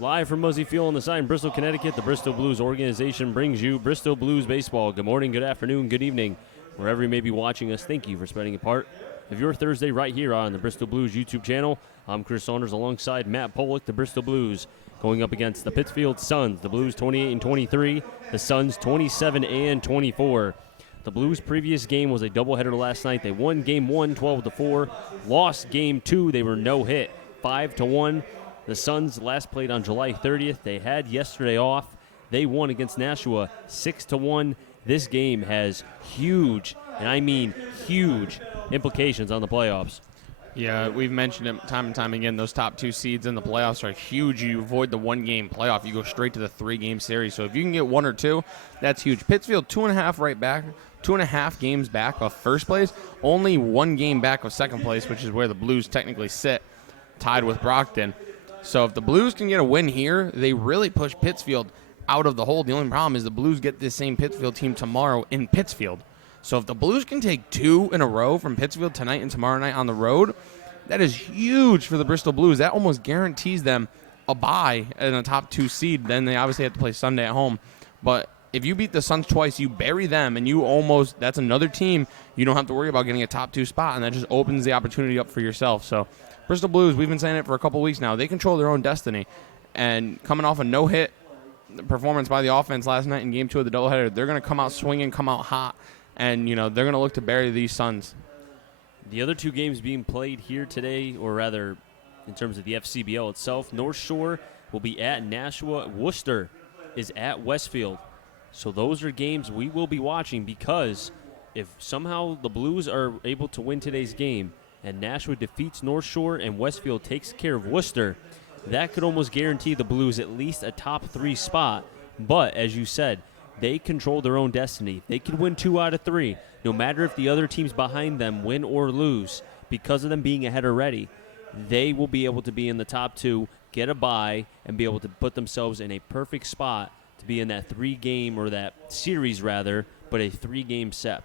Live from Muzzy Field on the side in Bristol, Connecticut, the Bristol Blues organization brings you Bristol Blues baseball. Good morning, good afternoon, good evening. Wherever you may be watching us, thank you for spending a part of your Thursday right here on the Bristol Blues YouTube channel. I'm Chris Saunders alongside Matt Polick, the Bristol Blues, going up against the Pittsfield Suns. The Blues 28-23, the Suns 27-24. The Blues' previous game was a doubleheader last night. They won Game 1, 12-4. Lost Game 2. They were no hit, 5-1. The Suns last played on July 30th. They had yesterday off. They won against Nashua 6-1. This game has huge, and I mean huge, implications on the playoffs. Yeah, we've mentioned it time and time again. Those top two seeds in the playoffs are huge. You avoid the one-game playoff. You go straight to the three-game series. So if you can get one or two, that's huge. Pittsfield 2.5 right back, 2.5 games back of first place, only 1 game back of second place, which is where the Blues technically sit, tied with Brockton. So if the Blues can get a win here, they really push Pittsfield out of the hole. The only problem is the Blues get this same Pittsfield team tomorrow in Pittsfield. So if the Blues can take 2 in a row from Pittsfield tonight and tomorrow night on the road, that is huge for the Bristol Blues. That almost guarantees them a bye in a top 2 seed. Then they obviously have to play Sunday at home. But if you beat the Suns twice, you bury them, and that's another team you don't have to worry about getting a top 2 spot, and that just opens the opportunity up for yourself. So Bristol Blues, we've been saying it for a couple weeks now. They control their own destiny. And coming off a no-hit performance by the offense last night in Game 2 of the doubleheader, they're going to come out swinging, come out hot, and they're going to look to bury these Suns. The other 2 games being played here today, or rather in terms of the FCBL itself, North Shore will be at Nashua. Worcester is at Westfield. So those are games we will be watching, because if somehow the Blues are able to win today's game and Nashua defeats North Shore and Westfield takes care of Worcester, that could almost guarantee the Blues at least a top 3 spot. But as you said, they control their own destiny. They could win 2 out of 3, no matter if the other teams behind them win or lose. Because of them being ahead already, they will be able to be in the top 2, get a bye, and be able to put themselves in a perfect spot to be in that 3-game, or that series rather, but a 3-game set.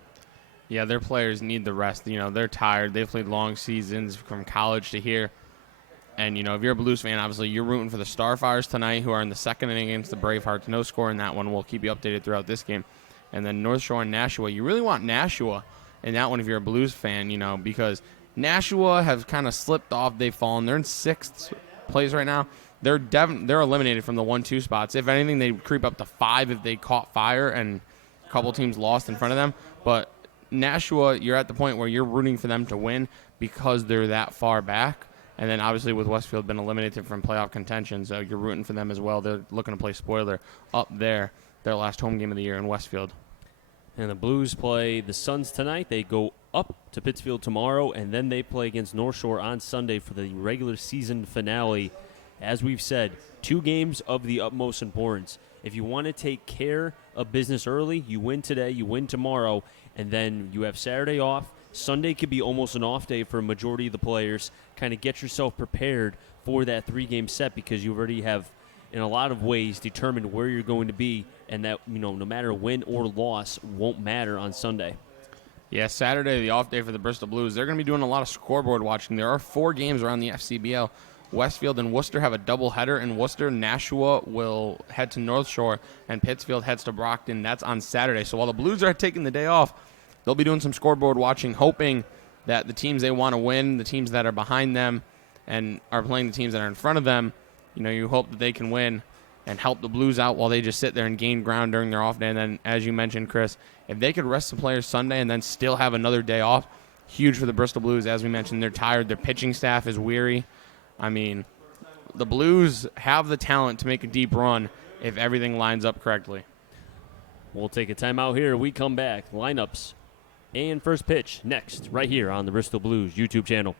Yeah, their players need the rest. They're tired. They've played long seasons from college to here. And, if you're a Blues fan, obviously you're rooting for the Starfires tonight, who are in the second inning against the Bravehearts. No score in that one. We'll keep you updated throughout this game. And then North Shore and Nashua. You really want Nashua in that one if you're a Blues fan, because Nashua has kind of slipped off. They've fallen. They're in 6th place right now. They're eliminated from the 1-2 spots. If anything, they creep up to 5 if they caught fire and a couple teams lost in front of them. But Nashua, you're at the point where you're rooting for them to win because they're that far back. And then obviously with Westfield been eliminated from playoff contention, so you're rooting for them as well. They're looking to play spoiler up there, their last home game of the year in Westfield. And the Blues play the Suns tonight. They go up to Pittsfield tomorrow, and then they play against North Shore on Sunday for the regular season finale. As we've said, 2 games of the utmost importance. If you want to take care of business early, you win today, you win tomorrow, and then you have Saturday off. Sunday could be almost an off day for a majority of the players. Kind of get yourself prepared for that 3-game set, because you already have, in a lot of ways, determined where you're going to be, and that, no matter win or loss, won't matter on Sunday. Yeah, Saturday, the off day for the Bristol Blues. They're going to be doing a lot of scoreboard watching. There are 4 games around the FCBL. Westfield and Worcester have a doubleheader. In Worcester, Nashua will head to North Shore, and Pittsfield heads to Brockton. That's on Saturday. So while the Blues are taking the day off, they'll be doing some scoreboard watching, hoping that the teams they want to win, the teams that are behind them and are playing the teams that are in front of them, you hope that they can win and help the Blues out while they just sit there and gain ground during their off day. And then, as you mentioned, Chris, if they could rest the players Sunday and then still have another day off, huge for the Bristol Blues. As we mentioned, they're tired. Their pitching staff is weary. I mean, the Blues have the talent to make a deep run if everything lines up correctly. We'll take a timeout here. We come back. Lineups and first pitch next, right here on the Bristol Blues YouTube channel.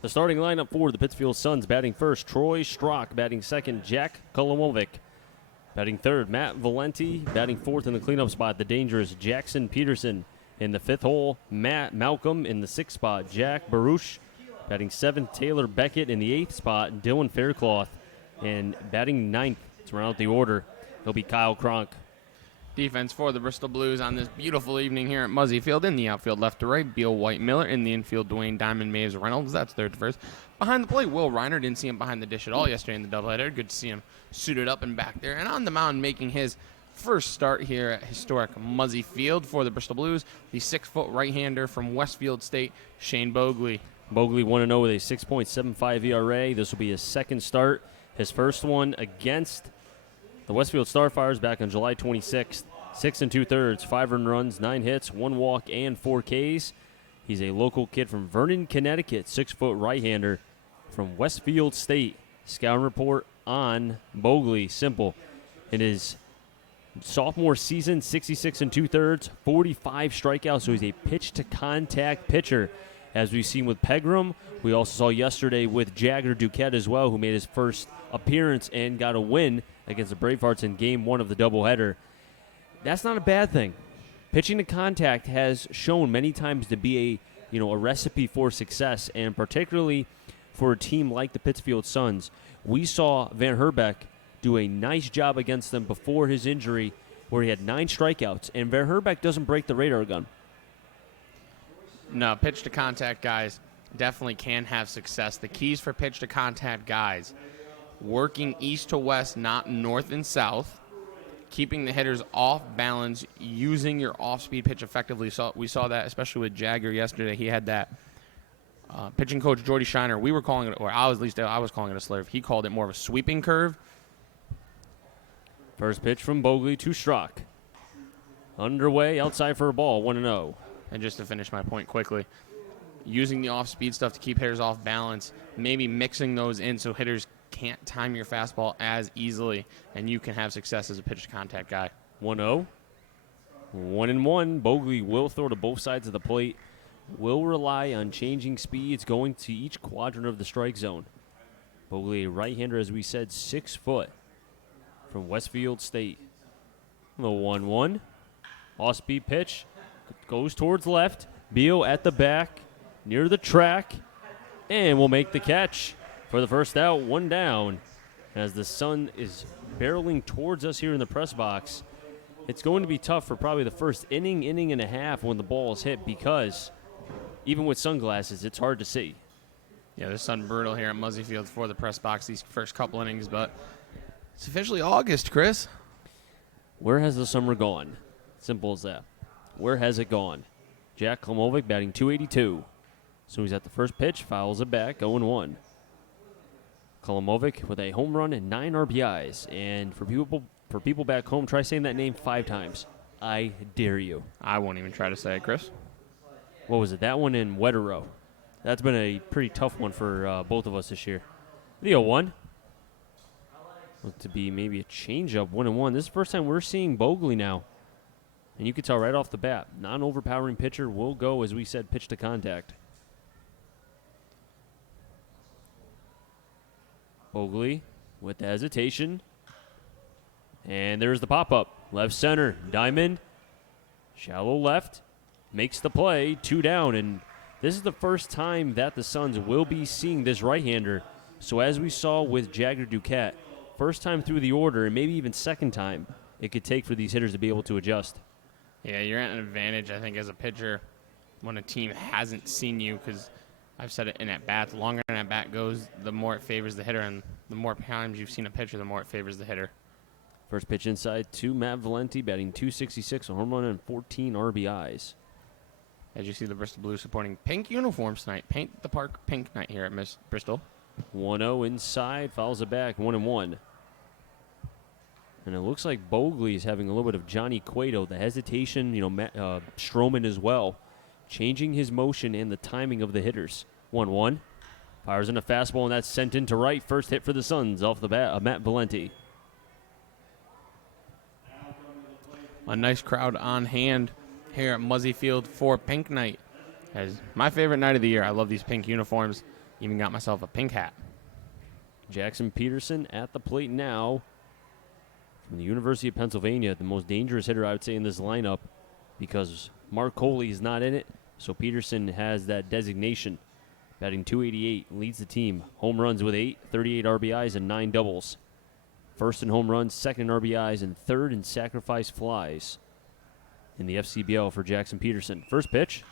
The starting lineup for the Pittsfield Suns: batting first, Troy Strock; batting second, Jack Kolomovic; batting third, Matt Valenti; batting fourth in the cleanup spot, the dangerous Jackson Peterson; in the fifth hole, Matt Malcolm; in the sixth spot, Jack Baruch; batting seventh, Taylor Beckett; in the eighth spot, Dylan Faircloth; and batting ninth to round out the order, he'll be Kyle Cronk. Defense for the Bristol Blues on this beautiful evening here at Muzzy Field. In the outfield, left to right, Beal, White, Miller. In the infield, Dwayne, Diamond, Maves, Reynolds. That's third to first. Behind the plate, Will Reiner. Didn't see him behind the dish at all yesterday in the doubleheader. Good to see him suited up and back there. And on the mound, making his first start here at historic Muzzy Field for the Bristol Blues, the 6-foot right-hander from Westfield State, Shane Bogley. Bogley 1-0 with a 6.75 ERA. This will be his second start. His first one against the Westfield Starfires back on July 26th. 6 2/3, 5 earned runs, 9 hits, 1 walk, and 4 Ks. He's a local kid from Vernon, Connecticut, 6-foot right-hander from Westfield State. Scouting report on Bogley, simple. In his sophomore season, 66 2/3, 45 strikeouts, so he's a pitch-to-contact pitcher. As we've seen with Pegram, we also saw yesterday with Jagger Duquette as well, who made his first appearance and got a win against the Bravehearts in Game 1 of the doubleheader. That's not a bad thing. Pitching to contact has shown many times to be a recipe for success, and particularly for a team like the Pittsfield Suns. We saw Van Herbeck do a nice job against them before his injury, where he had 9 strikeouts, and Van Herbeck doesn't break the radar gun. No, pitch to contact guys definitely can have success. The keys for pitch to contact guys: working east to west, not north and south. Keeping the hitters off balance, using your off-speed pitch effectively. So we saw that especially with Jagger yesterday. He had that pitching coach Jordy Shiner. We were calling it, or I was calling it a slurve. He called it more of a sweeping curve. First pitch from Bogley to Strock. Underway, outside for a ball, 1-0. And just to finish my point quickly, using the off-speed stuff to keep hitters off balance, maybe mixing those in so hitters can't time your fastball as easily, and you can have success as a pitch-to-contact guy. 1-0. 1-1. Bogley will throw to both sides of the plate. Will rely on changing speeds, going to each quadrant of the strike zone. Bogley, a right-hander, as we said, 6 foot from Westfield State. The 1-1. Off-speed pitch. Goes towards left. Beal at the back, near the track, and will make the catch for the first out, 1 down. As the sun is barreling towards us here in the press box, it's going to be tough for probably the first inning and a half when the ball is hit, because even with sunglasses, it's hard to see. Yeah, the sun brutal here at Muzzy Field for the press box these first couple innings, but it's officially August, Chris. Where has the summer gone? Simple as that. Where has it gone? Jack Klomovic batting .282. So he's at the first pitch, fouls it back, 0-1. Kolomovic with a home run and 9 RBIs. And for people back home, try saying that name 5 times. I dare you. I won't even try to say it, Chris. What was it? That one in Wetero. That's been a pretty tough one for both of us this year. The 0-1. Look to be maybe a changeup, 1-1. This is the first time we're seeing Bogley now. And you can tell right off the bat, non-overpowering pitcher will go, as we said, pitch to contact. Bogley with the hesitation. And there's the pop-up. Left center, Diamond. Shallow left. Makes the play, 2 down. And this is the first time that the Suns will be seeing this right-hander. So as we saw with Jagger Duquette, first time through the order, and maybe even second time, it could take for these hitters to be able to adjust. Yeah, you're at an advantage, I think, as a pitcher when a team hasn't seen you, because I've said it in at-bat. The longer an at-bat goes, the more it favors the hitter, and the more times you've seen a pitcher, the more it favors the hitter. First pitch inside to Matt Valenti, batting .266, a home run and 14 RBIs. As you see the Bristol Blues supporting pink uniforms tonight. Paint the park pink night here at Bristol. 1-0 inside, fouls it back, 1-1. And it looks like Bogley is having a little bit of Johnny Cueto, the hesitation, Stroman as well, changing his motion and the timing of the hitters. 1-1. Fires in a fastball, and that's sent into right. First hit for the Suns off the bat, Matt Valenti. A nice crowd on hand here at Muzzy Field for Pink Night. As my favorite night of the year. I love these pink uniforms. Even got myself a pink hat. Jackson Peterson at the plate now from the University of Pennsylvania, the most dangerous hitter I would say in this lineup because Mark Coley is not in it, so Peterson has that designation. Batting .288, leads the team. Home runs with 8, 38 RBIs, and 9 doubles. First in home runs, second in RBIs, and third in sacrifice flies in the FCBL for Jackson Peterson. First pitch,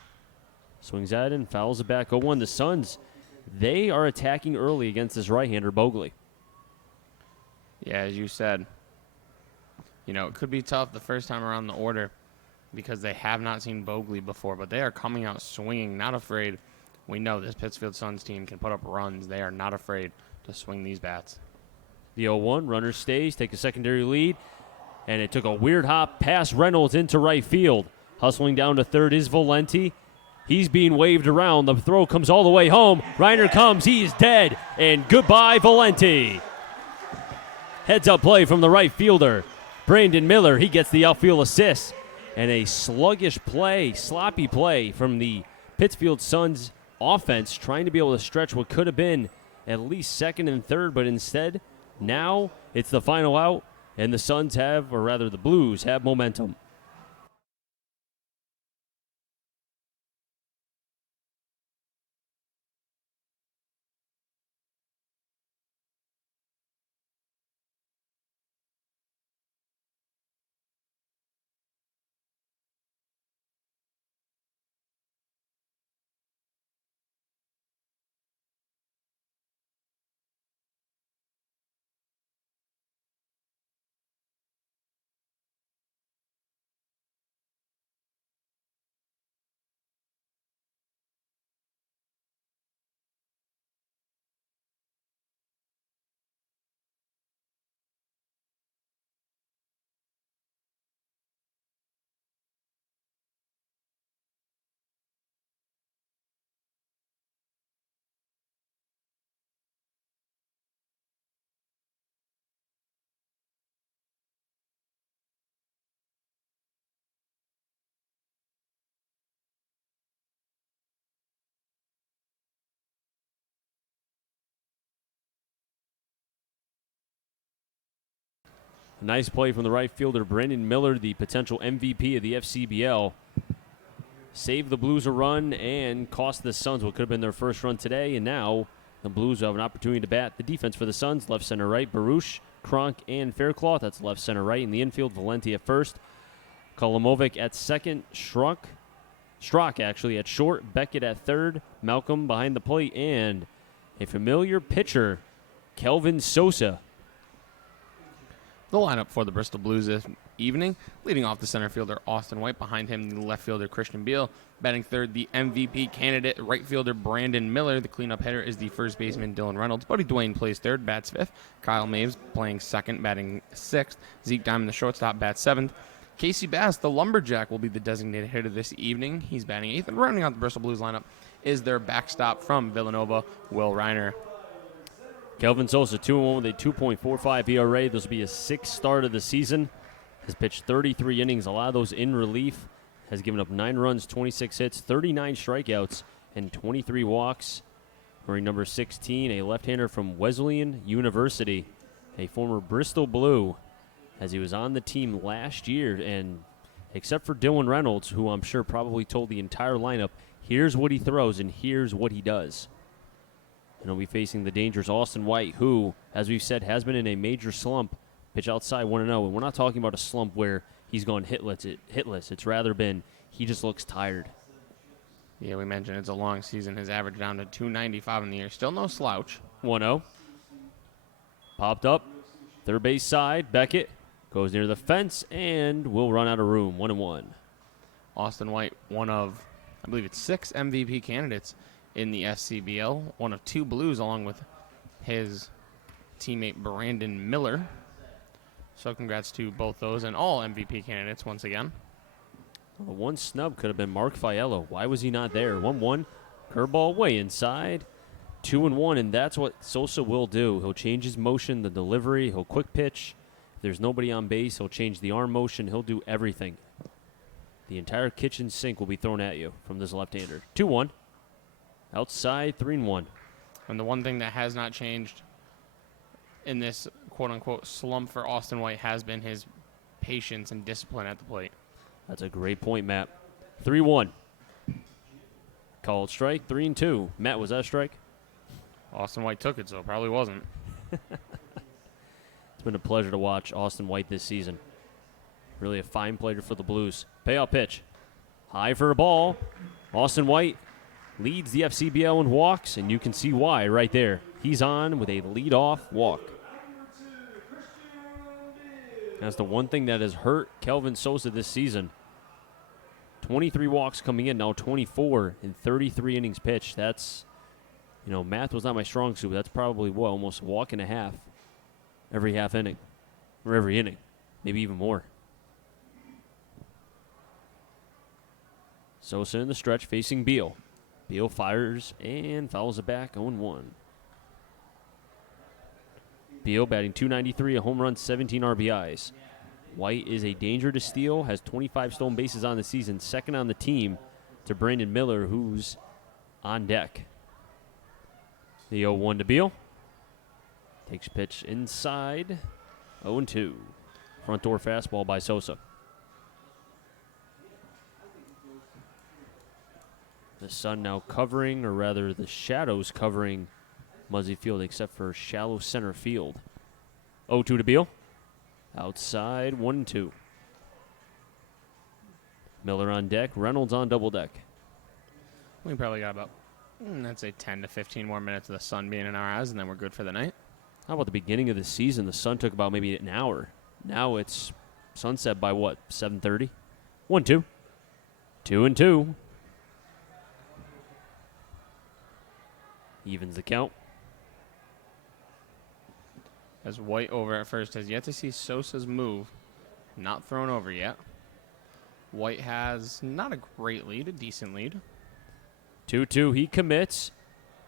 swings at it and fouls it back 0-1. The Suns, they are attacking early against this right-hander, Bogley. Yeah, as you said, it could be tough the first time around the order because they have not seen Bogley before, but they are coming out swinging, not afraid. We know this Pittsfield Suns team can put up runs. They are not afraid to swing these bats. The 0-1, runner stays, take a secondary lead, and it took a weird hop past Reynolds into right field. Hustling down to third is Valenti. He's being waved around. The throw comes all the way home. Reiner comes. He is dead, and goodbye, Valenti. Heads-up play from the right fielder. Brandon Miller, he gets the outfield assist. And a sluggish play, sloppy play from the Pittsfield Suns offense, trying to be able to stretch what could have been at least second and third, but instead, now it's the final out, and the Suns have, or rather the Blues have momentum. Nice play from the right fielder, Brandon Miller, the potential MVP of the FCBL. Saved the Blues a run and cost the Suns what could have been their first run today. And now the Blues have an opportunity to bat. The defense for the Suns, left, center, right, Baruch, Kronk, and Faircloth. That's left, center, right. In the infield, Valenti at first. Kolomovic at second. Strzok actually at short. Beckett at third. Malcolm behind the plate. And a familiar pitcher, Kelvin Sosa. The lineup for the Bristol Blues this evening, leading off the center fielder Austin White, behind him the left fielder Christian Beal, batting third the MVP candidate right fielder Brandon Miller. The cleanup hitter is the first baseman Dylan Reynolds. Buddy Dwayne plays third, bats fifth. Kyle Maves playing second, batting sixth. Zeke Diamond, the shortstop, bats seventh. Casey Bass, the lumberjack, will be the designated hitter this evening. He's batting eighth, and rounding out the Bristol Blues lineup is their backstop from Villanova, Will Reiner. Kelvin Sosa, 2-1 with a 2.45 ERA. This will be his sixth start of the season. Has pitched 33 innings, a lot of those in relief. Has given up 9 runs, 26 hits, 39 strikeouts, and 23 walks. Wearing number 16, a left-hander from Wesleyan University, a former Bristol Blue, as he was on the team last year. And except for Dylan Reynolds, who I'm sure probably told the entire lineup, here's what he throws and here's what he does. And he'll be facing the dangerous Austin White, who, as we've said, has been in a major slump. Pitch outside 1-0. And we're not talking about a slump where he's gone hitless. It's rather been he just looks tired. Yeah, we mentioned it's a long season. His average down to 295 in the year. Still no slouch. 1-0. Popped up. Third base side. Beckett goes near the fence and will run out of room. 1-1. Austin White, one of, I believe it's 6 MVP candidates in the SCBL, one of 2 Blues along with his teammate Brandon Miller. So congrats to both those and all MVP candidates once again. Well, one snub could have been Mark Fiello. Why was he not there? 1-1. Curveball way inside. 2-1, and that's what Sosa will do. He'll change his motion, the delivery. He'll quick pitch. If there's nobody on base, he'll change the arm motion. He'll do everything. The entire kitchen sink will be thrown at you from this left-hander. 2-1. Outside, 3-1. And the one thing that has not changed in this quote-unquote slump for Austin White has been his patience and discipline at the plate. That's a great point, Matt. 3-1. Called strike, 3-2. Matt, was that a strike? Austin White took it, so it probably wasn't. It's been a pleasure to watch Austin White this season. Really a fine player for the Blues. Payoff pitch. High for a ball. Austin White leads the FCBL in walks, and you can see why right there. He's on with a leadoff walk. That's the one thing that has hurt Kelvin Sosa this season. 23 walks coming in, now 24 in 33 innings pitched. That's, math was not my strong suit. That's probably, almost a walk and a half every half inning, or every inning, maybe even more. Sosa in the stretch facing Beal. Beal fires and fouls it back, 0-1. Beal batting .293, a home run, 17 RBIs. White is a danger to steal, has 25 stolen bases on the season, second on the team to Brandon Miller, who's on deck. The 0-1 to Beal. Takes pitch inside, 0-2. Front door fastball by Sosa. The sun now covering, or rather the shadows covering Muzzy Field, except for shallow center field. 0-2 to Beal. Outside, 1-2. Miller on deck, Reynolds on double deck. We probably got about, I'd say 10 to 15 more minutes of the sun being in our eyes, and then we're good for the night. How about the beginning of the season? The sun took about maybe an hour. Now it's sunset by 7:30? 1-2. 2-2. Evens the count. As White over at first has yet to see Sosa's move. Not thrown over yet. White has not a great lead, a decent lead. 2-2, he commits.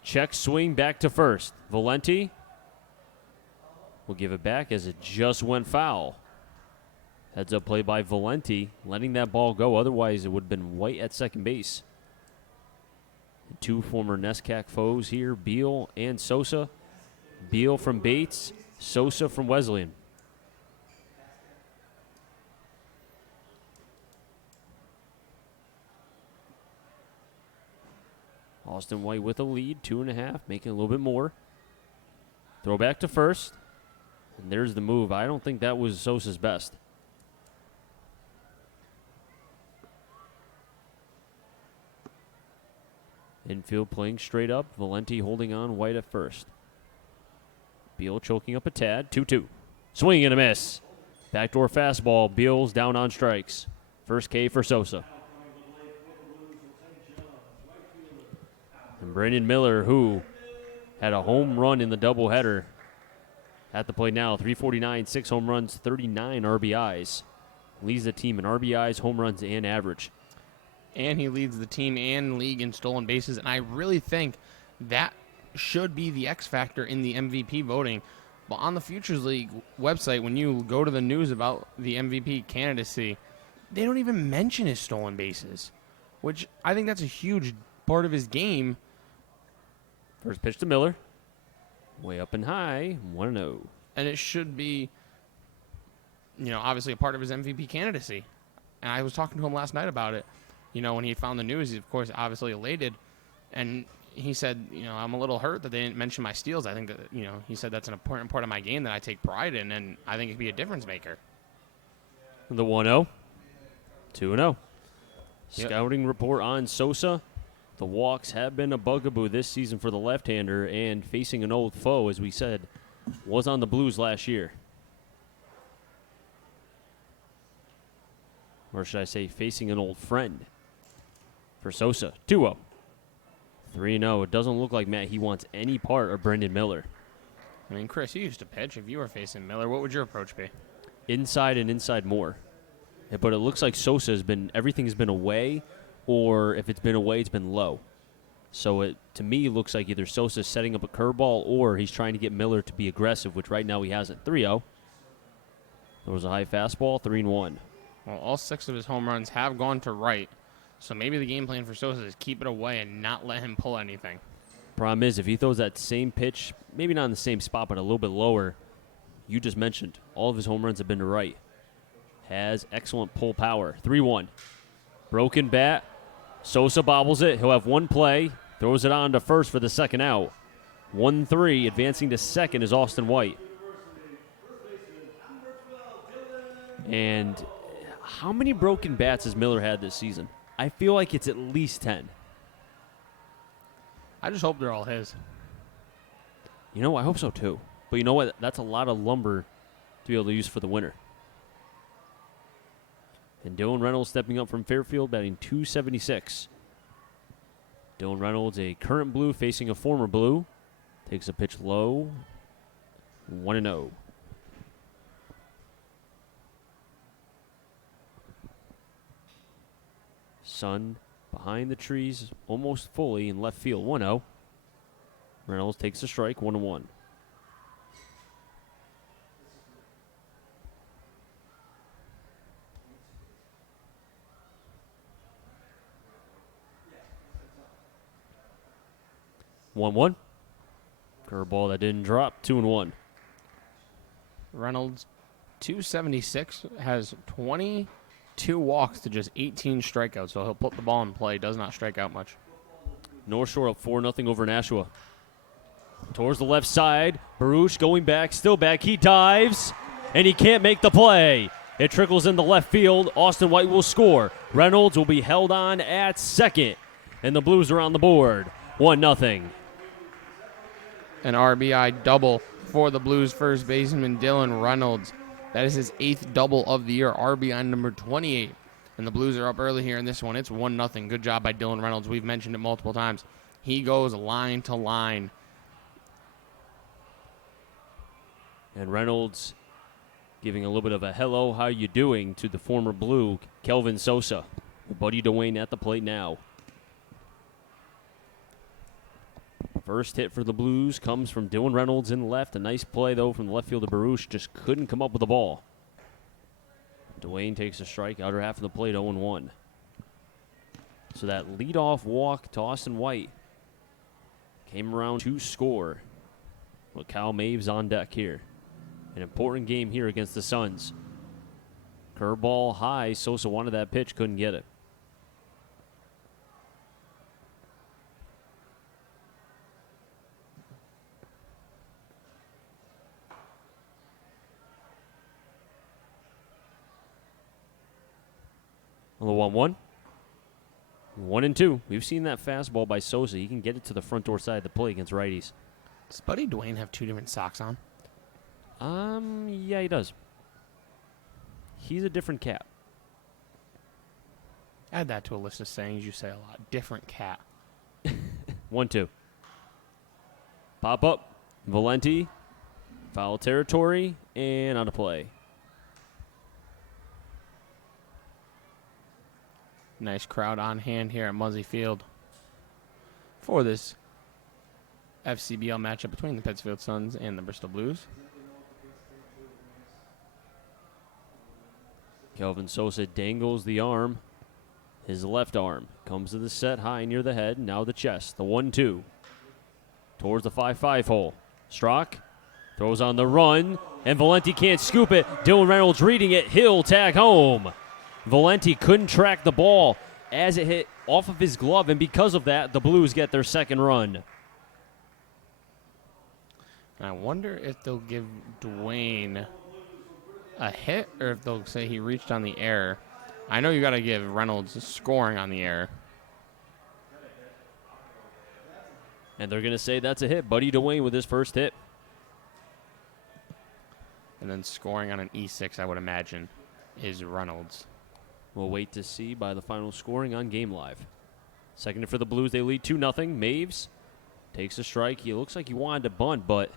Check swing back to first. Valenti will give it back as it just went foul. Heads up play by Valenti, letting that ball go. Otherwise, it would have been White at second base. The two former NESCAC foes here, Beal and Sosa. Beal from Bates, Sosa from Wesleyan. Austin White with a lead, 2.5, making a little bit more. Throw back to first. And there's the move. I don't think that was Sosa's best. Infield playing straight up. Valenti holding on, White at first. Beal choking up a tad. 2-2. Swing and a miss. Backdoor fastball. Beal's down on strikes. First K for Sosa. And Brandon Miller, who had a home run in the doubleheader, at the plate now. 349, 6 home runs, 39 RBIs. Leads the team in RBIs, home runs, and average. And he leads the team and league in stolen bases. And I really think that should be the X factor in the MVP voting. But on the Futures League website, when you go to the news about the MVP candidacy, they don't even mention his stolen bases, which I think that's a huge part of his game. First pitch to Miller. Way up and high, 1-0. And it should be, obviously a part of his MVP candidacy. And I was talking to him last night about it. When he found the news, he's, of course, obviously elated. And he said, I'm a little hurt that they didn't mention my steals. I think that, he said that's an important part of my game that I take pride in, and I think it could be a difference maker. The 1-0. 2-0. Yep. Scouting report on Sosa. The walks have been a bugaboo this season for the left-hander, and facing an old foe, as we said, was on the Blues last year. Or should I say facing an old friend for Sosa. 2-0. 3-0. It doesn't look like, Matt, he wants any part of Brandon Miller. I mean, Chris, you used to pitch. If you were facing Miller, what would your approach be? Inside and inside more. But it looks like Sosa everything's been away, or if it's been away, it's been low. So it, to me, looks like either Sosa's setting up a curveball or he's trying to get Miller to be aggressive, which right now he hasn't. 3-0. There was a high fastball, 3-1. Well, all 6 of his home runs have gone to right. So maybe the game plan for Sosa is keep it away and not let him pull anything. Problem is, if he throws that same pitch, maybe not in the same spot, but a little bit lower, you just mentioned, all of his home runs have been to right. Has excellent pull power. 3-1. Broken bat. Sosa bobbles it. He'll have one play. Throws it on to first for the second out. 1-3. Advancing to second is Austin White. And how many broken bats has Miller had this season? I feel like it's at least 10. I just hope they're all his. You know, I hope so too. But you know what? That's a lot of lumber to be able to use for the winter. And Dylan Reynolds stepping up from Fairfield, batting .276. Dylan Reynolds, a current Blue facing a former Blue. Takes a pitch low. 1-0. Sun behind the trees, almost fully in left field. 1-0. Reynolds takes a strike. 1-1. One. Curveball that didn't drop. 2-1. Reynolds, 276, has 22 walks to just 18 strikeouts, so he'll put the ball in play. Does not strike out much. North Shore up 4-0 over Nashua. Towards the left side. Baruch going back, still back. He dives, and he can't make the play. It trickles in the left field. Austin White will score. Reynolds will be held on at second, and the Blues are on the board. 1-0. An RBI double for the Blues first baseman Dylan Reynolds. That is his 8th double of the year, RBI number 28. And the Blues are up early here in this one. It's 1-0. Good job by Dylan Reynolds. We've mentioned it multiple times. He goes line to line. And Reynolds giving a little bit of a hello, how you doing to the former Blue, Kelvin Sosa. Buddy Dwayne at the plate now. First hit for the Blues comes from Dylan Reynolds in left. A nice play, though, from the left fielder Baruch. Just couldn't come up with the ball. Dwayne takes a strike, outer half of the plate, 0-1. So that leadoff walk to Austin White came around to score. Well, Kyle Maves on deck here. An important game here against the Suns. Curveball high. Sosa wanted that pitch, couldn't get it. On the 1-1. 1-2. We've seen that fastball by Sosa. He can get it to the front door side of the plate against righties. Does Buddy Dwayne have 2 different socks on? Yeah, he does. He's a different cat. Add that to a list of sayings you say a lot. Different cat. 1-2. Pop up. Valenti. Foul territory. And on a play. Nice crowd on hand here at Muzzy Field for this FCBL matchup between the Pittsfield Suns and the Bristol Blues. Kelvin Sosa dangles the arm. His left arm comes to the set high near the head. Now the chest. The 1-2. Towards the 5-5 hole. Strock throws on the run. And Valenti can't scoop it. Dylan Reynolds reading it. He'll tag home. Valenti couldn't track the ball as it hit off of his glove. And because of that, the Blues get their second run. And I wonder if they'll give Dwayne a hit or if they'll say he reached on the air. I know you got to give Reynolds scoring on the air. And they're going to say that's a hit. Buddy Dwayne with his first hit. And then scoring on an E6, I would imagine, is Reynolds. We'll wait to see by the final scoring on Game Live. Second for the Blues, they lead 2-0. Maves takes a strike. He looks like he wanted to bunt, but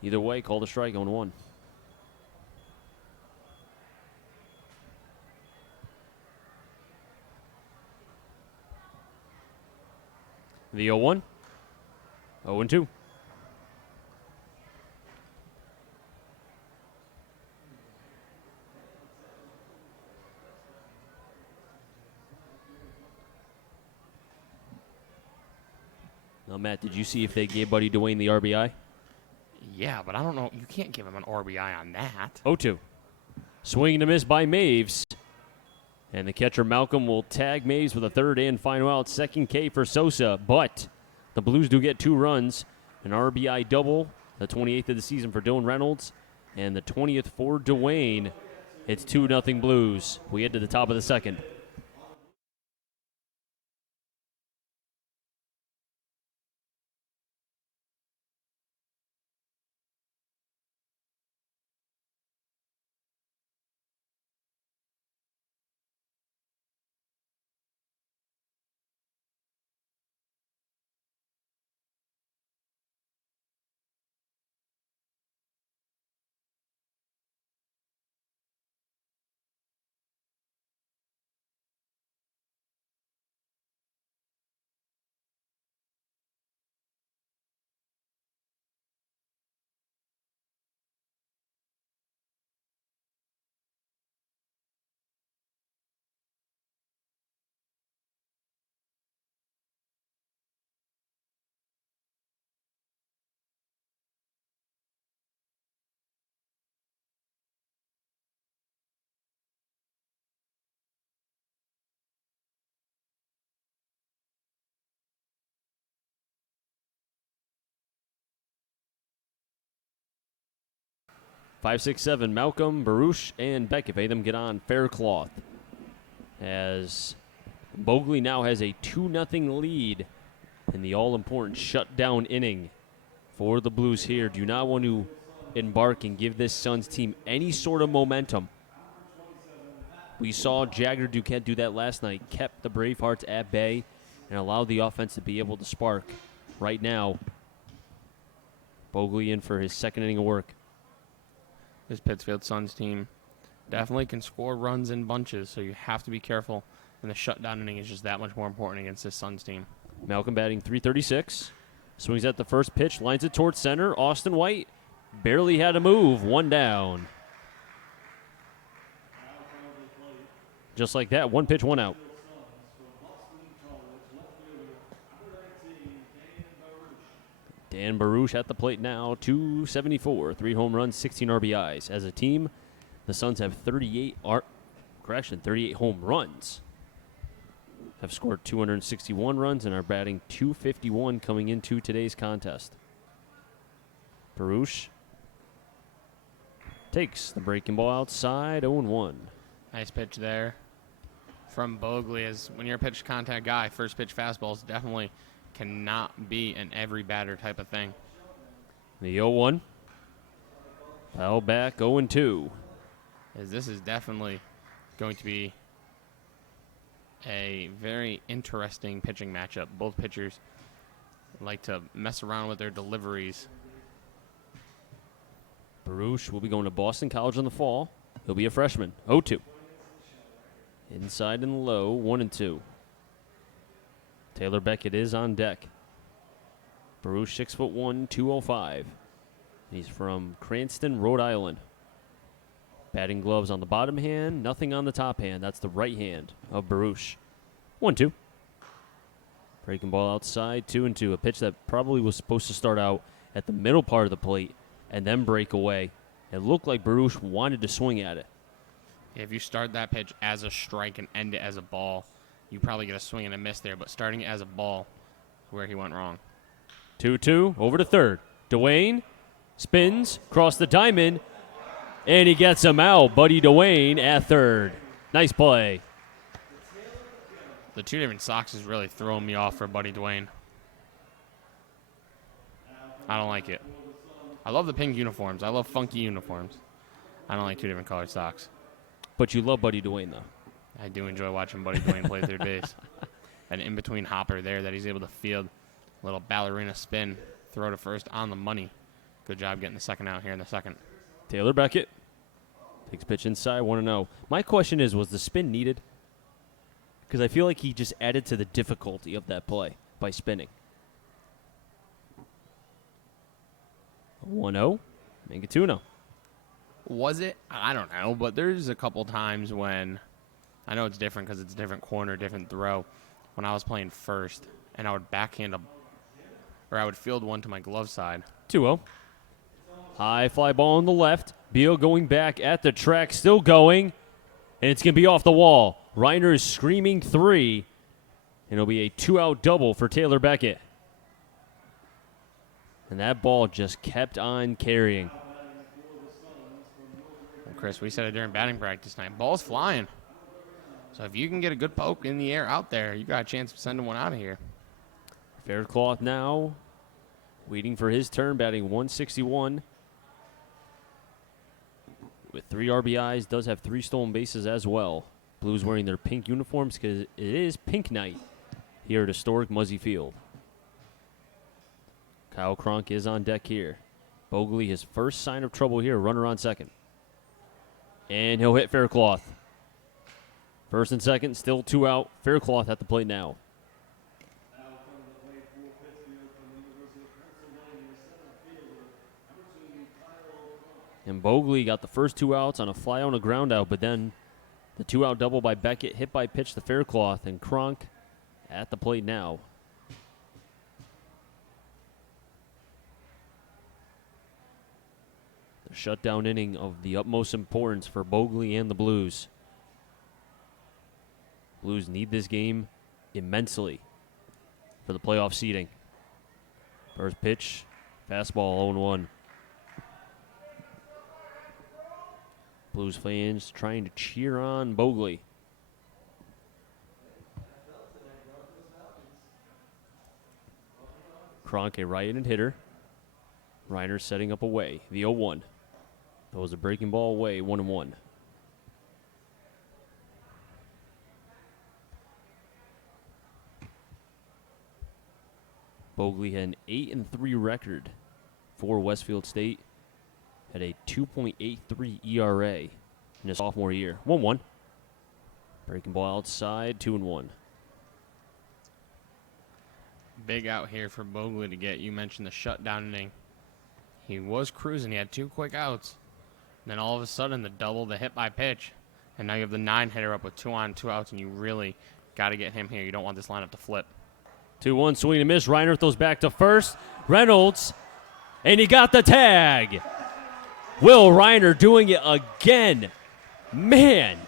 either way, called a strike on 1. The 0-1. 0-2. Now, Matt, did you see if they gave Buddy Dwayne the RBI? Yeah, but I don't know. You can't give him an RBI on that. 0-2. Swing and a miss by Maves. And the catcher Malcolm will tag Maves with a third and final out. Second K for Sosa. But the Blues do get 2 runs. An RBI double, the 28th of the season for Dylan Reynolds, and the 20th for Dwayne. It's 2-0 Blues. We head to the top of the second. Five, 6, 7. Malcolm, Baruch, and Beckett. They them get on Faircloth. As Bogley now has a 2-0 lead in the all-important shutdown inning for the Blues here. Do not want to embark and give this Suns team any sort of momentum. We saw Jagger Duquette do that last night, kept the Bravehearts at bay and allowed the offense to be able to spark. Right now, Bogley in for his second inning of work. This Pittsfield Suns team definitely can score runs in bunches, so you have to be careful. And the shutdown inning is just that much more important against this Suns team. Malcolm batting .336. Swings at the first pitch, lines it towards center. Austin White barely had a move. 1 down. Just like that, 1 pitch, 1 out. Dan Baruch at the plate now, 274, 3 home runs, 16 RBIs. As a team, the Suns have 38 home runs. Have scored 261 runs and are batting .251 coming into today's contest. Baruch takes the breaking ball outside, 0-1. Nice pitch there from Bogley. As when you're a pitch contact guy, first pitch fastballs definitely cannot be an every batter type of thing. The 0-1. Foul back, 0-2. As this is definitely going to be a very interesting pitching matchup. Both pitchers like to mess around with their deliveries. Baruch will be going to Boston College in the fall. He'll be a freshman. 0-2. Inside and low, 1-2. Taylor Beckett is on deck. Baruch 6'1", 205. He's from Cranston, Rhode Island. Batting gloves on the bottom hand, nothing on the top hand. That's the right hand of Baruch. 1-2. Breaking ball outside, 2-2. A pitch that probably was supposed to start out at the middle part of the plate and then break away. It looked like Baruch wanted to swing at it. If you start that pitch as a strike and end it as a ball, you probably get a swing and a miss there, but starting it as a ball is where he went wrong. 2-2, over to third. Dwayne spins, cross the diamond, and he gets him out. Buddy Dwayne at third. Nice play. The 2 different socks is really throwing me off for Buddy Dwayne. I don't like it. I love the pink uniforms. I love funky uniforms. I don't like 2 different colored socks. But you love Buddy Dwayne, though. I do enjoy watching Buddy Dwayne play third base. An in-between hopper there that he's able to field. Little ballerina spin. Throw to first on the money. Good job getting the second out here in the second. Taylor Beckett takes pitch inside, 1-0. My question is, was the spin needed? Because I feel like he just added to the difficulty of that play by spinning. 1-0, make it 2-0. Was it? I don't know, but there's a couple times when, I know it's different because it's a different corner, different throw, when I was playing first, and I would backhand a or I would field one to my glove side. 2-0. High fly ball on the left. Beal going back at the track, still going. And it's going to be off the wall. Reiner is screaming 3. And it'll be a 2-out double for Taylor Beckett. And that ball just kept on carrying. Well, Chris, we said it during batting practice tonight. Ball's flying. So if you can get a good poke in the air out there, you got a chance of sending one out of here. Faircloth now waiting for his turn, batting 161. With 3 RBIs, does have 3 stolen bases as well. Blues wearing their pink uniforms because it is pink night here at historic Muzzy Field. Kyle Cronk is on deck here. Bogley, his first sign of trouble here, runner on second. And he'll hit Faircloth. First and second, still 2 out. Faircloth at the plate now. And Bogley got the first 2 outs on a fly on a ground out, but then the 2-out double by Beckett, hit by pitch to Faircloth, and Cronk at the plate now. The shutdown inning of the utmost importance for Bogley and the Blues. Blues need this game immensely for the playoff seeding. First pitch, fastball 0-1. Blues fans trying to cheer on Bogley. Cronk, a right-handed hitter. Reiner setting up away. The 0-1. That was a breaking ball away, 1-1. Bogley had an 8-3 record for Westfield State. Had a 2.83 ERA in his sophomore year. 1-1. Breaking ball outside, 2-1. Big out here for Bogley to get. You mentioned the shutdown inning. He was cruising. He had 2 quick outs. And then all of a sudden, the double, the hit by pitch. And now you have the 9-hitter up with 2 on, 2 outs, and you really got to get him here. You don't want this lineup to flip. 2-1, swing and miss. Reiner throws back to first. Reynolds, and he got the tag. Will Reiner doing it again. Man,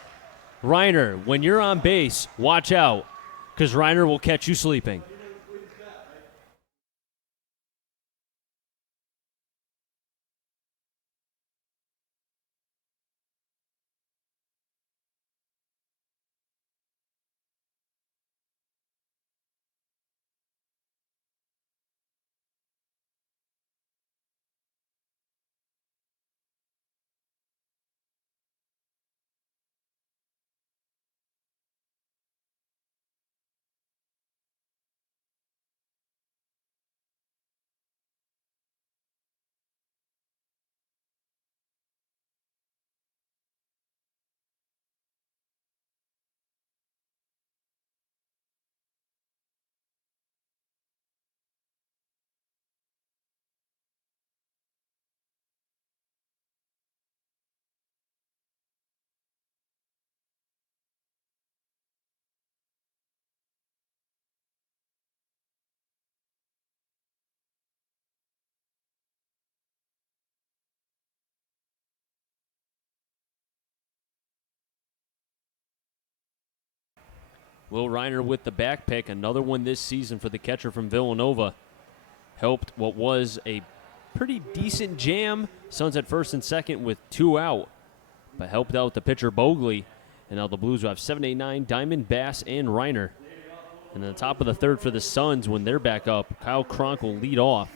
Reiner, when you're on base, watch out, because Reiner will catch you sleeping. Will Reiner with the back pick, another one this season for the catcher from Villanova. Helped what was a pretty decent jam. Suns at first and second with 2 out, but helped out the pitcher Bogley. And now the Blues will have 7, 8, 9, Diamond, Bass, and Reiner. And then the top of the third for the Suns when they're back up, Kyle Cronk will lead off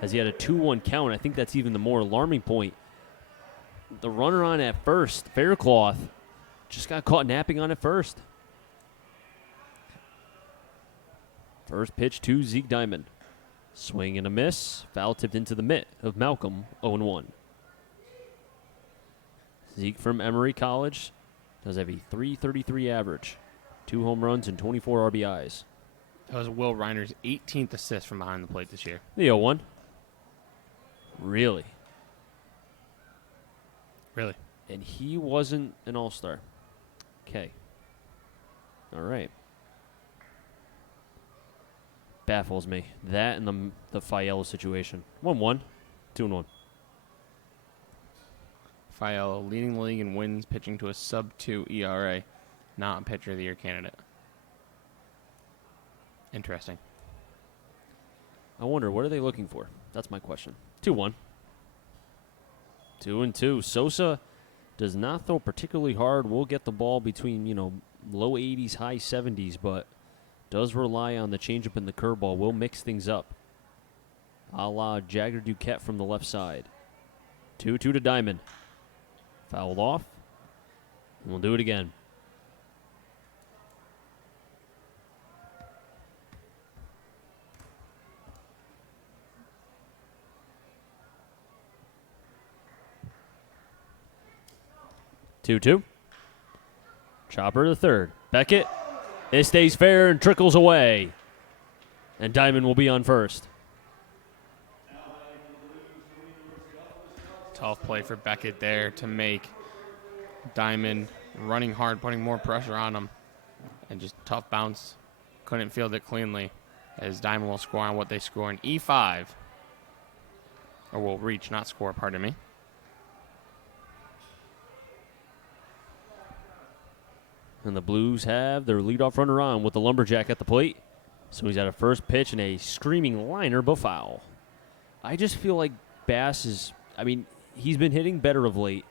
as he had a 2-1 count. I think that's even the more alarming point. The runner on at first, Faircloth, just got caught napping on at first. First pitch to Zeke Diamond. Swing and a miss. Foul tipped into the mitt of Malcolm, 0-1. Zeke from Emory College does have a .333 average. 2 home runs and 24 RBIs. That was Will Reiner's 18th assist from behind the plate this year. The 0-1. Really? Really? And he wasn't an all-star. Okay. All right. baffles me. That and the Fiella situation. 1-1, 2-1. Fiella leading the league in wins, pitching to a sub-2 ERA. Not a pitcher of the year candidate. Interesting. I wonder, what are they looking for? That's my question. 2-1. 2-2. Sosa does not throw particularly hard. Will get the ball between, low 80s, high 70s, but does rely on the changeup and the curveball. Will mix things up. A la Jagger Duquette from the left side. 2-2 to Diamond. Fouled off. And we'll do it again. Two. Chopper to third. Beckett. It stays fair and trickles away. And Diamond will be on first. Tough play for Beckett there to make. Diamond running hard, putting more pressure on him. And just tough bounce. Couldn't field it cleanly. As Diamond will score on what they score in E5. Or will reach, not score, pardon me. And the Blues have their leadoff runner on with the Lumberjack at the plate. So he's at a first pitch and a screaming liner, but foul. I just feel like Bass is, he's been hitting better of late.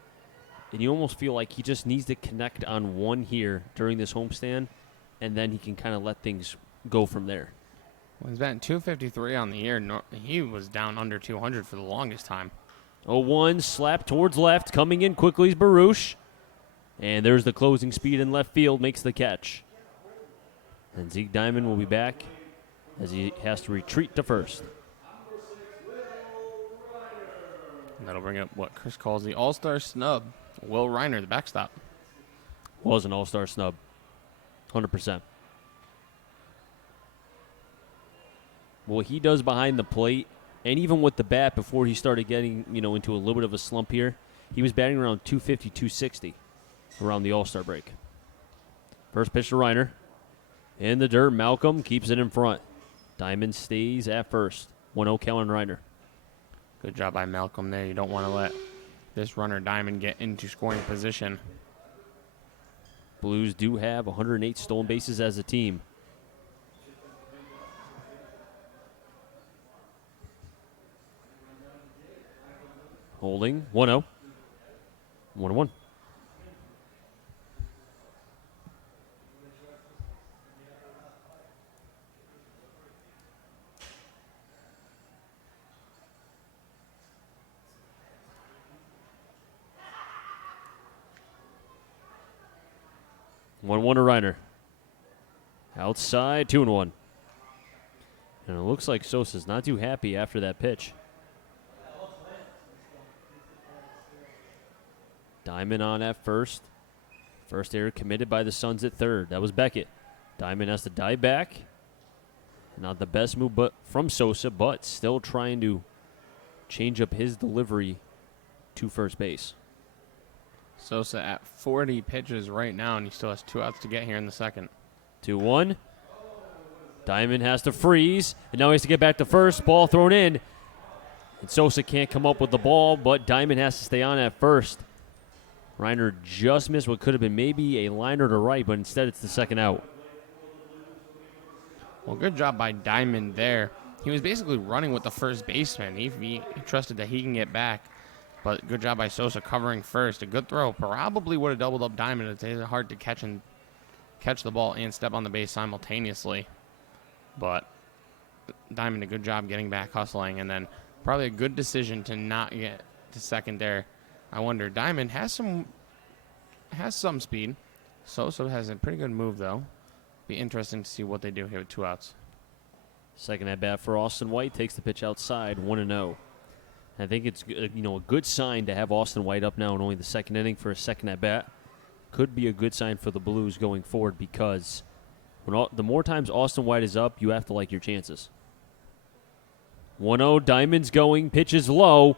And you almost feel like he just needs to connect on one here during this homestand, and then he can kind of let things go from there. Well, he's batting 253 on the year. He was down under 200 for the longest time. 0-1, slap towards left. Coming in quickly is Baruch. And there's the closing speed in left field, makes the catch. And Zeke Diamond will be back as he has to retreat to first. And that'll bring up what Chris calls the all-star snub. Will Reiner, the backstop. Was an all-star snub. 100%. What he does behind the plate, and even with the bat before he started getting, into a little bit of a slump here, he was batting around 250, 260 around the all-star break. First pitch to Reiner. In the dirt, Malcolm keeps it in front. Diamond stays at first. 1-0 Kellen Reiner. Good job by Malcolm there. You don't want to let this runner Diamond get into scoring position. Blues do have 108 stolen bases as a team. Holding. 1-0. 1-1. One to Reiner. Outside, 2-1. And it looks like Sosa's not too happy after that pitch. Diamond on at first. First error committed by the Suns at third. That was Beckett. Diamond has to dive back. Not the best move from Sosa, but still trying to change up his delivery to first base. Sosa at 40 pitches right now, and he still has 2 outs to get here in the second. 2-1. Diamond has to freeze, and now he has to get back to first. Ball thrown in. And Sosa can't come up with the ball, but Diamond has to stay on at first. Reiner just missed what could have been maybe a liner to right, but instead it's the second out. Well, good job by Diamond there. He was basically running with the first baseman. He trusted that he can get back. But good job by Sosa covering first. A good throw. Probably would have doubled up Diamond. It's hard to catch the ball and step on the base simultaneously. But Diamond, a good job getting back, hustling, and then probably a good decision to not get to second there. I wonder, Diamond has some speed. Sosa has a pretty good move, though. Be interesting to see what they do here with 2 outs. Second at bat for Austin White. Takes the pitch outside, 1-0. I think it's a good sign to have Austin White up now in only the second inning for a second at bat. Could be a good sign for the Blues going forward because the more times Austin White is up, you have to like your chances. 1-0, Diamond's going, pitches low,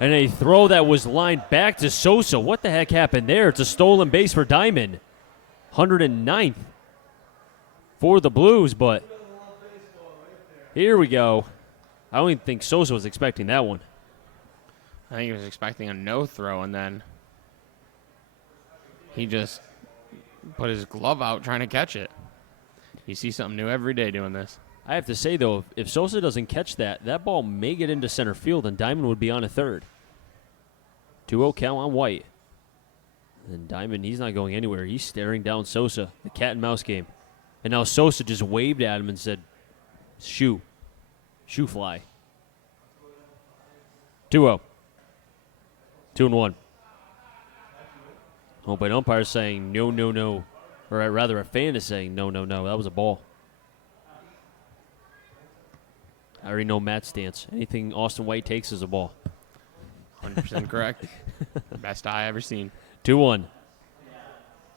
and a throw that was lined back to Sosa. What the heck happened there? It's a stolen base for Diamond. 109th for the Blues, but Here we go. I don't even think Sosa was expecting that one. I think he was expecting a no throw, and then he just put his glove out trying to catch it. You see something new every day doing this. I have to say, though, if Sosa doesn't catch that ball may get into center field, and Diamond would be on a third. 2-0 count on White. And Diamond, he's not going anywhere. He's staring down Sosa, the cat and mouse game. And now Sosa just waved at him and said, shoo fly. 2-0. 2-1. Oh, but umpire's saying no, no, no. Or rather, a fan is saying no, no, no. That was a ball. I already know Matt's stance. Anything Austin White takes is a ball. 100% correct. Best I ever seen. 2-1.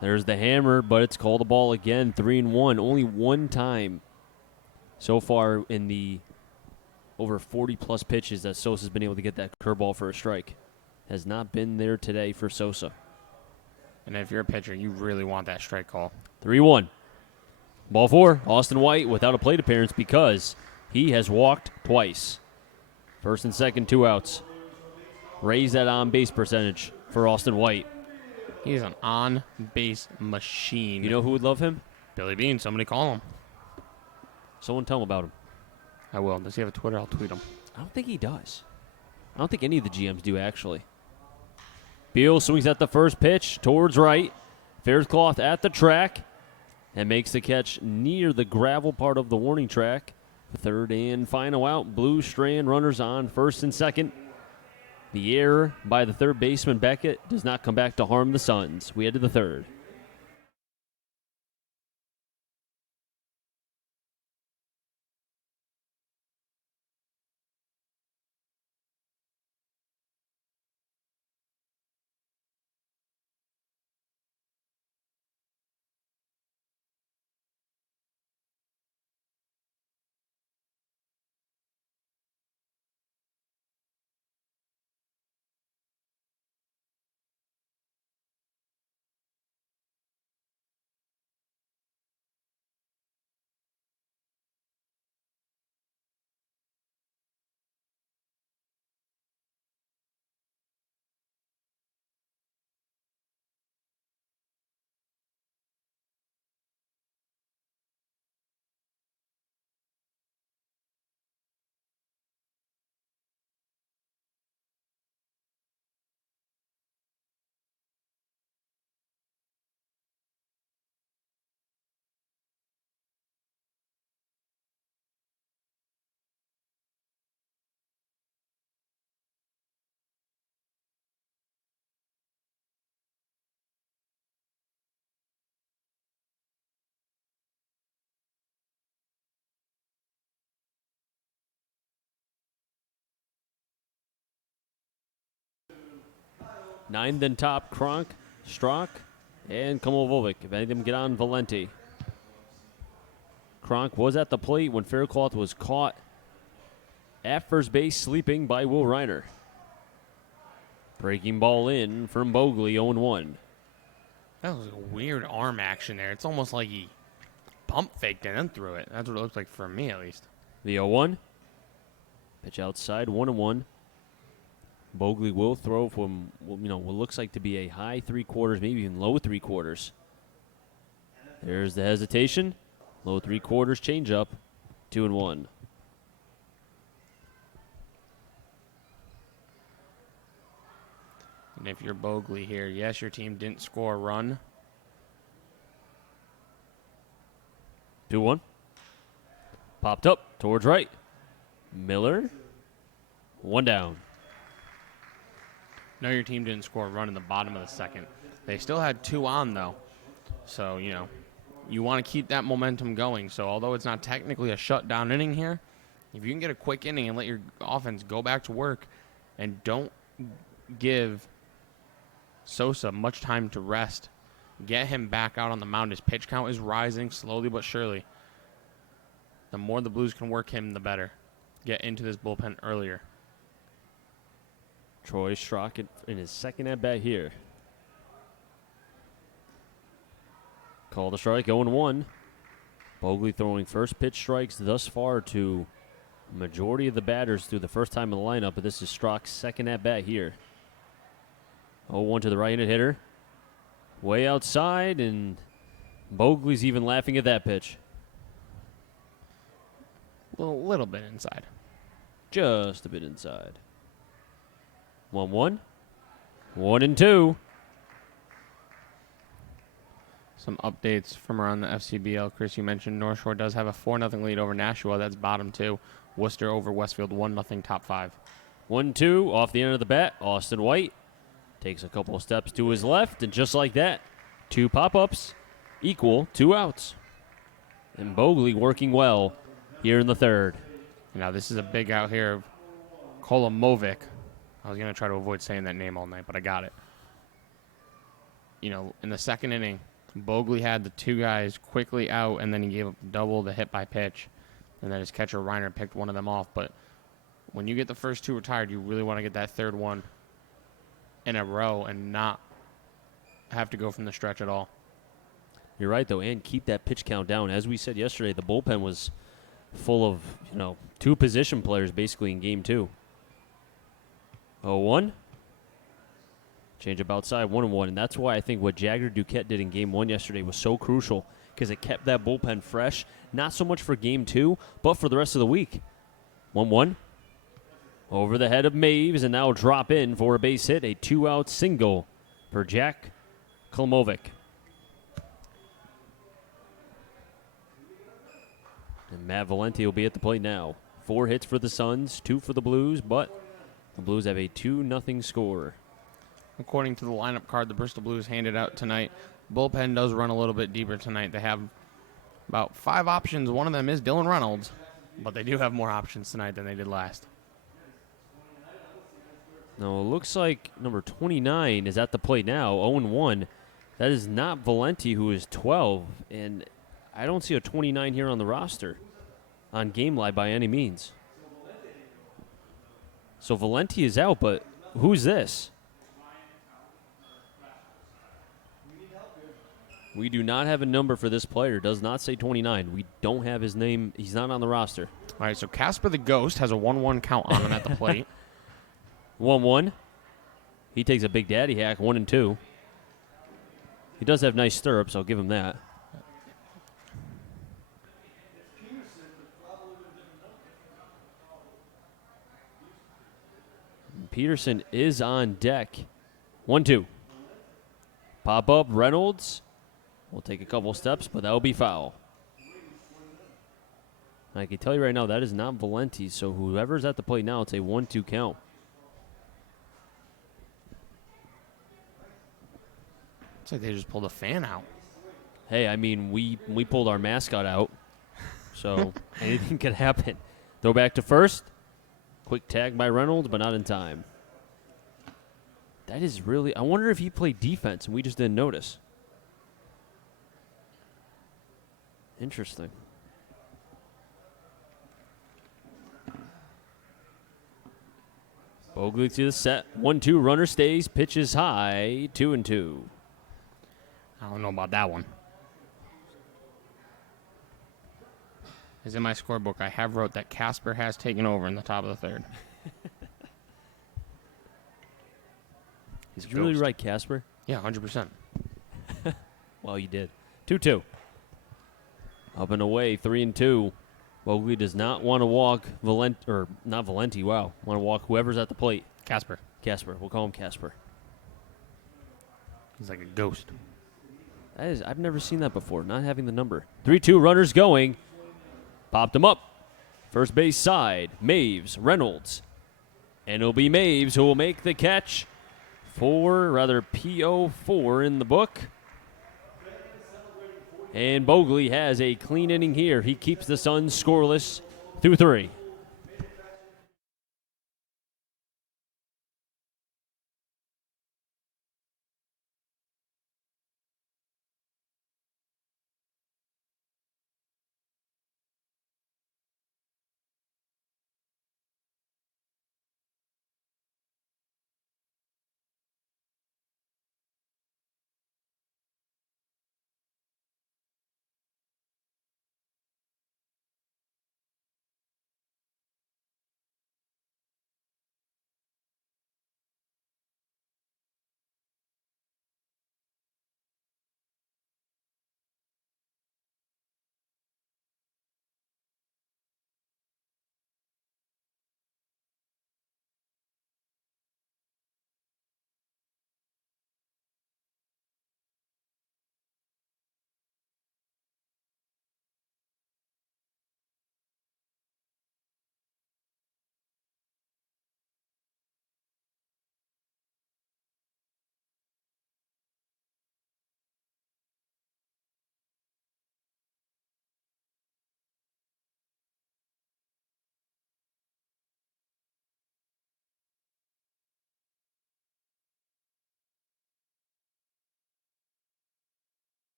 There's the hammer, but it's called a ball again. 3-1. Only one time so far in the over 40-plus pitches that Sosa's been able to get that curveball for a strike. Has not been there today for Sosa. And if you're a pitcher, you really want that strike call. 3-1. Ball 4, Austin White without a plate appearance because he has walked twice. First and second, 2 outs. Raise that on-base percentage for Austin White. He's an on-base machine. You know who would love him? Billy Bean. Somebody call him. Someone tell him about him. I will. Does he have a Twitter? I'll tweet him. I don't think he does. I don't think any of the GMs do, actually. Beal swings at the first pitch towards right. Faircloth at the track and makes the catch near the gravel part of the warning track. Third and final out. Blue Strand runners on first and second. The error by the third baseman Beckett does not come back to harm the Suns. We head to the third. Ninth and top, Kronk, Strock, and Komovovic. If any of them get on, Valenti. Kronk was at the plate when Faircloth was caught at first base sleeping by Will Reiner. Breaking ball in from Bogley, 0-1. That was a weird arm action there. It's almost like he pump faked and then threw it. That's what it looks like for me, at least. The 0-1. Pitch outside, 1-1. Bogley will throw from, what looks like to be a high 3/4, maybe even low 3/4. There's the hesitation. Low 3/4 changeup, 2-1. And if you're Bogley here, yes, your team didn't score a run. 2-1. Popped up towards right. Miller. 1 down. No, your team didn't score a run in the bottom of the second. They still had 2 on, though. So, you want to keep that momentum going. So, although it's not technically a shutdown inning here, if you can get a quick inning and let your offense go back to work and don't give Sosa much time to rest, get him back out on the mound. His pitch count is rising slowly but surely. The more the Blues can work him, the better. Get into this bullpen earlier. Troy Strock in his second at-bat here. Call the strike, 0-1. Bogley throwing first pitch strikes thus far to Majority of the batters through the first time in the lineup, but this is Strock's second at bat here. 0-1 to the right-handed hitter. Way outside, and Bogley's even laughing at that pitch. A little bit inside. Just a bit inside. 1-1. 1-2. Some updates from around the FCBL. Chris, you mentioned North Shore does have a 4-0 lead over Nashua. That's bottom 2. Worcester over Westfield 1-0 top 5. 1-2 off the end of the bat. Austin White takes a couple of steps to his left, and just like that, 2 pop-ups equal 2 outs. And Bogley working well here in the third. Now this is a big out here of Kolomovic. I was going to try to avoid saying that name all night, but I got it. You know, in the second inning, Bogley had the 2 guys quickly out, and then he gave up double the hit by pitch. And then his catcher, Reiner, picked one of them off. But when you get the first 2 retired, you really want to get that third one in a row and not have to go from the stretch at all. You're right, though, and keep that pitch count down. As we said yesterday, the bullpen was full of, 2 position players basically in game 2. 0-1. Change up outside, 1-1. And that's why I think what Jagger Duquette did in game 1 yesterday was so crucial, because it kept that bullpen fresh, not so much for game 2, but for the rest of the week. 1-1. Over the head of Maves, and now drop in for a base hit, a 2-out single for Jack Klomovic. And Matt Valenti will be at the plate now. 4 hits for the Suns, 2 for the Blues, but the Blues have a 2-0 score. According to the lineup card the Bristol Blues handed out tonight, bullpen does run a little bit deeper tonight. They have about 5 options. One of them is Dylan Reynolds, but they do have more options tonight than they did last. Now, it looks like number 29 is at the plate now, 0-1. That is not Valenti, who is 12, and I don't see a 29 here on the roster on Game Live by any means. So Valenti is out, but who's this? We do not have a number for this player. Does not say 29. We don't have his name. He's not on the roster. All right, so Casper the Ghost has a 1-1 count on him at the plate. 1-1. He takes a big daddy hack, 1-2. He does have nice stirrups. I'll give him that. Peterson is on deck. 1-2. Pop up, Reynolds. We'll take a couple steps, but that will be foul. I can tell you right now, that is not Valenti, so whoever's at the plate now, it's a 1-2 count. It's like they just pulled a fan out. Hey, I mean, we pulled our mascot out, so anything could happen. Throw back to first. Quick tag by Reynolds, but not in time. That is really... I wonder if he played defense and we just didn't notice. Interesting. Bogley to the set. 1-2, runner stays, pitches high, 2-2. I don't know about that one. As in my scorebook, I have wrote that Casper has taken over in the top of the third. Did you really write Casper? Yeah, 100%. Well, you did. 2-2. Up and away, 3-2. Bogley does not want to walk not Valenti, wow. Want to walk whoever's at the plate. Casper. Casper. We'll call him Casper. He's like a ghost. I've never seen that before, not having the number. 3-2, runners going. Popped him up. First base side, Maves, Reynolds. And it'll be Maves who will make the catch for, PO4 in the book. And Bogley has a clean inning here. He keeps the Suns scoreless through 3.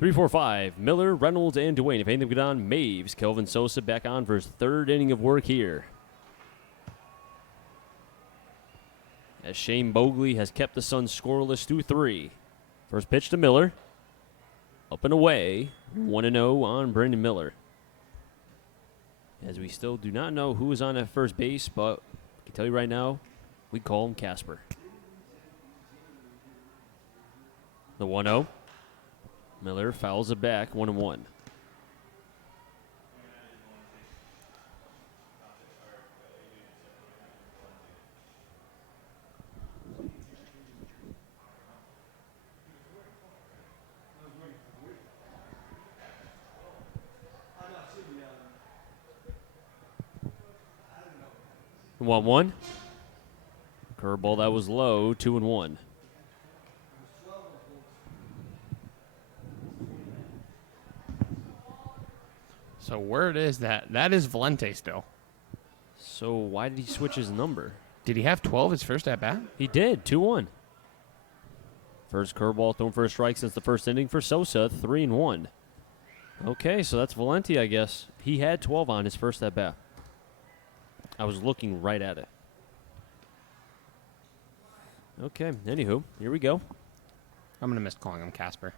3, 4, 5. Miller, Reynolds, and Duane. If anything get on, Maves. Kelvin Sosa back on for his third inning of work here. As Shane Bogley has kept the Suns scoreless through 3. First pitch to Miller. Up and away. 1-0 on Brandon Miller. As we still do not know who is on at first base, but I can tell you right now, we call him Casper. The 1-0. Miller fouls it back, 1-1. One. Curveball that was low, 2-1. So where it is that is Valente still. So why did he switch his number? Did he have 12 his first at bat? He did, 2-1. First curveball thrown for a strike since the first inning for Sosa, 3-1. Okay, so that's Valente, I guess. He had 12 on his first at bat. I was looking right at it. Okay, anywho, here we go. I'm going to miss calling him Casper.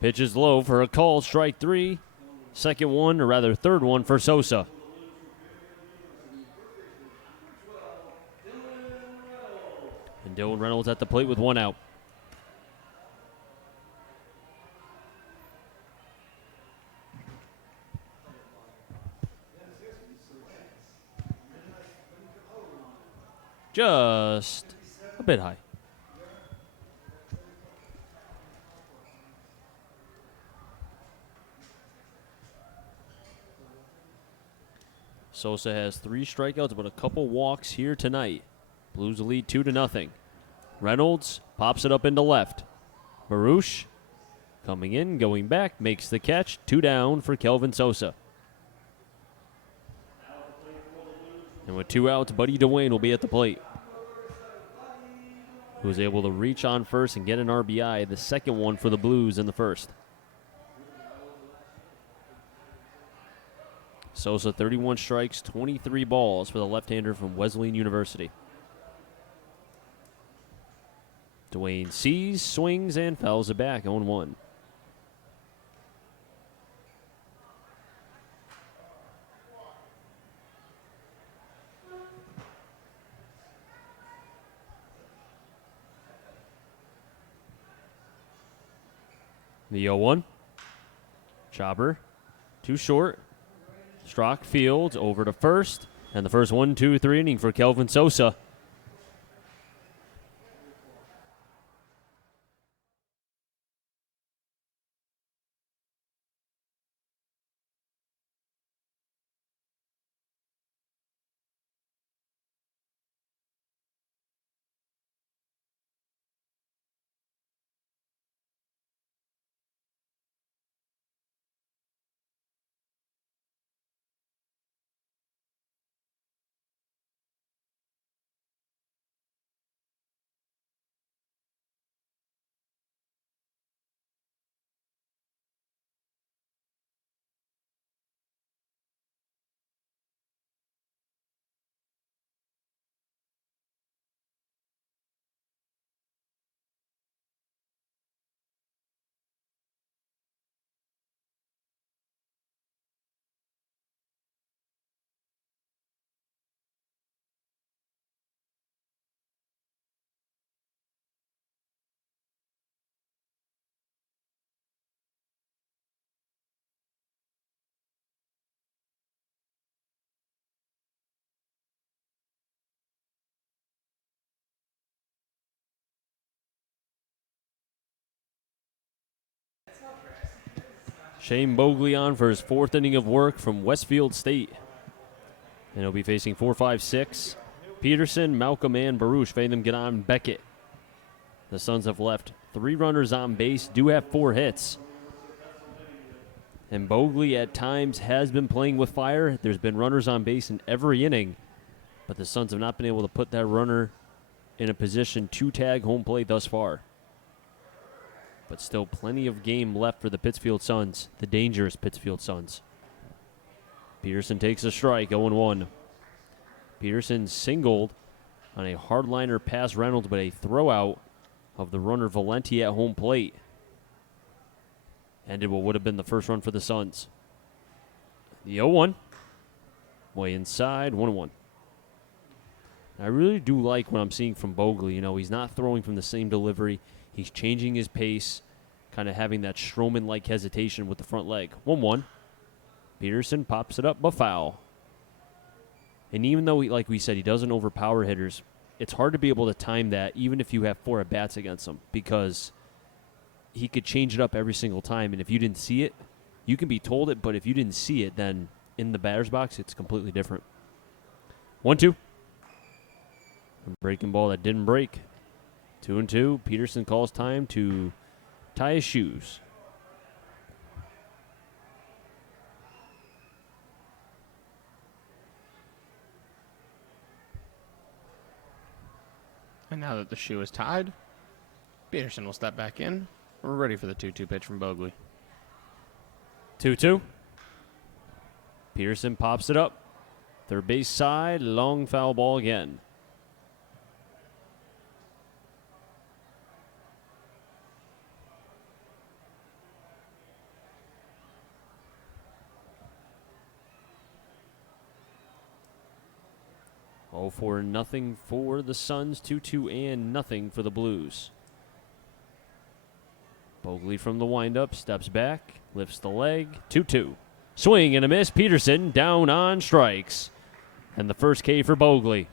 Pitch is low for a call, strike 3. Second one, or rather third one for Sosa. And Dylan Reynolds at the plate with 1 out. Just a bit high. Sosa has 3 strikeouts, but a couple walks here tonight. Blues lead 2-0. Reynolds pops it up into left. Baruch coming in, going back, makes the catch. 2 down for Kelvin Sosa. And with 2 outs, Buddy Duane will be at the plate, who was able to reach on first and get an RBI, the second one for the Blues in the first. Sosa, 31 strikes, 23 balls for the left-hander from Wesleyan University. Duane sees, swings, and fouls it back, 0-1. The 0-1. Chopper, too short. Strock fields over to first. And the first 1-2-3 inning for Kelvin Sosa. Shane Bogley on for his 4th inning of work from Westfield State. And he'll be facing 4, 5, 6. Peterson, Malcolm, and Baruch. Fathom, get on Beckett. The Suns have left 3 runners on base, do have 4 hits. And Bogley at times has been playing with fire. There's been runners on base in every inning, but the Suns have not been able to put that runner in a position to tag home plate thus far. but still plenty of game left for the Pittsfield Suns, the dangerous Pittsfield Suns. Peterson takes a strike, 0-1. Peterson singled on a hardliner past Reynolds, but a throwout of the runner Valenti at home plate ended what would have been the first run for the Suns. The 0-1. Way inside, 1-1. I really do like what I'm seeing from Bogley. You know, he's not throwing from the same delivery. He's changing his pace, kind of having that Stroman-like hesitation with the front leg. 1-1. Peterson pops it up, but foul. And even though, like we said, he doesn't overpower hitters, it's hard to be able to time that even if you have 4 at-bats against him, because he could change it up every single time. And if you didn't see it, you can be told it, but if you didn't see it, then in the batter's box, it's completely different. 1-2. A breaking ball that didn't break. 2-2. Peterson calls time to tie his shoes. And now that the shoe is tied, Peterson will step back in. We're ready for the 2-2 pitch from Bogley. 2-2. Peterson pops it up. Third base side, long foul ball again. Oh, 4-0 for the Suns, 2-2 and nothing for the Blues. Bogley from the windup, steps back, lifts the leg, 2-2. Swing and a miss, Peterson down on strikes. And the first K for Bogley.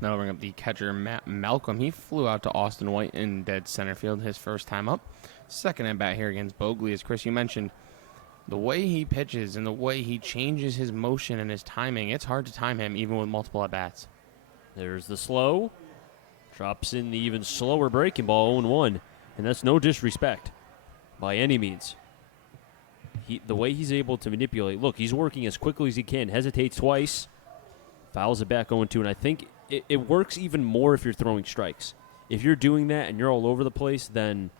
That'll bring up the catcher, Matt Malcolm. He flew out to Austin White in dead center field his first time up. Second at bat here against Bogley, as Chris, you mentioned. The way he pitches and the way he changes his motion and his timing, it's hard to time him even with multiple at-bats. There's the slow. Drops in the even slower breaking ball, 0-1. And that's no disrespect by any means. The way he's able to manipulate. Look, he's working as quickly as he can. Hesitates twice. Fouls it back 0-2. And I think it works even more if you're throwing strikes. If you're doing that and you're all over the place, then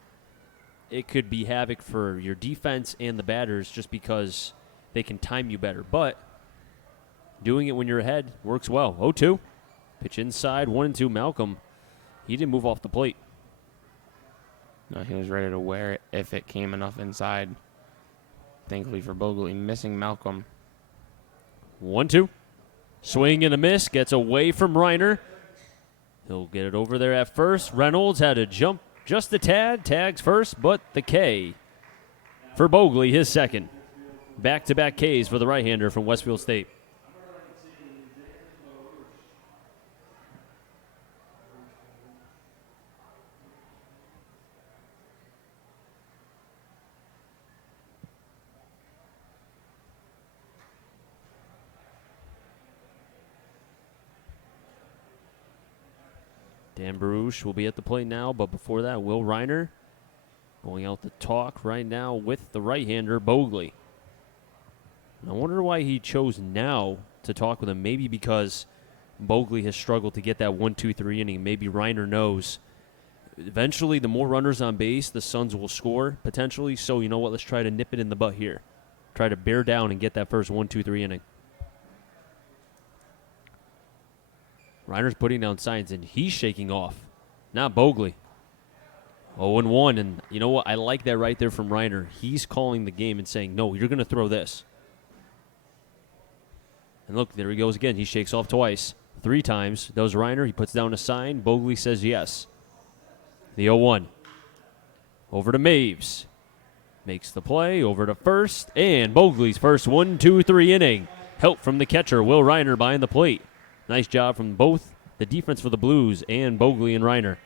it could be havoc for your defense and the batters just because they can time you better. But doing it when you're ahead works well. 0-2. Pitch inside, 1-2. Malcolm, he didn't move off the plate. No, he was ready to wear it if it came enough inside. Thankfully for Bogley, missing Malcolm. 1-2. Swing and a miss. Gets away from Reiner. He'll get it over there at first. Reynolds had to jump just a tad. Tags first, but the K for Bogley, his second. Back-to-back Ks for the right-hander from Westfield State. Dan Baruch will be at the plate now, but before that, Will Reiner going out to talk right now with the right-hander, Bogley. And I wonder why he chose now to talk with him. Maybe because Bogley has struggled to get that 1-2-3 inning. Maybe Reiner knows. Eventually, the more runners on base, the Suns will score, potentially. So, you know what? Let's try to nip it in the butt here. Try to bear down and get that first 1-2-3 inning. Reiner's putting down signs, and he's shaking off. Not Bogley. 0-1, and you know what? I like that right there from Reiner. He's calling the game and saying, no, you're going to throw this. And look, there he goes again. He shakes off twice. 3 times. Does Reiner. He puts down a sign. Bogley says yes. The 0-1. Over to Maves. Makes the play. Over to first. And Bogley's first 1-2-3 inning. Help from the catcher, Will Reiner, behind the plate. Nice job from both the defense for the Blues and Bogley and Reiner.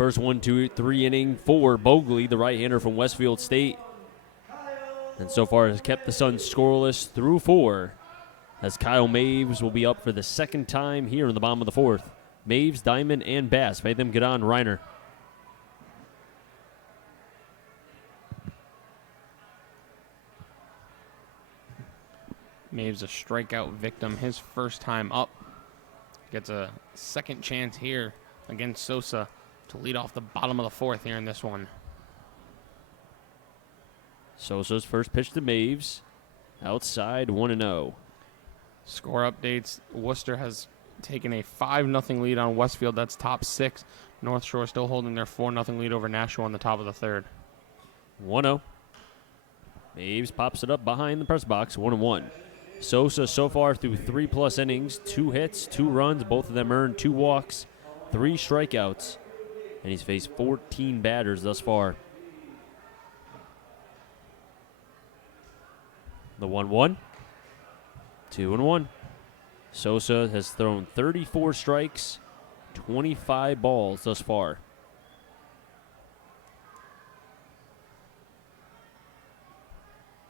First 1-2-3 inning for Bogley, the right-hander from Westfield State. And so far has kept the Suns scoreless through 4, as Kyle Maves will be up for the second time here in the bottom of the 4th. Maves, Diamond, and Bass. Made them get on Reiner. Maves a strikeout victim his first time up. Gets a second chance here against Sosa to lead off the bottom of the 4th here in this one. Sosa's first pitch to Maves. Outside, 1-0. Score updates. Worcester has taken a 5-0 lead on Westfield. That's top 6. North Shore still holding their 4-0 lead over Nashua on the top of the 3rd. 1-0. Maves pops it up behind the press box, 1-1. Sosa so far through 3+ innings, 2 hits, 2 runs, both of them earned 2 walks, 3 strikeouts, and he's faced 14 batters thus far. The 1-1, 2-1. Sosa has thrown 34 strikes, 25 balls thus far.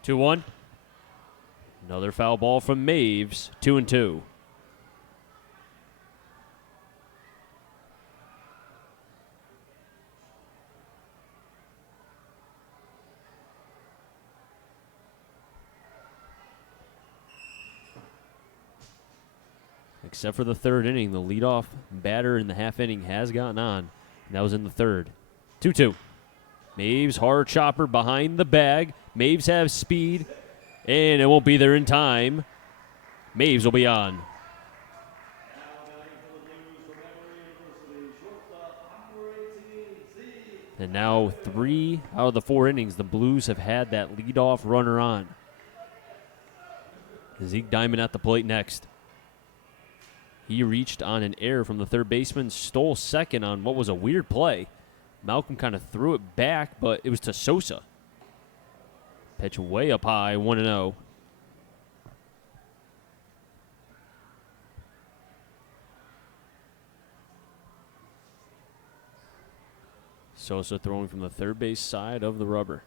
Two one. Another foul ball from Maves, 2-2. Except for the 3rd inning, the leadoff batter in the half inning has gotten on, and that was in the 3rd. 2-2. Maves, hard chopper behind the bag. Maves have speed, and it won't be there in time. Maves will be on. And now 3 out of the 4 innings, the Blues have had that leadoff runner on. Zeke Diamond at the plate next. He reached on an error from the 3rd baseman, stole second on what was a weird play. Malcolm kind of threw it back, but it was to Sosa. Pitch way up high, 1-0. Sosa throwing from the 3rd base side of the rubber.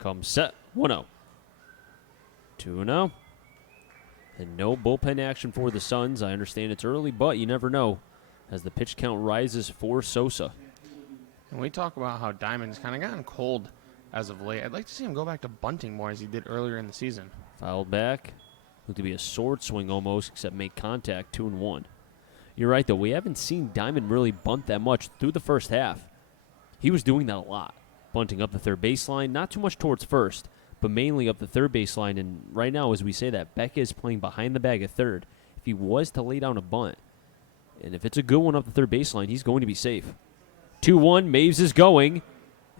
Comes set, 1-0. 2-0. And no bullpen action for the Suns. I understand it's early, but you never know as the pitch count rises for Sosa. And we talk about how Diamond's kind of gotten cold as of late. I'd like to see him go back to bunting more as he did earlier in the season. Fouled back. Looked to be a sword swing almost, except make contact, 2-1. You're right, though. We haven't seen Diamond really bunt that much through the first half. He was doing that a lot. Bunting up the 3rd baseline, not too much towards first, but mainly up the 3rd baseline. And right now, as we say that, Becca is playing behind the bag at 3rd. If he was to lay down a bunt, and if it's a good one up the 3rd baseline, he's going to be safe. 2-1, Maves is going.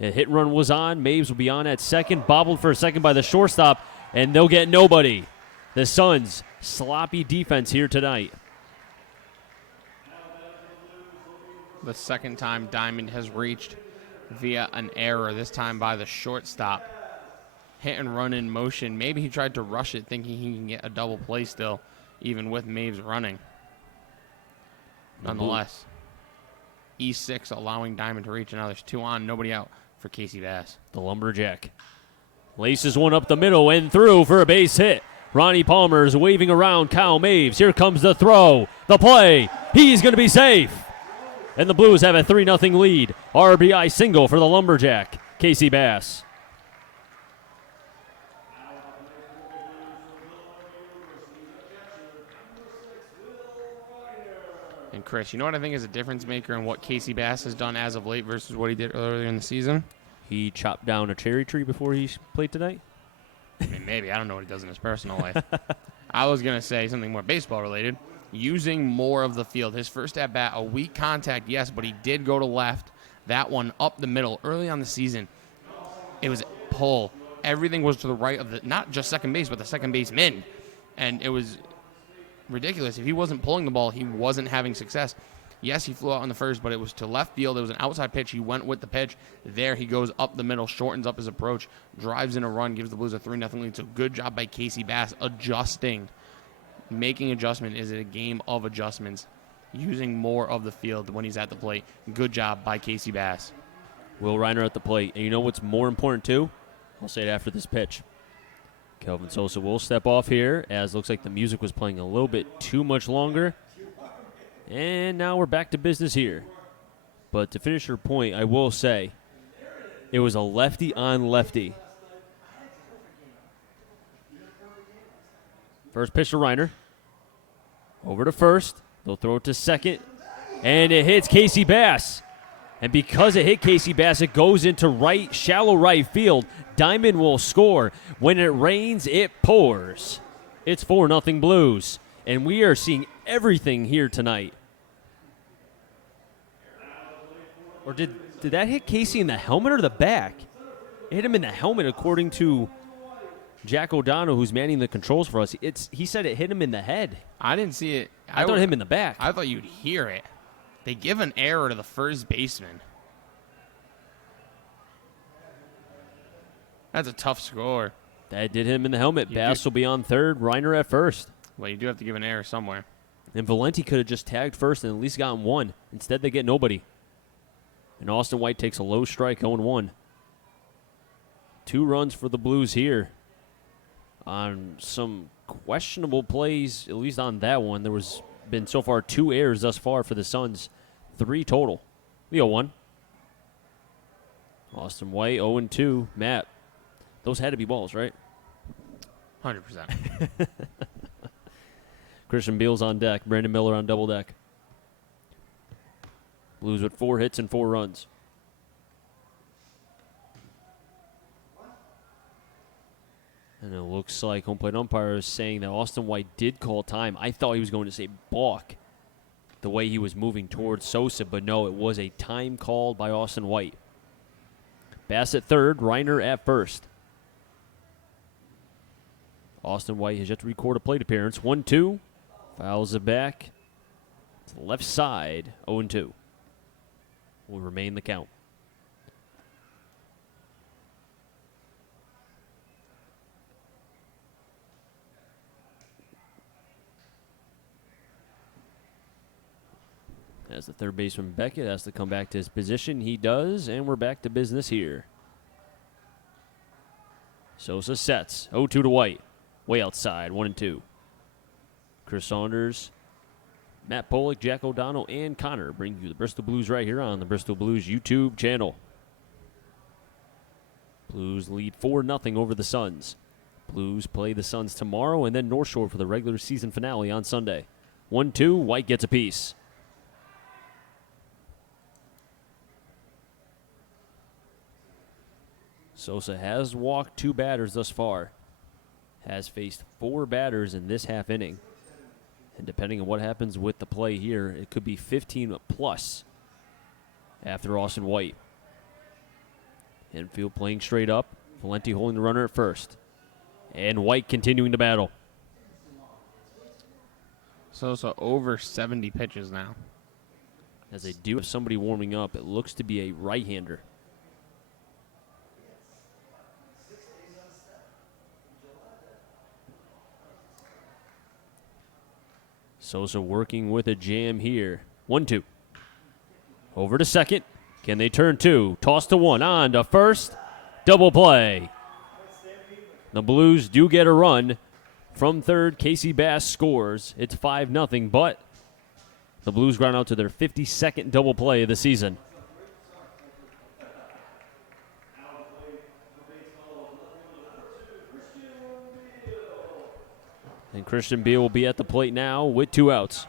A hit and run was on. Maves will be on at second, bobbled for a second by the shortstop, and they'll get nobody. The Suns, sloppy defense here tonight. The second time Diamond has reached via an error, this time by the shortstop. Hit and run in motion. Maybe he tried to rush it thinking he can get a double play still, even with Maves running. Nonetheless, E6 allowing Diamond to reach. And now there's 2 on, nobody out for Casey Bass. The Lumberjack laces one up the middle and through for a base hit. Ronnie Palmer is waving around Kyle Maves. Here comes the throw, the play. He's going to be safe. And the Blues have a 3-0 lead. RBI single for the Lumberjack, Casey Bass. And Chris, you know what I think is a difference maker in what Casey Bass has done as of late versus what he did earlier in the season? He chopped down a cherry tree before he played tonight? I mean, maybe. I don't know what he does in his personal life. I was going to say something more baseball related. Using more of the field. His first at bat, a weak contact, yes, but he did go to left. That one up the middle early on the season. It was pull. Everything was to the right of the, not just second base, but the second baseman. And it was ridiculous. If he wasn't pulling the ball, he wasn't having success. Yes, he flew out on the first, but it was to left field. It was an outside pitch. He went with the pitch. There he goes up the middle, shortens up his approach, drives in a run, gives the Blues a 3-0 lead. So good job by Casey Bass adjusting. Making adjustment is a game of adjustments. using more of the field when he's at the plate. Good job by Casey Bass. Will Reiner at the plate. And you know what's more important, too? I'll say it after this pitch. Kelvin Sosa will step off here, as looks like the music was playing a little bit too much longer. And now we're back to business here. But to finish your point, I will say it was a lefty on lefty. First pitch to Reiner. Over to first. They'll throw it to second. And it hits Casey Bass. And because it hit Casey Bass, it goes into right, shallow right field. Diamond will score. When it rains, it pours. It's 4-0 Blues. And we are seeing everything here tonight. Or did that hit Casey in the helmet or the back? It hit him in the helmet, according to Jack O'Donnell, who's manning the controls for us. He said it hit him in the head. I didn't see it. I thought it hit him in the back. I thought you'd hear it. They give an error to the first baseman. That's a tough score. That did hit him in the helmet. Bass will be on third. Reiner at first. Well, you do have to give an error somewhere. And Valenti could have just tagged first and at least gotten one. Instead, they get nobody. And Austin White takes a low strike, 0-1. 2 runs for the Blues here on some questionable plays, at least on that one. There was been so far 2 errors thus far for the Suns, 3 total. The 0-1. Austin White, 0-2. Matt, those had to be balls, right? 100%. Christian Beal's on deck. Brandon Miller on double deck. Blues with 4 hits and 4 runs. And it looks like home plate umpire is saying that Austin White did call time. I thought he was going to say balk the way he was moving towards Sosa, but no, it was a time called by Austin White. Bass at third, Reiner at first. Austin White has yet to record a plate appearance. 1-2. Fouls it back to the left side. 0-2. Will remain the count. As the third baseman Beckett has to come back to his position, he does, and we're back to business here. Sosa sets. 0-2 to White. Way outside, 1-2. Chris Saunders, Matt Pollock, Jack O'Donnell, and Connor bring you the Bristol Blues right here on the Bristol Blues YouTube channel. Blues lead 4-0 over the Suns. Blues play the Suns tomorrow and then North Shore for the regular season finale on Sunday. 1-2, White gets a piece. Sosa has walked 2 batters thus far. Has faced 4 batters in this half inning. And depending on what happens with the play here, it could be 15 plus after Austin White. Infield playing straight up. Valenti holding the runner at first. And White continuing to battle. Sosa over 70 pitches now. As they do have somebody warming up, it looks to be a right-hander. Sosa working with a jam here. 1-2. Over to second. Can they turn 2? Toss to 1. On to first. Double play. The Blues do get a run. From third, Casey Bass scores. It's 5-0, but the Blues ground out to their 52nd double play of the season. And Christian Beal will be at the plate now with 2 outs.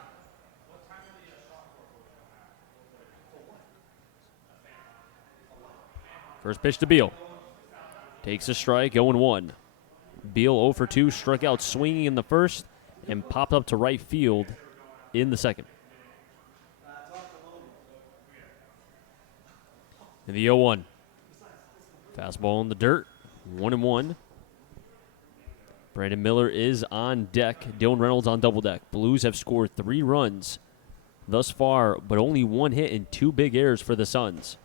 First pitch to Beal. Takes a strike, 0-1. Beal 0 for 2, struck out swinging in the first and popped up to right field in the second. And the 0-1. Fastball in the dirt, 1-1. Brandon Miller is on deck. Dylan Reynolds on double deck. Blues have scored 3 runs thus far, but only 1 hit and 2 big errors for the Suns.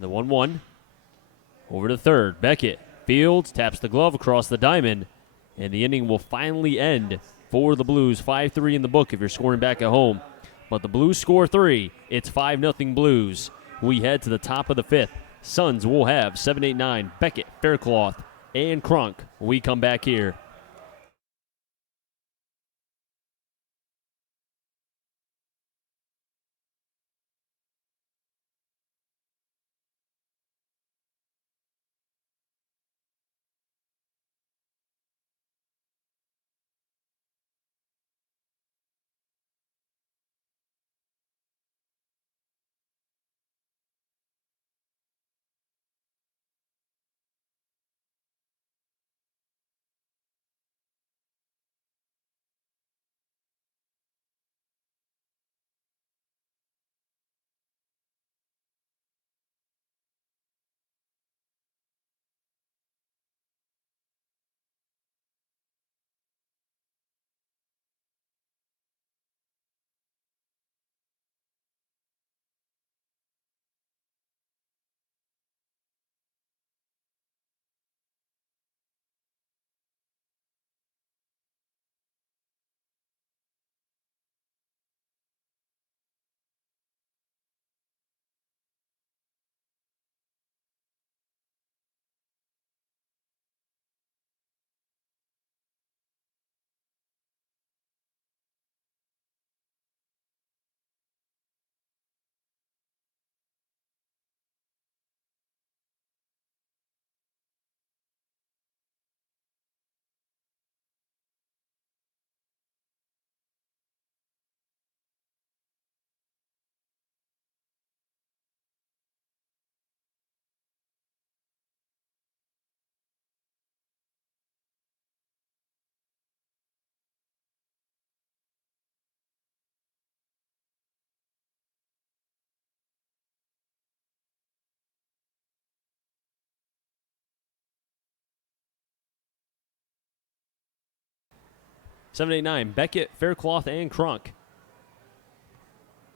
The 1-1. Over to third. Beckett. Fields taps the glove across the diamond. And the inning will finally end for the Blues. 5-3 in the book if you're scoring back at home. But the Blues score 3. It's 5-0 Blues. We head to the top of the 5th. Suns will have 7, 8, 9, Beckett, Faircloth, and Crunk. We come back here. Seven, 8, 9, Beckett, Faircloth, and Crunk.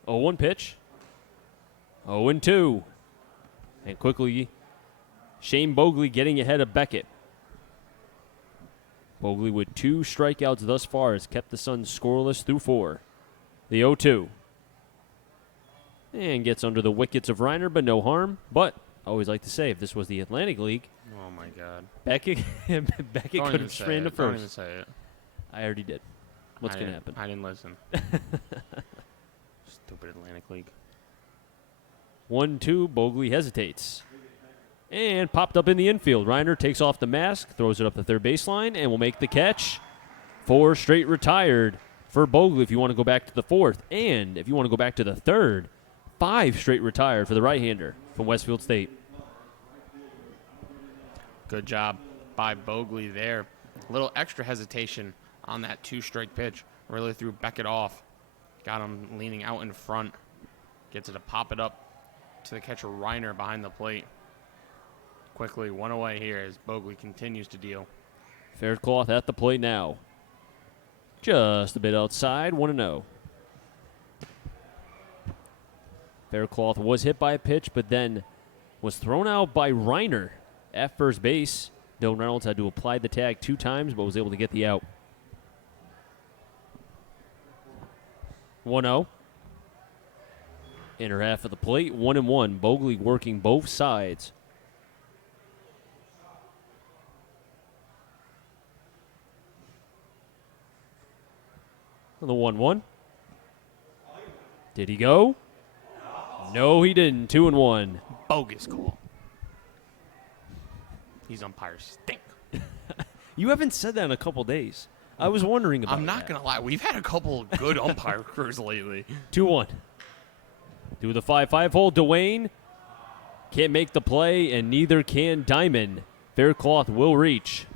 0-1 pitch. 0-2. And quickly, Shane Bogley getting ahead of Beckett. Bogley with 2 strikeouts thus far has kept the Suns scoreless through 4. The 0-2. And gets under the wickets of Reiner, but no harm. But I always like to say, if this was the Atlantic League, Oh, my God. Beckett could have strayed to Don't even first. say it. I already did. What's going to happen? I didn't listen. Stupid Atlantic League. 1-2, Bogley hesitates. And popped up in the infield. Reiner takes off the mask, throws it up the third baseline, and will make the catch. 4 straight retired for Bogley if you want to go back to the 4th. And if you want to go back to the 3rd, 5 straight retired for the right-hander from Westfield State. Good job by Bogley there. A little extra hesitation on that 2-strike pitch. Really threw Beckett off. Got him leaning out in front. Gets it to pop it up to the catcher Reiner behind the plate. Quickly, 1 away here as Bogley continues to deal. Faircloth at the plate now. Just a bit outside, 1-0. Faircloth was hit by a pitch, but then was thrown out by Reiner at first base. Dylan Reynolds had to apply the tag 2 times, but was able to get the out. 1-0. Inner half of the plate, 1-1. Bogley working both sides. The 1-1. Did he go? No, he didn't. 2-1. Bogus call. These umpires stink. You haven't said that in a couple days. I was wondering about I'm not going to lie. We've had a couple of good umpire crews lately. 2-1. Through the 5-5 hole, Dwayne can't make the play, and neither can Diamond. Faircloth will reach.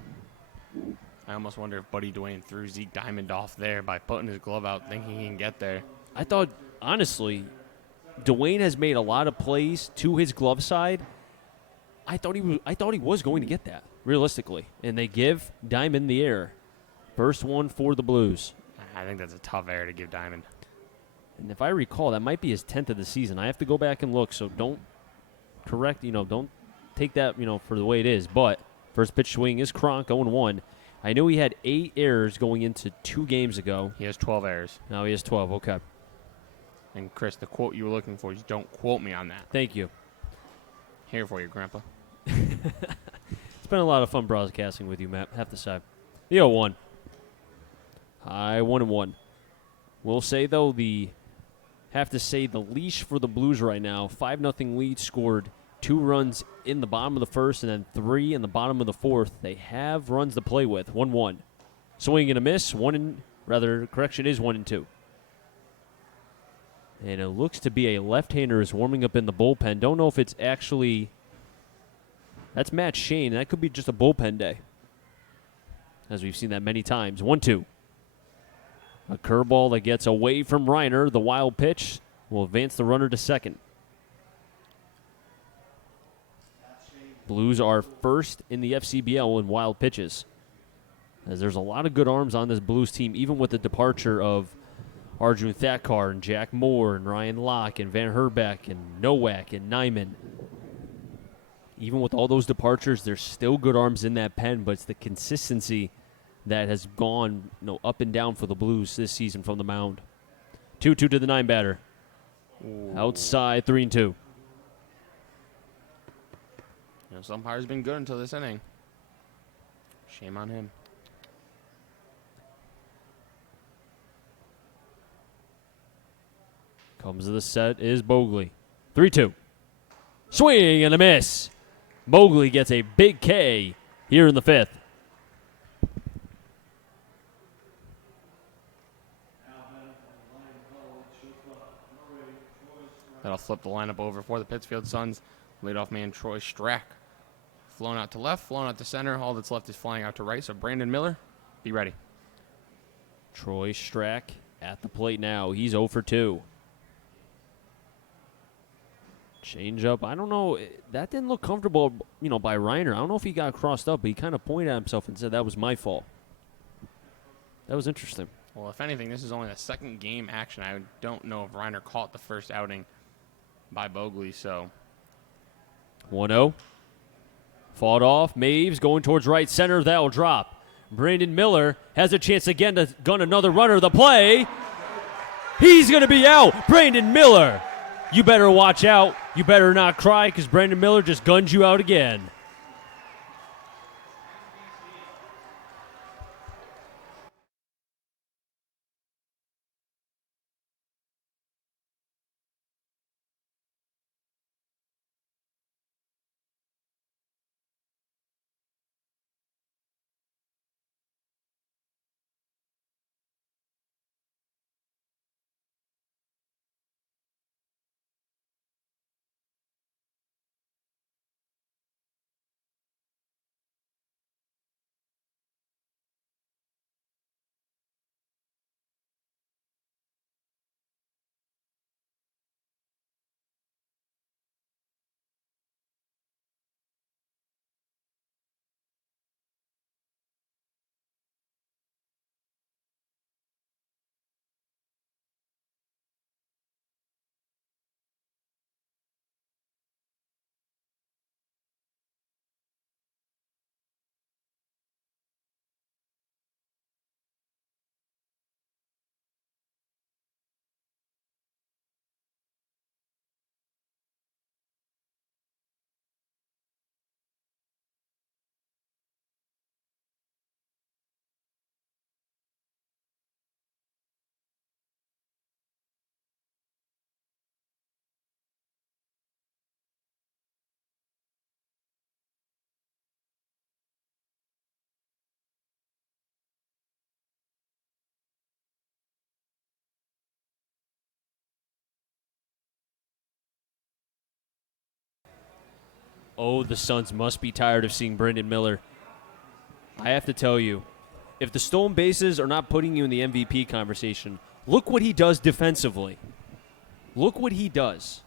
I almost wonder if Buddy Dwayne threw Zeke Diamond off there by putting his glove out thinking he can get there. I thought, honestly, Dwayne has made a lot of plays to his glove side. I thought he was going to get that, realistically. And they give Diamond the error. First one for the Blues. I think that's a tough error to give Diamond. And if I recall, that might be his 10th of the season. I have to go back and look, so don't don't take that, for the way it is. But first pitch swing is Cronk, 0-1. I know he had 8 errors going into 2 games ago. He has 12 errors. Now he has 12. Okay. And, Chris, the quote you were looking for is don't quote me on that. Thank you. Here for you, Grandpa. It's been a lot of fun broadcasting with you, Matt. Have to say. The 0-1. High 1-1. We'll say, though, have to say the leash for the Blues right now. 5-0 lead, scored 2 runs in the bottom of the first and then 3 in the bottom of the fourth. They have runs to play with. 1-1. Swing and a miss. 1-2. And it looks to be a left-hander is warming up in the bullpen. Don't know if it's actually... That's Matt Shane. That could be just a bullpen day, as we've seen that many times. 1-2. A curveball that gets away from Reiner. The wild pitch will advance the runner to second. Blues are first in the FCBL in wild pitches, as there's a lot of good arms on this Blues team, even with the departure of Arjun Thakkar and Jack Moore and Ryan Locke and Van Herbeck and Nowak and Nyman. Even with all those departures, there's still good arms in that pen, but it's the consistency that has gone up and down for the Blues this season from the mound. 2-2 to the 9 batter. Ooh. Outside, 3-2. Some umpire's been good until this inning. Shame on him. Comes to the set is Bogley. 3-2. Swing and a miss. Bogley gets a big K here in the 5th. That'll flip the lineup over for the Pittsfield Suns. Leadoff man Troy Strack. Flown out to left, flown out to center. All that's left is flying out to right. So Brandon Miller, be ready. Troy Strack at the plate now. He's 0 for 2. Change up. I don't know. That didn't look comfortable, by Reiner. I don't know if he got crossed up, but he kind of pointed at himself and said that was my fault. That was interesting. Well, if anything, this is only the second game action. I don't know if Reiner caught the first outing by Bogley, so. 1-0. Fought off. Maves going towards right center. That will drop. Brandon Miller has a chance again to gun another runner. The play. He's going to be out. Brandon Miller. You better watch out. You better not cry because Brandon Miller just gunned you out again. Oh, the Suns must be tired of seeing Brandon Miller. I have to tell you, if the stolen bases are not putting you in the MVP conversation, look what he does defensively. Look what he does.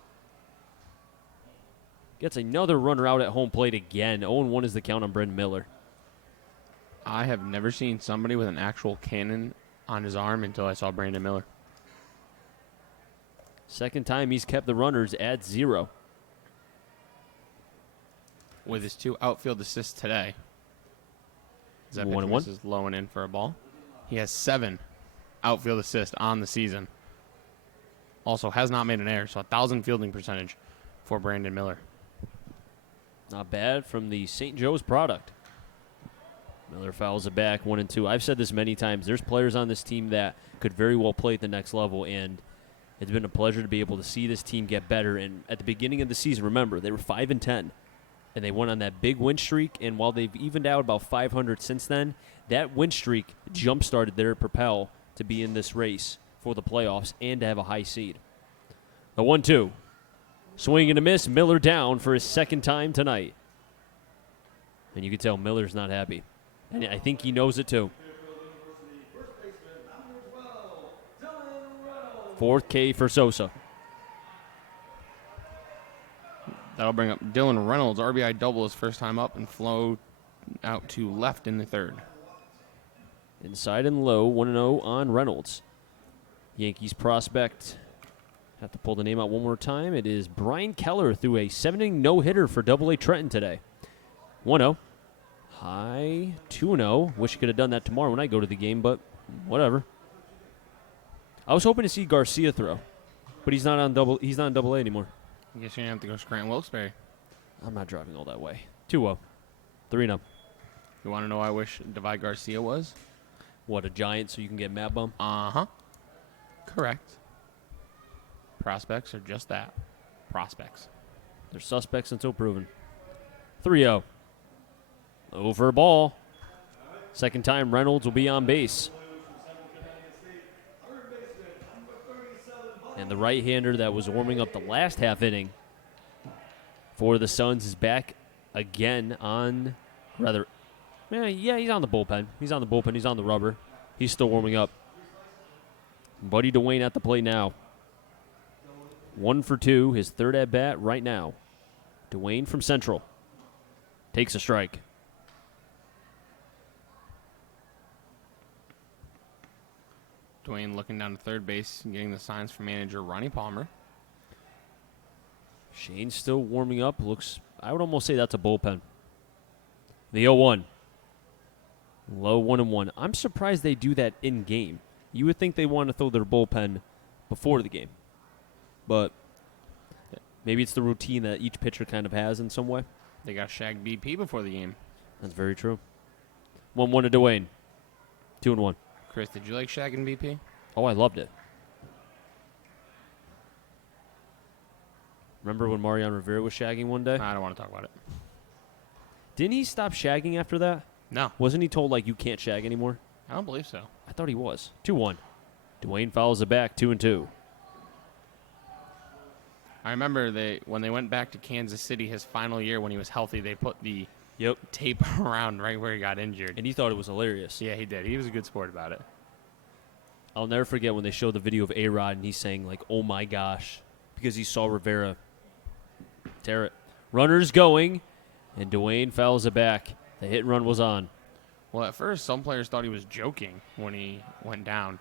Gets another runner out at home plate again. 0-1 is the count on Brandon Miller. I have never seen somebody with an actual cannon on his arm until I saw Brandon Miller. Second time he's kept the runners at 0. With his 2 outfield assists today. As that pitch 1-1. misses low and in for a ball. He has 7 outfield assists on the season. Also has not made an error, so 1,000 fielding percentage for Brandon Miller. Not bad from the St. Joe's product. Miller fouls it back 1-2. I've said this many times. There's players on this team that could very well play at the next level, and it's been a pleasure to be able to see this team get better. And at the beginning of the season, remember, they were 5-10, and they went on that big win streak. And while they've evened out about 500 since then, that win streak jump-started their propel to be in this race for the playoffs and to have a high seed. The 1-2. Swing and a miss. Miller down for his second time tonight. And you can tell Miller's not happy. And I think he knows it too. 4th K for Sosa. That'll bring up Dylan Reynolds. RBI double his first time up and flow out to left in the 3rd. Inside and low, 1-0 on Reynolds. Yankees prospect. Have to pull the name out one more time. It is Brian Keller threw a 7-inning no-hitter for Double-A Trenton today. 1-0. High 2-0. Wish I could have done that tomorrow when I go to the game, but whatever. I was hoping to see Garcia throw, but he's not on Double-A anymore. I guess you're going to have to go Scranton Wilkes-Barre. I'm not driving all that way. 2-0. 3-0. You want to know what I wish Devi Garcia was? What, a giant so you can get Mad Bum? Uh-huh. Correct. Prospects are just that. Prospects. They're suspects until proven. 3-0. Over ball. Second time Reynolds will be on base. And the right-hander that was warming up the last half inning for the Suns is back again on, he's on the bullpen. He's on the bullpen. He's on the rubber. He's still warming up. Buddy Dwayne at the plate now. 1 for 2, his 3rd at bat right now. Dwayne from Central takes a strike. Dwayne looking down to 3rd base and getting the signs from manager Ronnie Palmer. Shane's still warming up. I would almost say that's a bullpen. The 0-1. Low 1-1. I'm surprised they do that in game. You would think they want to throw their bullpen before the game. But maybe it's the routine that each pitcher kind of has in some way. They got shag BP before the game. That's very true. 1-1 to Dwayne. 2-1. Chris, did you like shagging BP? Oh, I loved it. Remember when Mariano Rivera was shagging one day? I don't want to talk about it. Didn't he stop shagging after that? No. Wasn't he told, you can't shag anymore? I don't believe so. I thought he was. 2-1. Dwayne fouls it back, 2-2. I remember when they went back to Kansas City his final year when he was healthy, they put the tape around right where he got injured. And he thought it was hilarious. Yeah, he did. He was a good sport about it. I'll never forget when they showed the video of A-Rod and he's saying, oh my gosh, because he saw Rivera tear it. Runners going, and Dwayne fouls it back. The hit and run was on. Well, at first, some players thought he was joking when he went down.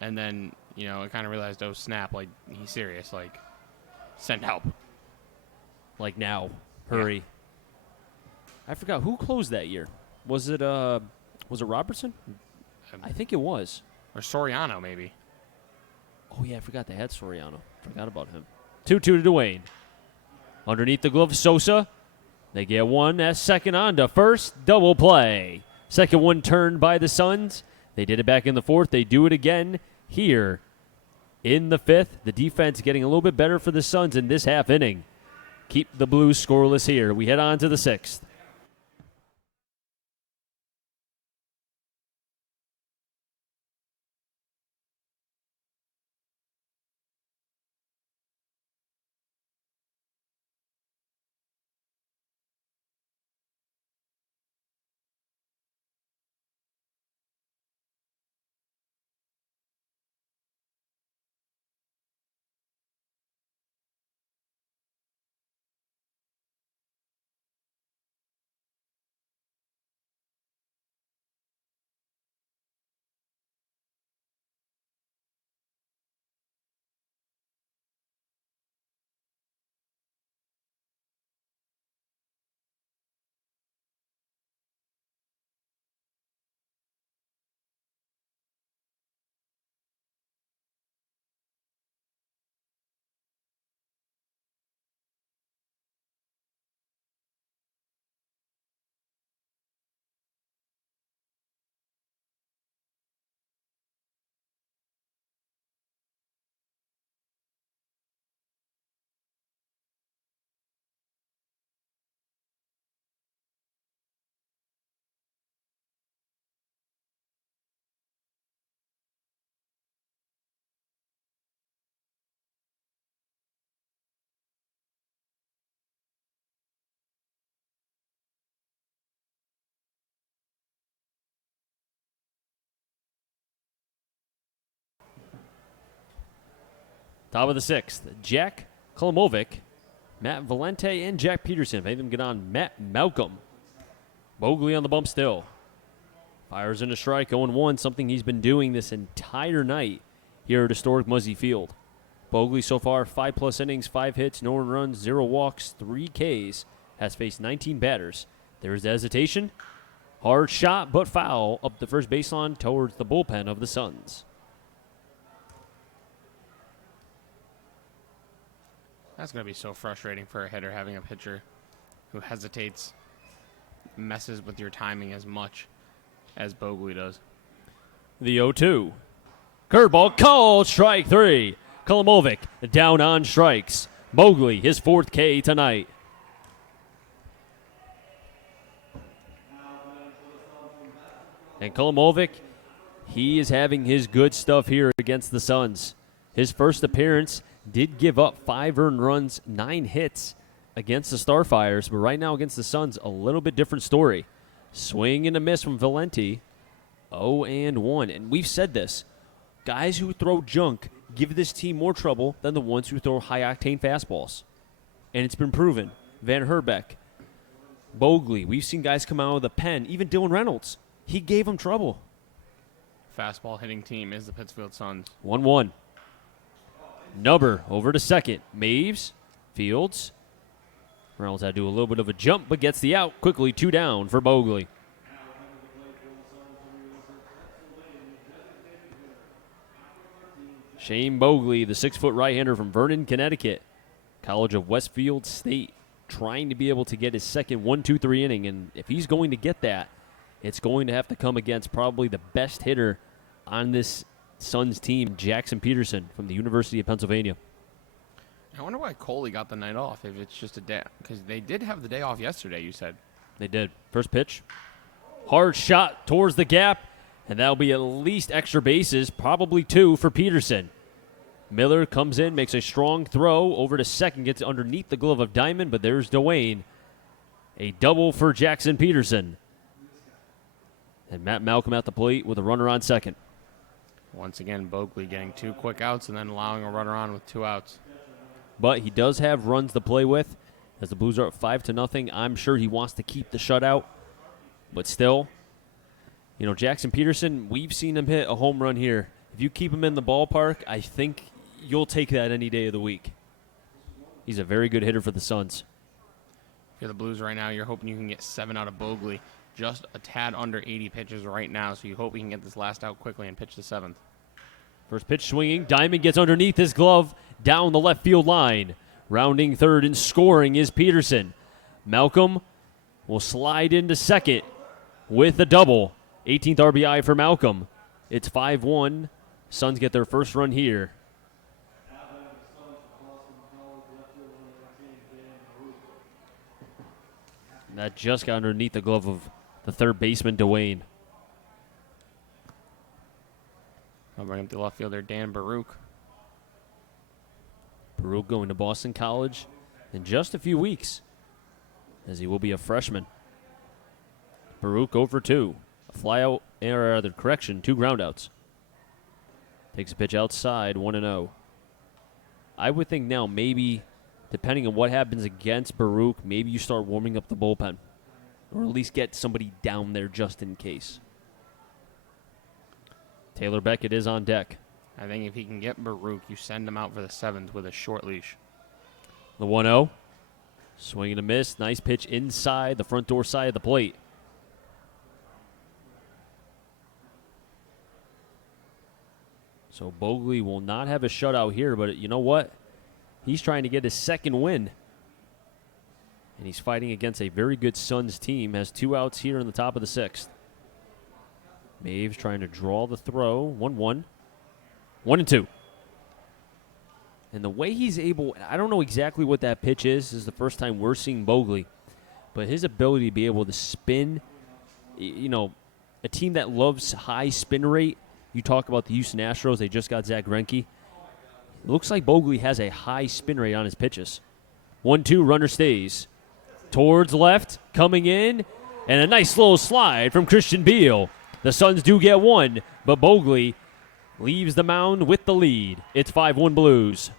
And then, I kind of realized, oh, snap, he's serious. Send help. Now. Hurry. Yeah. I forgot. Who closed that year? Was it Robertson? I think it was. Or Soriano, maybe. Oh, yeah, I forgot they had Soriano. Forgot about him. 2-2 to Dwayne. Underneath the glove, Sosa. They get one as second on to first. Double play. Second one turned by the Suns. They did it back in the 4th. They do it again here in the 5th. The defense getting a little bit better for the Suns in this half inning. Keep the Blues scoreless here. We head on to the 6th. Top of the 6th, Jack Kolomovic, Matt Valente, and Jack Peterson. If any of them get on, Matt Malcolm. Bogley on the bump still. Fires in a strike, 0-1, something he's been doing this entire night here at historic Muzzy Field. Bogley so far, 5+ innings, 5 hits, no earned runs, 0 walks, 3 Ks, has faced 19 batters. There's the hesitation. Hard shot, but foul up the first baseline towards the bullpen of the Suns. That's going to be so frustrating for a hitter, having a pitcher who hesitates, messes with your timing as much as Bogley does. The 0-2. Curveball called, strike 3. Kolomovic down on strikes. Bogley, his 4th K tonight. And Kolomovic, he is having his good stuff here against the Suns. His first appearance did give up 5 earned runs, 9 hits against the Starfires, but right now against the Suns, a little bit different story. Swing and a miss from Valente, 0-1. And we've said this. Guys who throw junk give this team more trouble than the ones who throw high-octane fastballs. And it's been proven. Van Herbeck, Bogley, we've seen guys come out of the pen. Even Dylan Reynolds, he gave them trouble. Fastball hitting team is the Pittsfield Suns. 1-1. Nubber over to second. Maves, Fields. Reynolds had to do a little bit of a jump, but gets the out. Quickly 2 down for Bogley. Shane Bogley, the 6-foot right-hander from Vernon, Connecticut. College of Westfield State, trying to be able to get his second 1-2-3 inning. And if he's going to get that, it's going to have to come against probably the best hitter on this Suns team, Jackson Peterson from the University of Pennsylvania. I wonder why Coley got the night off, if it's just a day. Because they did have the day off yesterday, you said. They did. First pitch. Hard shot towards the gap, and that'll be at least extra bases, probably 2 for Peterson. Miller comes in, makes a strong throw over to second, gets underneath the glove of Diamond, but there's Dwayne. A double for Jackson Peterson. And Matt Malcolm at the plate with a runner on second. Once again, Bogley getting 2 quick outs and then allowing a runner on with 2 outs. But he does have runs to play with. As the Blues are up 5-0, I'm sure he wants to keep the shutout. But still, you know, Jackson Peterson, we've seen him hit a home run here. If you keep him in the ballpark, I think you'll take that any day of the week. He's a very good hitter for the Suns. If you're the Blues right now, you're hoping you can get 7 out of Bogley. Just a tad under 80 pitches right now, so you hope we can get this last out quickly and pitch the 7th. First pitch swinging. Diamond gets underneath his glove down the left field line. Rounding third and scoring is Peterson. Malcolm will slide into second with a double. 18th RBI for Malcolm. It's 5-1. Suns get their first run here. That just got underneath the glove of the third baseman, Dwayne. I'll bring up the left fielder, Dan Baruch. Baruch going to Boston College in just a few weeks, as he will be a freshman. Baruch over 2. A fly out, or rather, correction, 2 groundouts. Takes a pitch outside, 1-0. I would think now maybe, depending on what happens against Baruch, maybe you start warming up the bullpen. Or at least get somebody down there just in case. Taylor Beckett is on deck. I think if he can get Baruch, you send him out for the 7th with a short leash. The 1-0. Swing and a miss. Nice pitch inside the front door side of the plate. So Bogley will not have a shutout here, but you know what? He's trying to get his second win. And he's fighting against a very good Suns team. Has 2 outs here in the top of the 6th. Maves trying to draw the throw. 1-1. 1-2. And the way he's able, I don't know exactly what that pitch is. This is the first time we're seeing Bogley. But his ability to be able to spin, you know, a team that loves high spin rate. You talk about the Houston Astros. They just got Zach Greinke. It looks like Bogley has a high spin rate on his pitches. 1-2, runner stays. Towards left, coming in, and a nice little slide from Christian Beal. The Suns do get 1, but Bogley leaves the mound with the lead. It's 5-1 Blues.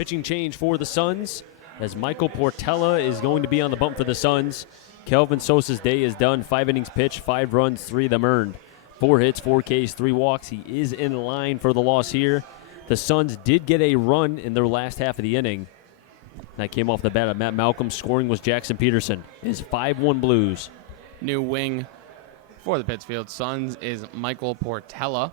Pitching change for the Suns as Michael Portela is going to be on the bump for the Suns. Kelvin Sosa's day is done. 5 innings pitched, 5 runs, 3 of them earned. 4 hits, 4 Ks, 3 walks. He is in line for the loss here. The Suns did get a run in their last half of the inning. That came off the bat of Matt Malcolm. Scoring was Jackson Peterson. It's 5-1 Blues. New wing for the Pittsfield Suns is Michael Portela.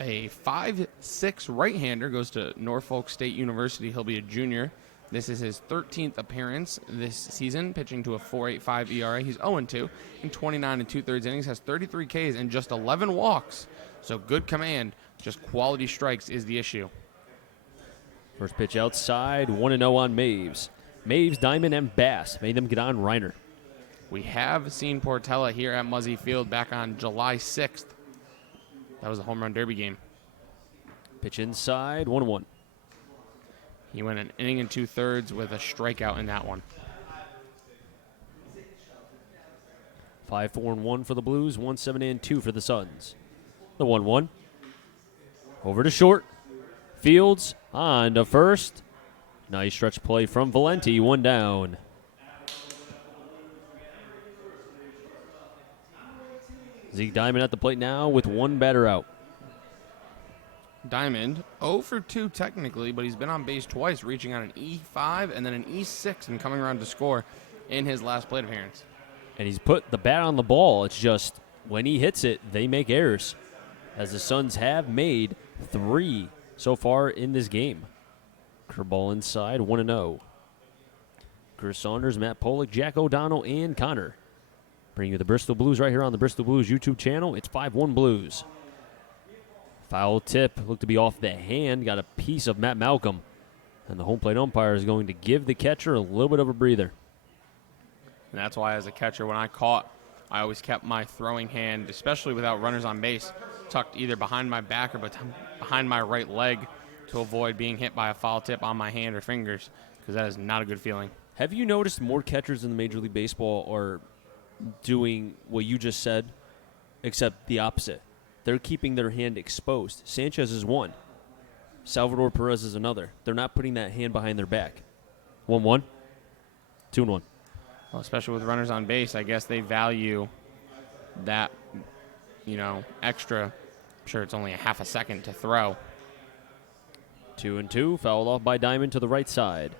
A 5'6" right-hander, goes to Norfolk State University. He'll be a junior. This is his 13th appearance this season, pitching to a 4.85 ERA. He's 0-2 in 29 2/3 innings, has 33 Ks and just 11 walks. So good command, just quality strikes is the issue. First pitch outside, 1-0 on Maves. Maves, Diamond, and Bass made them get on Reiner. We have seen Portela here at Muzzy Field back on July 6th. That was a home run derby game. Pitch inside, 1-1. He went an inning and 2/3 with a strikeout in that one. 5-4-1 for the Blues, 1-7-2 for the Suns. The 1-1. Over to short. Fields on to first. Nice stretch play from Valenti, 1 down. Zeke Diamond at the plate now with 1 batter out. Diamond, 0 for 2 technically, but he's been on base twice, reaching on an E5 and then an E6 and coming around to score in his last plate appearance. And he's put the bat on the ball. It's just when he hits it, they make errors, as the Suns have made 3 so far in this game. Curveball inside, 1-0. Chris Saunders, Matt Pollock, Jack O'Donnell, and Connor. Bringing you the Bristol Blues right here on the Bristol Blues YouTube channel. It's 5-1 Blues. Foul tip, looked to be off the hand, got a piece of Matt Malcolm. And the home plate umpire is going to give the catcher a little bit of a breather. And that's why as a catcher, when I caught, I always kept my throwing hand, especially without runners on base, tucked either behind my back or behind my right leg to avoid being hit by a foul tip on my hand or fingers, because that is not a good feeling. Have you noticed more catchers in the Major League Baseball are doing what you just said, except the opposite? They're keeping their hand exposed. Sanchez is one. Salvador Perez is another. They're not putting that hand behind their back. 1-1, 2-1. Well, especially with runners on base, I guess they value that, extra. I'm sure it's only a half a second to throw. 2-2, fouled off by Diamond to the right side.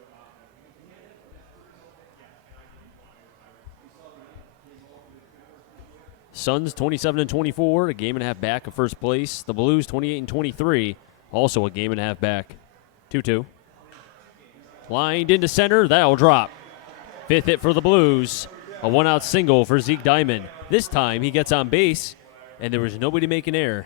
Suns 27-24, a game and a half back of first place. The Blues 28-23, also a game and a half back. 2-2. Lined into center, that'll drop. 5th hit for the Blues. A 1-out single for Zeke Diamond. This time he gets on base, and there was nobody making error.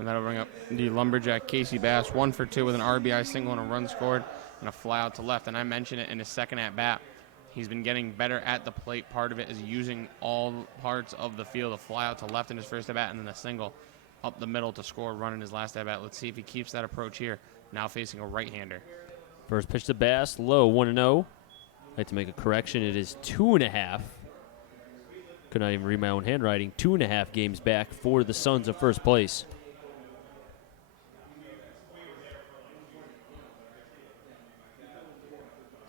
And that'll bring up the Lumberjack Casey Bass, 1 for 2 with an RBI single and a run scored and a fly out to left. And I mentioned it in his second at bat. He's been getting better at the plate. Part of it is using all parts of the field. A fly out to left in his first at bat and then a single up the middle to score a run in his last at bat. Let's see if he keeps that approach here. Now facing a right-hander. First pitch to Bass, low, 1-0. I'd like to make a correction. It is 2.5. Could not even read my own handwriting. 2.5 games back for the Suns of first place.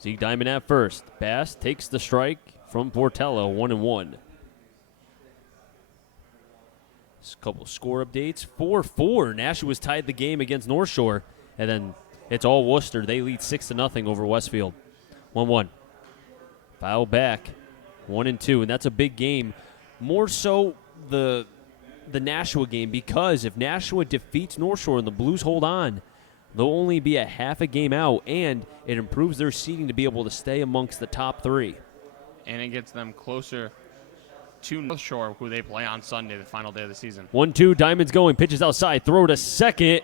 Zeke Diamond at first. Bass takes the strike from Portela, 1-1. Just a couple score updates. 4-4. Nashua's tied the game against North Shore. And then it's all Worcester. They lead 6-0 over Westfield. 1-1. Foul back. 1-2. And that's a big game. More so the Nashua game, because if Nashua defeats North Shore and the Blues hold on, they'll only be a half a game out, and it improves their seeding to be able to stay amongst the top 3. And it gets them closer to North Shore, who they play on Sunday, the final day of the season. 1-2, Diamond's going, pitches outside, throw to second.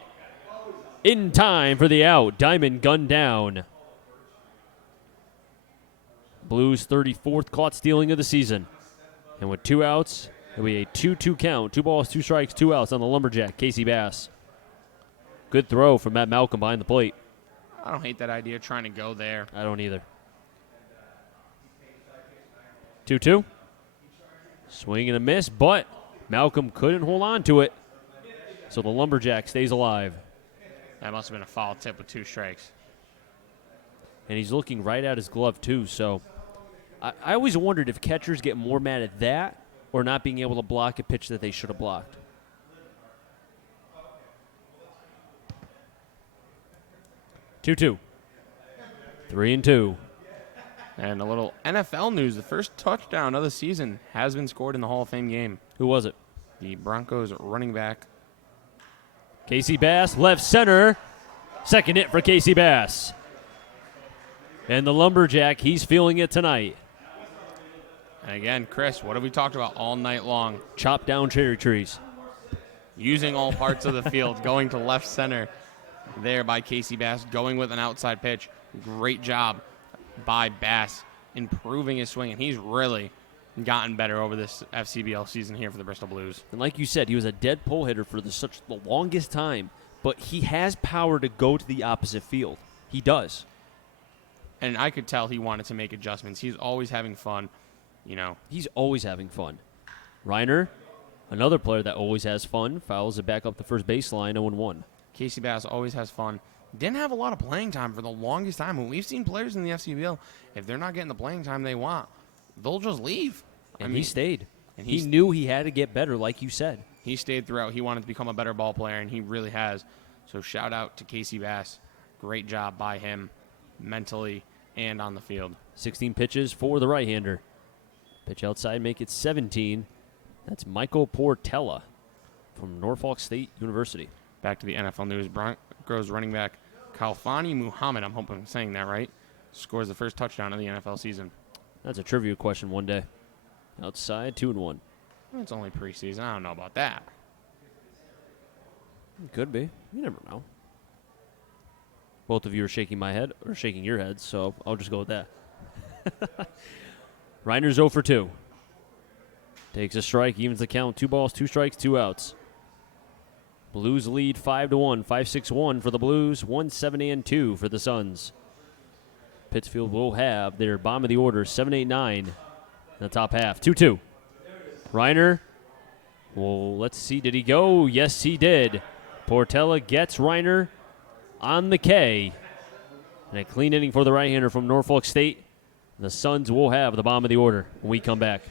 In time for the out. Diamond gunned down. Blues 34th caught stealing of the season. And with 2 outs, it'll be a 2-2 count. 2 balls, 2 strikes, 2 outs on the Lumberjack, Casey Bass. Good throw from Matt Malcolm behind the plate. I don't hate that idea, trying to go there. I don't either. 2-2. Swing and a miss, but Malcolm couldn't hold on to it. So the Lumberjack stays alive. That must have been a foul tip with 2 strikes. And he's looking right at his glove, too. So I always wondered if catchers get more mad at that or not being able to block a pitch that they should have blocked. Two-two. 3-2. And a little NFL news. The first touchdown of the season has been scored in the Hall of Fame game. Who was it? The Broncos running back. Casey Bass, left center. Second hit for Casey Bass. And the Lumberjack, he's feeling it tonight. And again, Chris, what have we talked about all night long? Chop down cherry trees. Using all parts of the field, going to left center there by Casey Bass, going with an outside pitch. Great job by Bass, improving his swing, and he's really gotten better over this FCBL season here for the Bristol Blues. And like you said, he was a dead pull hitter for the longest time, but he has power to go to the opposite field. He does. And I could tell he wanted to make adjustments. He's always having fun, you know. He's always having fun. Reiner, another player that always has fun, fouls it back up the first baseline, 0-1. Casey Bass always has fun. Didn't have a lot of playing time for the longest time. When we've seen players in the FCBL, if they're not getting the playing time they want, they'll just leave. And he stayed. And he knew he had to get better, like you said. He stayed throughout. He wanted to become a better ball player, and he really has. So shout out to Casey Bass. Great job by him mentally and on the field. 16 pitches for the right-hander. Pitch outside, make it 17. That's Michael Portella from Norfolk State University. Back to the NFL news. Broncos running back Khalfani Muhammad, I'm hoping I'm saying that right, scores the first touchdown of the NFL season. That's a trivia question one day. Outside, 2-1. It's only preseason. I don't know about that. Could be. You never know. Both of you are shaking my head or shaking your heads, so I'll just go with that. Reiner's 0 for 2. Takes a strike, evens the count. 2 balls, 2 strikes, 2 outs. Blues lead 5-1, 5-6-1 for the Blues, 1-7-2 for the Suns. Pittsfield will have their bottom of the order, 7-8-9 in the top half. 2-2. Reiner, well, let's see, did he go? Yes, he did. Portella gets Reiner on the K. And a clean inning for the right-hander from Norfolk State. The Suns will have the bottom of the order when we come back.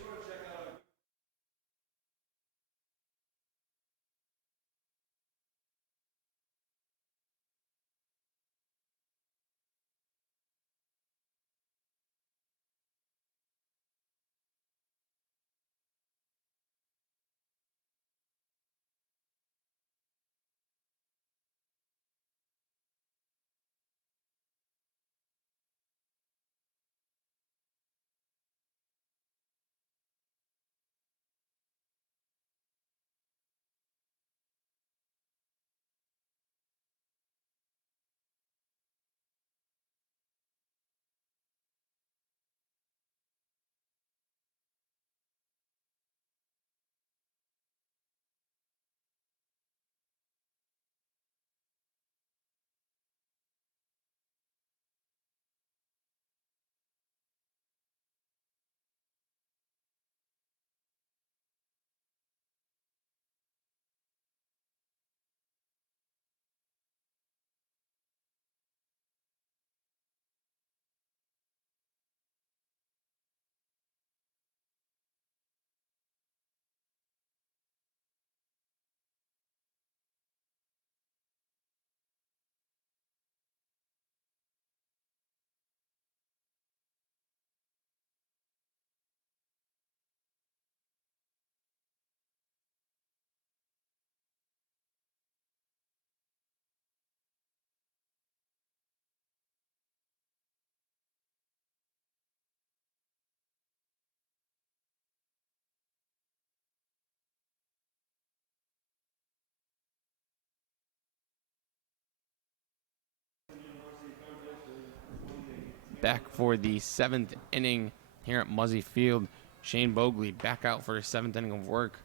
Back for the 7th inning here at Muzzy Field. Shane Bogley back out for his 7th inning of work.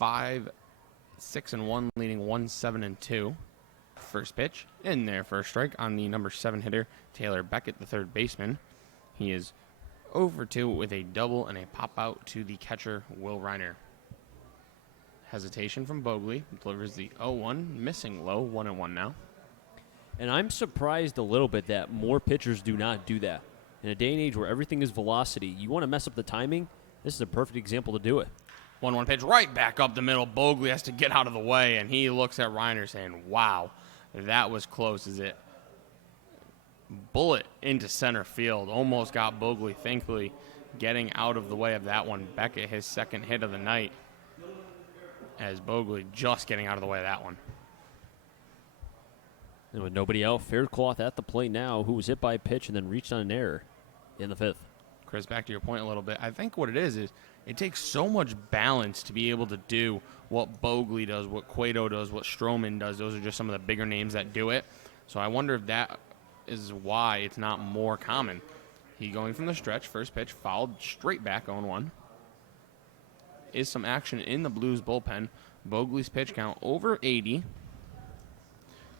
5-6-1, leading 1-7-2. First pitch in there for a strike on the number 7 hitter, Taylor Beckett, the third baseman. He is 0 for 2 with a double and a pop out to the catcher, Will Reiner. Hesitation from Bogley. Delivers the 0-1, missing low, 1-1 now. And I'm surprised a little bit that more pitchers do not do that. In a day and age where everything is velocity, you want to mess up the timing, this is a perfect example to do it. 1-1 pitch right back up the middle. Bogley has to get out of the way, and he looks at Reiner saying, wow, that was close. Is it? Bullet into center field. Almost got Bogley, thankfully, getting out of the way of that one. Beckett, his second hit of the night, as Bogley just getting out of the way of that one. And with nobody out, Faircloth at the plate now, who was hit by a pitch and then reached on an error in the fifth. Chris, back to your point a little bit. I think what it is it takes so much balance to be able to do what Bogley does, what Cueto does, what Stroman does. Those are just some of the bigger names that do it. So I wonder if that is why it's not more common. He going from the stretch, first pitch, fouled straight back, 0-1. Is some action in the Blues bullpen. Bogley's pitch count over 80.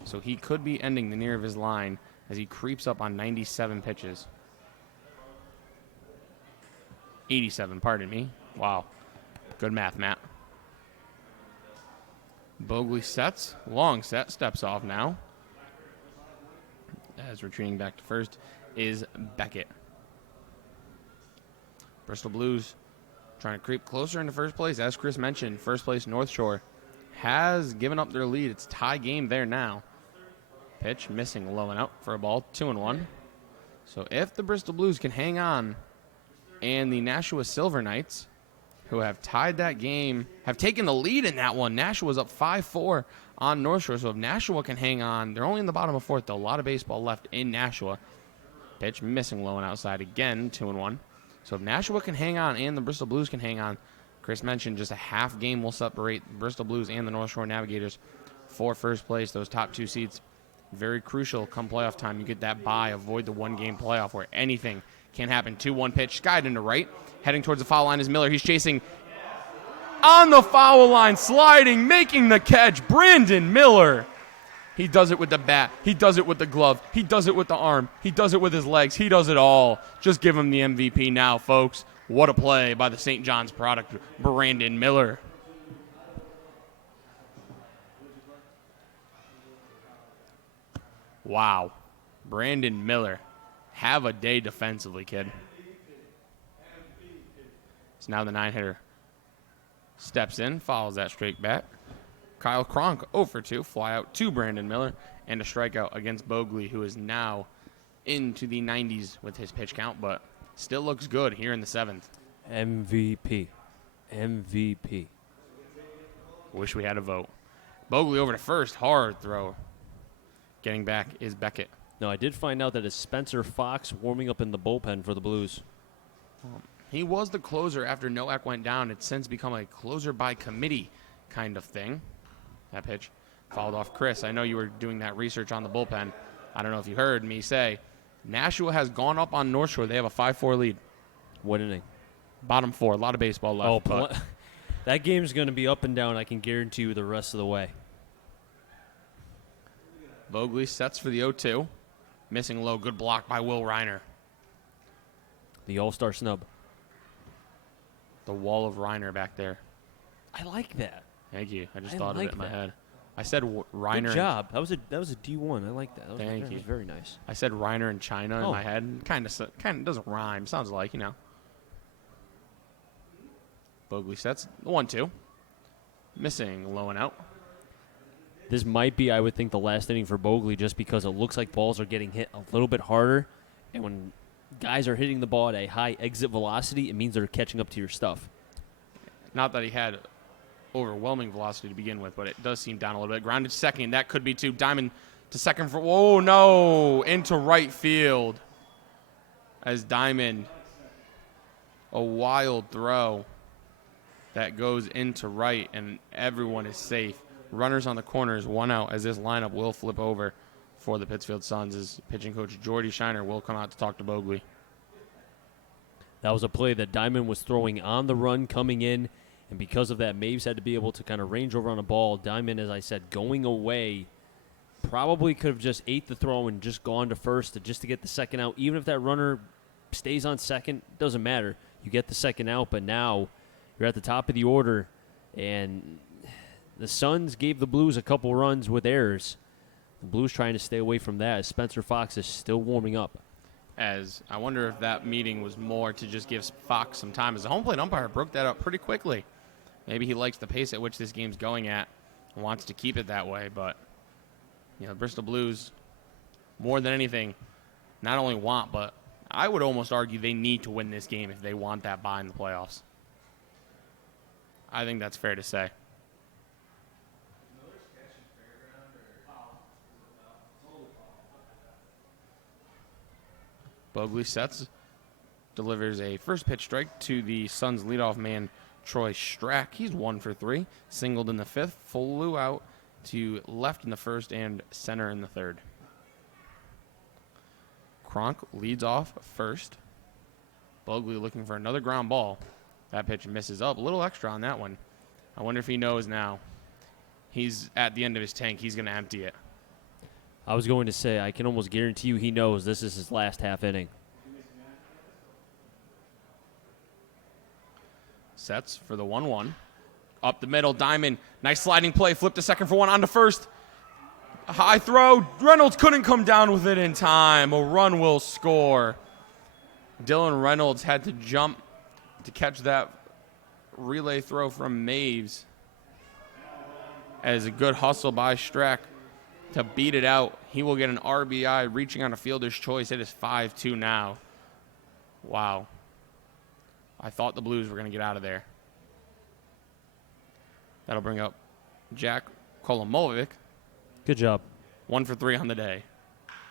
So he could be ending the near of his line as he creeps up on 97 pitches. 87, pardon me. Wow. Good math, Matt. Bogley sets. Long set. Steps off now. As retreating back to first is Beckett. Bristol Blues trying to creep closer into first place. As Chris mentioned, first place North Shore has given up their lead. It's tie game there now. Pitch missing low and out for a ball, 2-1. So if the Bristol Blues can hang on, and the Nashua Silver Knights, who have tied that game, have taken the lead in that one. Nashua was up 5-4 on North Shore. So if Nashua can hang on, they're only in the bottom of fourth, though. A lot of baseball left in Nashua. Pitch missing low and outside again, 2-1. So if Nashua can hang on and the Bristol Blues can hang on, Chris mentioned just a half game will separate the Bristol Blues and the North Shore Navigators for first place. Those top two seats, very crucial come playoff time. You get that bye, avoid the one-game playoff where anything can happen. 2-1 pitch, skied into right. Heading towards the foul line is Miller. He's chasing on the foul line, sliding, making the catch. Brandon Miller. He does it with the bat. He does it with the glove. He does it with the arm. He does it with his legs. He does it all. Just give him the MVP now, folks. What a play by the St. John's product, Brandon Miller. Wow. Brandon Miller. Have a day defensively, kid. So now the 9-hitter steps in, follows that straight bat. Kyle Cronk 0-for-2, fly out to Brandon Miller, and a strikeout against Bogley, who is now into the 90s with his pitch count, but still looks good here in the 7th. MVP. MVP. Wish we had a vote. Bogley over to first, hard throw. Getting back is Beckett. No, I did find out that it's Spencer Fox warming up in the bullpen for the Blues. He was the closer after Noack went down. It's since become a closer by committee kind of thing. That pitch fouled off Chris. I know you were doing that research on the bullpen. I don't know if you heard me say Nashua has gone up on North Shore. They have a 5-4 lead. What inning? Bottom four. A lot of baseball left. That game's going to be up and down, I can guarantee you, the rest of the way. Bogley sets for the 0-2. Missing low. Good block by Will Reiner. The all-star snub. The wall of Reiner back there. I like that. Thank you. I just thought of it in my head. I said Reiner. Good job. That was a D1. I like that. Thank That you. was very nice. I said Reiner and China in my head. Kind of doesn't rhyme. Sounds like, you know. Bogley sets the 1-2. Missing low and out. This might be, I would think, the last inning for Bogley just because it looks like balls are getting hit a little bit harder. And when guys are hitting the ball at a high exit velocity, it means they're catching up to your stuff. Not that he had overwhelming velocity to begin with, but it does seem down a little bit. Grounded second. That could be two. Diamond to second for. Whoa, no. Into right field. As Diamond, a wild throw that goes into right, and everyone is safe. Runners on the corners, 1 out, as this lineup will flip over for the Pittsfield Suns as pitching coach Jordy Shiner will come out to talk to Bogley. That was a play that Diamond was throwing on the run coming in, and because of that, Maves had to be able to kind of range over on a ball. Diamond, as I said, going away, probably could have just ate the throw and just gone to first just to get the second out. Even if that runner stays on second, doesn't matter. You get the second out, but now you're at the top of the order, and The Suns gave the Blues a couple runs with errors. The Blues trying to stay away from that as Spencer Fox is still warming up. As I wonder if that meeting was more to just give Fox some time, as the home plate umpire broke that up pretty quickly. Maybe he likes the pace at which this game's going at and wants to keep it that way. But, the Bristol Blues, more than anything, not only want, but I would almost argue they need to win this game if they want that bye in the playoffs. I think that's fair to say. Bogley sets, delivers a first pitch strike to the Suns leadoff man, Troy Strack. He's 1 for 3, singled in the 5th, flew out to left in the 1st and center in the 3rd. Cronk leads off first. Bogley looking for another ground ball. That pitch misses up. A little extra on that one. I wonder if he knows now. He's at the end of his tank. He's going to empty it. I was going to say, I can almost guarantee you he knows this is his last half inning. Sets for the 1-1. Up the middle, Diamond. Nice sliding play. Flip to second for 1 on to first. High throw. Reynolds couldn't come down with it in time. A run will score. Dylan Reynolds had to jump to catch that relay throw from Maves. As a good hustle by Strack to beat it out. He will get an RBI reaching on a fielder's choice. It is 5-2 now. Wow. I thought the Blues were going to get out of there. That'll bring up Jack Kolomovic. Good job. 1 for 3 on the day.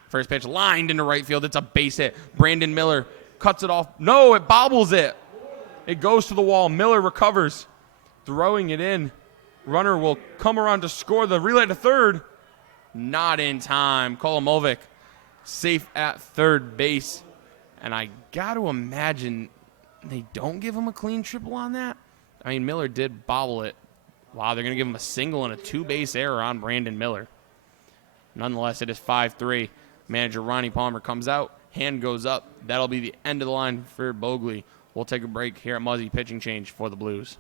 First pitch lined into right field. It's a base hit. Brandon Miller cuts it off. No, it bobbles it. It goes to the wall. Miller recovers. Throwing it in. Runner will come around to score the relay to third. Not in time. Kolomovic safe at third base. And I got to imagine they don't give him a clean triple on that. I mean, Miller did bobble it. Wow, they're going to give him a single and a 2-base error on Brandon Miller. Nonetheless, it is 5-3. Manager Ronnie Palmer comes out. Hand goes up. That'll be the end of the line for Bogley. We'll take a break here at Muzzy. Pitching change for the Blues.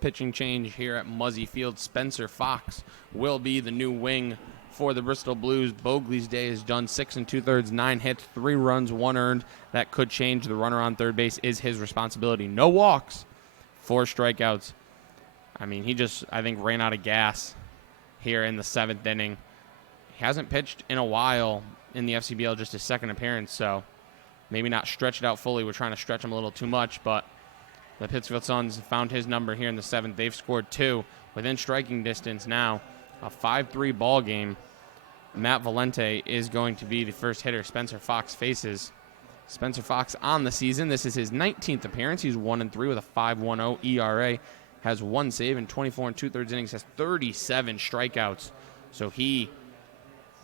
Pitching change here at Muzzy Field. Spencer Fox will be the new wing for the Bristol Blues. Bogley's day is done. 6 2/3, 9 hits, 3 runs, 1 earned. That could change. The runner on third base is his responsibility. No walks, 4 strikeouts. I mean, he just, I think, ran out of gas here in the 7th inning. He hasn't pitched in a while in the FCBL, just his second appearance, so maybe not stretched out fully. We're trying to stretch him a little too much, but the Pittsfield Suns found his number here in the 7th. They've scored 2 within striking distance now. A 5-3 ball game. Matt Valente is going to be the first hitter Spencer Fox faces. Spencer Fox on the season. This is his 19th appearance. He's 1-3 with a 5.10 ERA. Has 1 save in 24 2/3 innings. Has 37 strikeouts. So he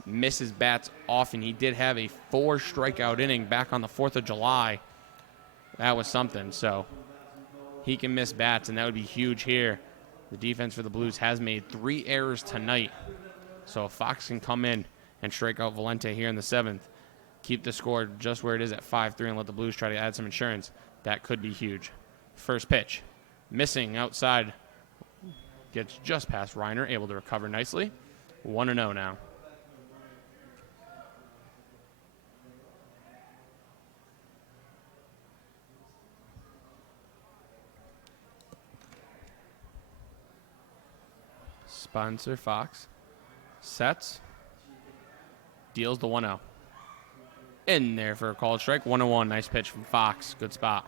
misses bats often. He did have a 4 strikeout inning back on the 4th of July. That was something. So he can miss bats, and that would be huge here. The defense for the Blues has made 3 errors tonight. So if Fox can come in and strike out Valente here in the 7th, keep the score just where it is at 5-3 and let the Blues try to add some insurance, that could be huge. First pitch, missing outside, gets just past Reiner, able to recover nicely. 1-0 now. Spencer Fox sets, deals the 1-0. In there for a called strike. 1-1. Nice pitch from Fox. Good spot.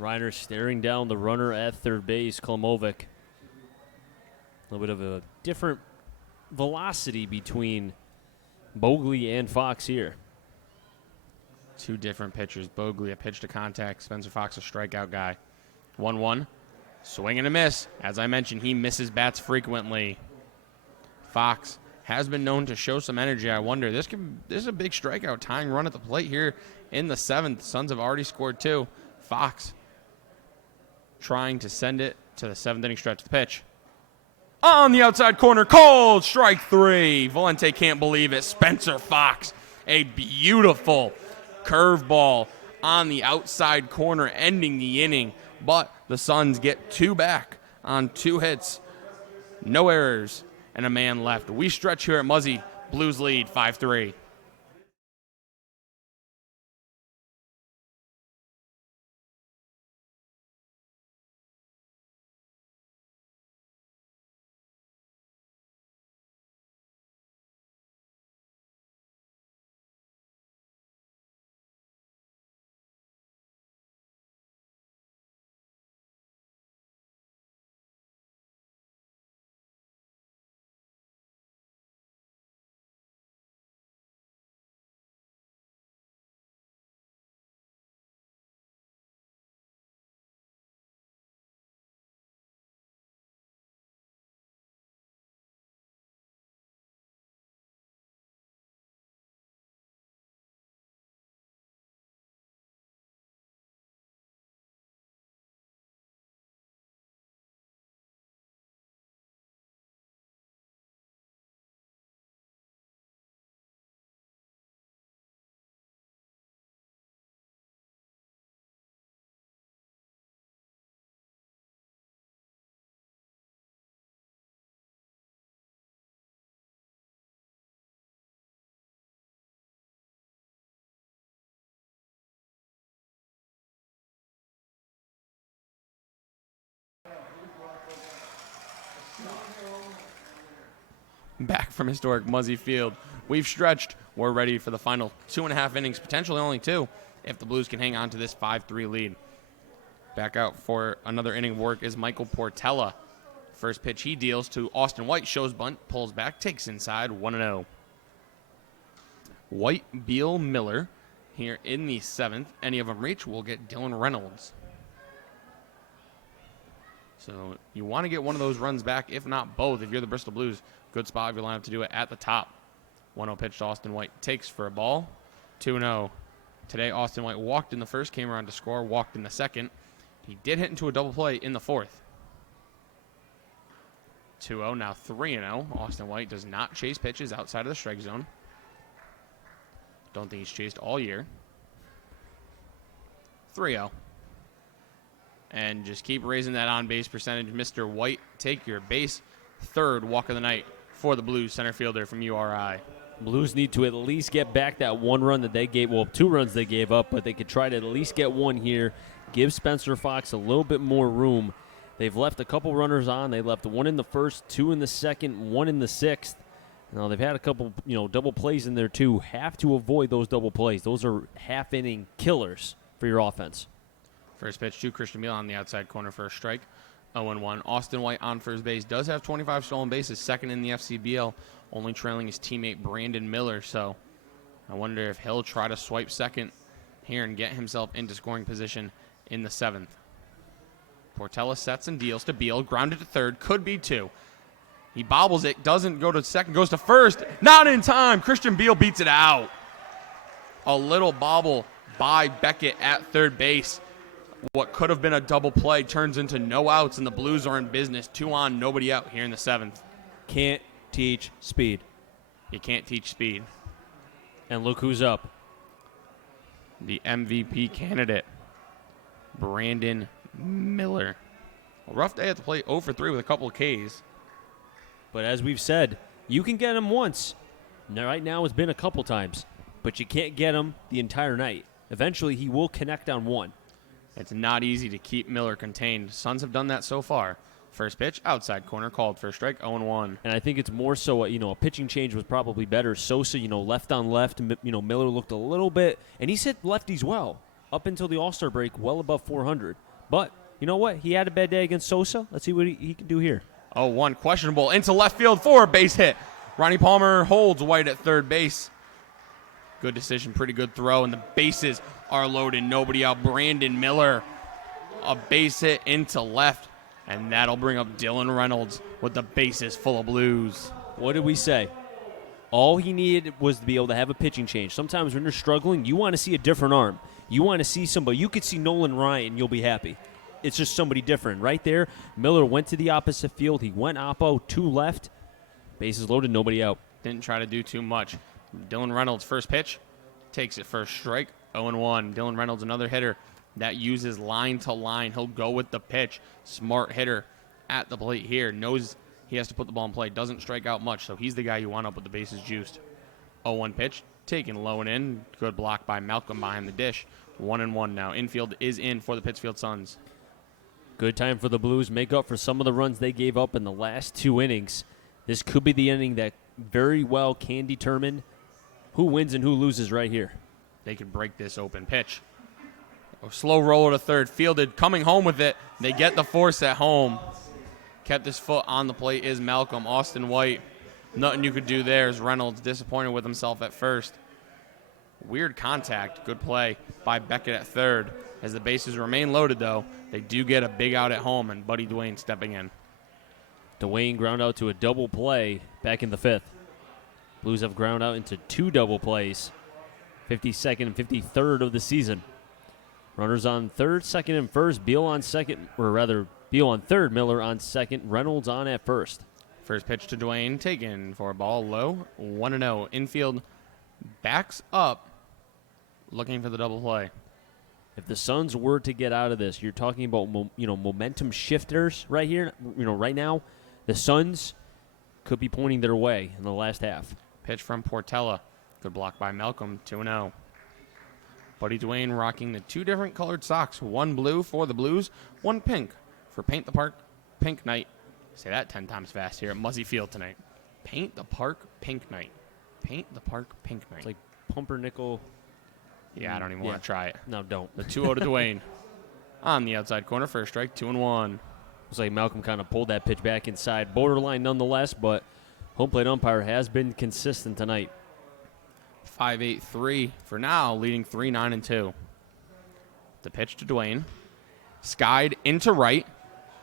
Reiner staring down the runner at third base, Klamovic. A little bit of a different velocity between Bogley and Fox here. 2 different pitchers. Bogley, a pitch to contact. Spencer Fox, a strikeout guy. 1-1. Swing and a miss. As I mentioned, he misses bats frequently. Fox has been known to show some energy. I wonder, this is a big strikeout, tying run at the plate here in the 7th. Suns have already scored 2. Fox trying to send it to the 7th inning stretch. The pitch on the outside corner, called strike 3. Valente can't believe it. Spencer Fox, a beautiful curveball on the outside corner, ending the inning. But the Suns get 2 back on 2 hits. No errors and a man left. We stretch here at Muzzy. Blues lead 5-3. Back from historic Muzzy Field. We've stretched. We're ready for the final 2.5 innings, potentially only 2, if the Blues can hang on to this 5-3 lead. Back out for another inning of work is Michael Portella. First pitch he deals to Austin White, shows bunt, pulls back, takes inside, 1-0. White, Beal, Miller here in the 7th. Any of them reach, we'll get Dylan Reynolds. So you want to get one of those runs back, if not both. If you're the Bristol Blues, good spot if you line up to do it at the top. 1-0 pitch to Austin White. Takes for a ball. 2-0. Today, Austin White walked in the first, came around to score, walked in the second. He did hit into a double play in the 4th. 2-0, now 3-0. Austin White does not chase pitches outside of the strike zone. Don't think he's chased all year. 3-0. And just keep raising that on-base percentage. Mr. White, take your base. 3rd walk of the night for the Blues center fielder from URI. Blues need to at least get back that 1 run that they gave, well, 2 runs they gave up, but they could try to at least get 1 here. Give Spencer Fox a little bit more room. They've left a couple runners on. They left one in the first, two in the second, one in the sixth. Now, they've had a couple, double plays in there, too. Have to avoid those double plays. Those are half-inning killers for your offense. First pitch to Christian Beal on the outside corner for a strike. 0-1. Austin White on first base. Does have 25 stolen bases, second in the FCBL, only trailing his teammate Brandon Miller. So I wonder if he'll try to swipe second here and get himself into scoring position in the seventh. Portela sets and deals to Beal. Grounded to third. Could be two. He bobbles it. Doesn't go to second. Goes to first. Not in time. Christian Beal beats it out. A little bobble by Beckett at third base. What could have been a double play turns into no outs, and the Blues are in business. 2 on, nobody out here in the seventh. Can't teach speed. You can't teach speed. And look who's up. The MVP candidate, Brandon Miller. A rough day at the plate, 0 for 3 with a couple of Ks. But as we've said, you can get him once. Now, right now it's been a couple times. But you can't get him the entire night. Eventually, he will connect on one. It's not easy to keep Miller contained. Suns have done that so far. First pitch, outside corner, called for a strike, 0-1. And I think it's more so, a pitching change was probably better. Sosa, left on left. Miller looked a little bit, and he's hit lefties well up until the All-Star break, well above 400. But you know what? He had a bad day against Sosa. Let's see what he can do here. 0-1, questionable, into left field for a base hit. Ronnie Palmer holds White at third base. Good decision, pretty good throw, and the bases are loaded. Nobody out. Brandon Miller, a base hit into left, and that'll bring up Dylan Reynolds with the bases full of Blues. What did we say? All he needed was to be able to have a pitching change. Sometimes when you're struggling, you want to see a different arm. You want to see somebody. You could see Nolan Ryan, you'll be happy. It's just somebody different. Right there, Miller went to the opposite field. He went oppo, 2 left. Bases loaded, nobody out. Didn't try to do too much. Dylan Reynolds, first pitch, takes it for a strike, 0-1. Dylan Reynolds, another hitter that uses line to line. He'll go with the pitch. Smart hitter at the plate here. Knows he has to put the ball in play. Doesn't strike out much, so he's the guy you want up with the bases juiced. 0-1 pitch, taken low and in. Good block by Malcolm behind the dish. 1-1 now. Infield is in for the Pittsfield Suns. Good time for the Blues. Make up for some of the runs they gave up in the last 2 innings. This could be the inning that very well can determine who wins and who loses right here. They could break this open pitch. A slow roller to third. Fielded, coming home with it. They get the force at home. Kept his foot on the plate is Malcolm. Austin White, nothing you could do there as Reynolds disappointed with himself at first. Weird contact. Good play by Beckett at third. As the bases remain loaded, though, they do get a big out at home, and Buddy Dwayne stepping in. Dwayne ground out to a double play back in the 5th. Blues have ground out into 2 double plays, 52nd and 53rd of the season. Runners on third, second, and first. Beal on second, or rather, Beal on third, Miller on second, Reynolds on at first. First pitch to Dwayne, taken for a ball low, 1-0. Infield backs up, looking for the double play. If the Suns were to get out of this, you're talking about momentum shifters right here. Right now, the Suns could be pointing their way in the last half. Pitch from Portela. Good block by Malcolm, 2-0. Buddy Dwayne rocking the 2 different colored socks. 1 blue for the Blues, 1 pink for Paint the Park Pink Night. Say that 10 times fast here at Muzzy Field tonight. Paint the Park Pink Night. Paint the Park Pink Night. It's like pumpernickel. Yeah, I don't even want to try it. No, don't. The 2-0 to Dwayne. On the outside corner for a strike, 2-1. Looks like Malcolm kind of pulled that pitch back inside. Borderline nonetheless, but home plate umpire has been consistent tonight. 5-8-3 for now, leading 3-9-2. The pitch to Dwayne. Skied into right.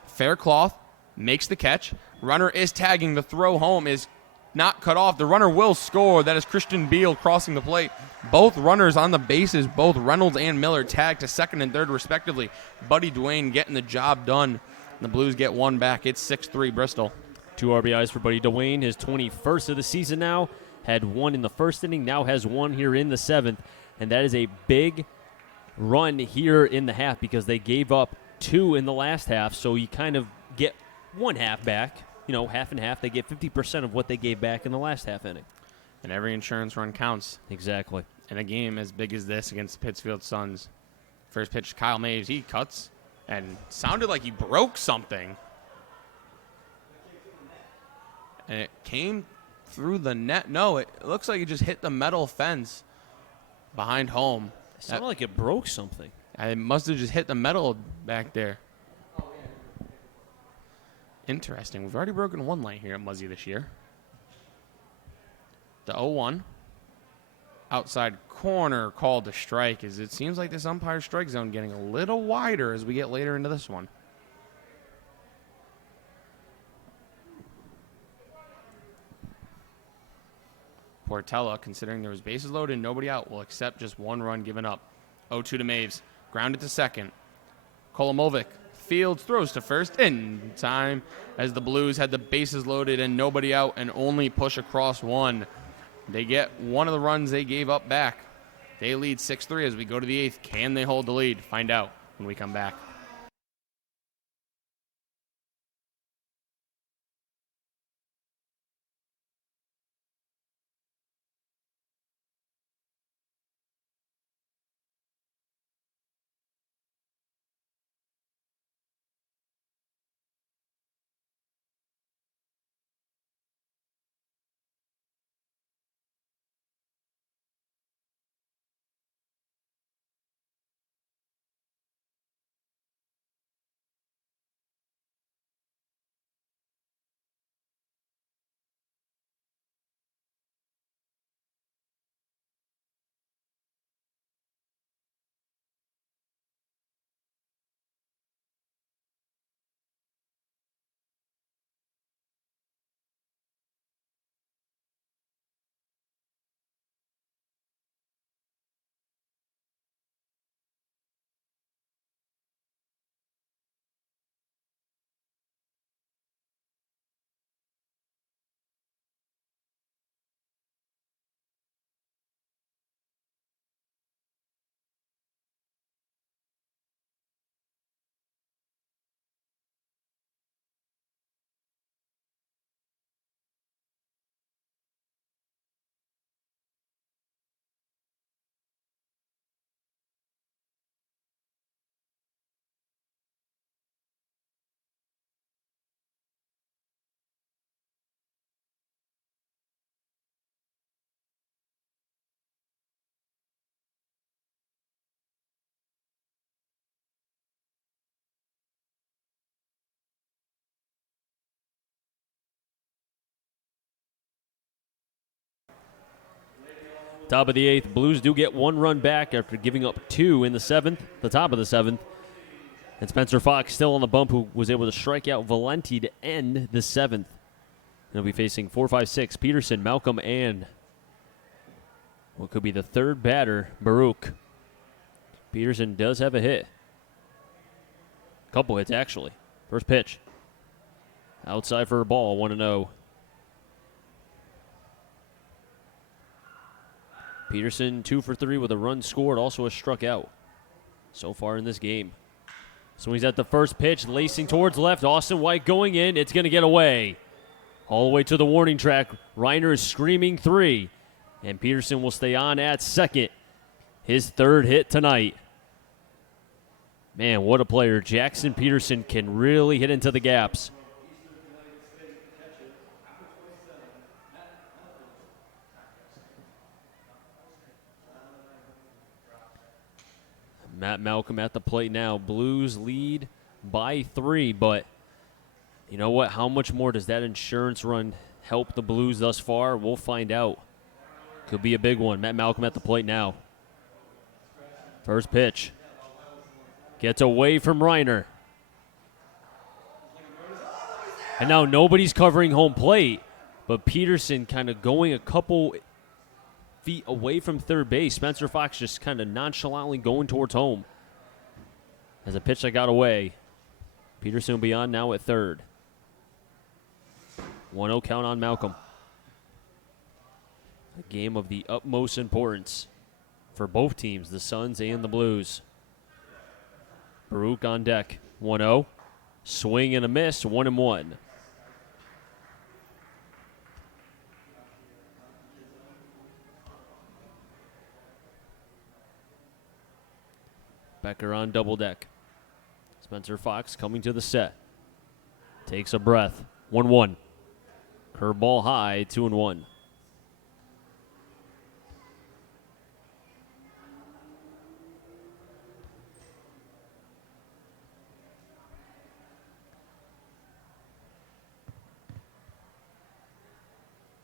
Faircloth makes the catch. Runner is tagging. The throw home is not cut off. The runner will score. That is Christian Beal crossing the plate. Both runners on the bases, both Reynolds and Miller tagged to second and third respectively. Buddy Dwayne getting the job done. The Blues get 1 back. It's 6-3 Bristol. 2 RBIs for Buddy Dwayne, his 21st of the season now. Had 1 in the first inning, now has 1 here in the 7th. And that is a big run here in the half because they gave up 2 in the last half. So you kind of get 1 half back. Half and half. They get 50% of what they gave back in the last half inning. And every insurance run counts. Exactly. In a game as big as this against the Pittsfield Suns. First pitch, Kyle Maves. He cuts. and sounded like he broke something. And it came through the net. No, it looks like it just hit the metal fence behind home. It sounded like it broke something. It must have just hit the metal back there. Interesting. We've already broken one light here at Muzzy this year. The 0-1. Outside corner called to strike, as it seems like this umpire strike zone getting a little wider as we get later into this one. Portella, considering there was bases loaded and nobody out, will accept just one run given up. 0-2 to Maves. Grounded to second. Kolomovic fields, throws to first in time as the Blues had the bases loaded and nobody out and only push across one. They get one of the runs they gave up back. They lead 6-3 as we go to the eighth. Can they hold the lead? Find out when we come back. Top of the eighth, Blues do get one run back after giving up two in the seventh, the top of the seventh. And Spencer Fox still on the bump, who was able to strike out Valenti to end the seventh. He'll be facing 4-5-6, Peterson, Malcolm, and what could be the third batter, Baruch. Peterson does have a hit. Couple hits, actually. First pitch. Outside for a ball, 1-0. Peterson 2 for 3 with a run scored, also a struck out so far in this game. Swings at the first pitch, lacing towards left. Austin White going in. It's going to get away. All the way to the warning track. Reiner is screaming 3. And Peterson will stay on at second. His third hit tonight. Man, what a player. Jackson Peterson can really hit into the gaps. Matt Malcolm at the plate now. Blues lead by 3, but you know what? How much more does that insurance run help the Blues thus far? We'll find out. Could be a big one. Matt Malcolm at the plate now. First pitch. Gets away from Reiner. And now nobody's covering home plate, but Peterson kind of going a couple feet away from third base. Spencer Fox just kind of nonchalantly going towards home. As a pitch that got away. Peterson will be on now at third. 1-0 count on Malcolm. A game of the utmost importance for both teams, the Suns and the Blues. Baruch on deck. 1-0. Swing and a miss. 1-1. Becker on double deck. Spencer Fox coming to the set. Takes a breath. 1-1. Curveball high, 2-1.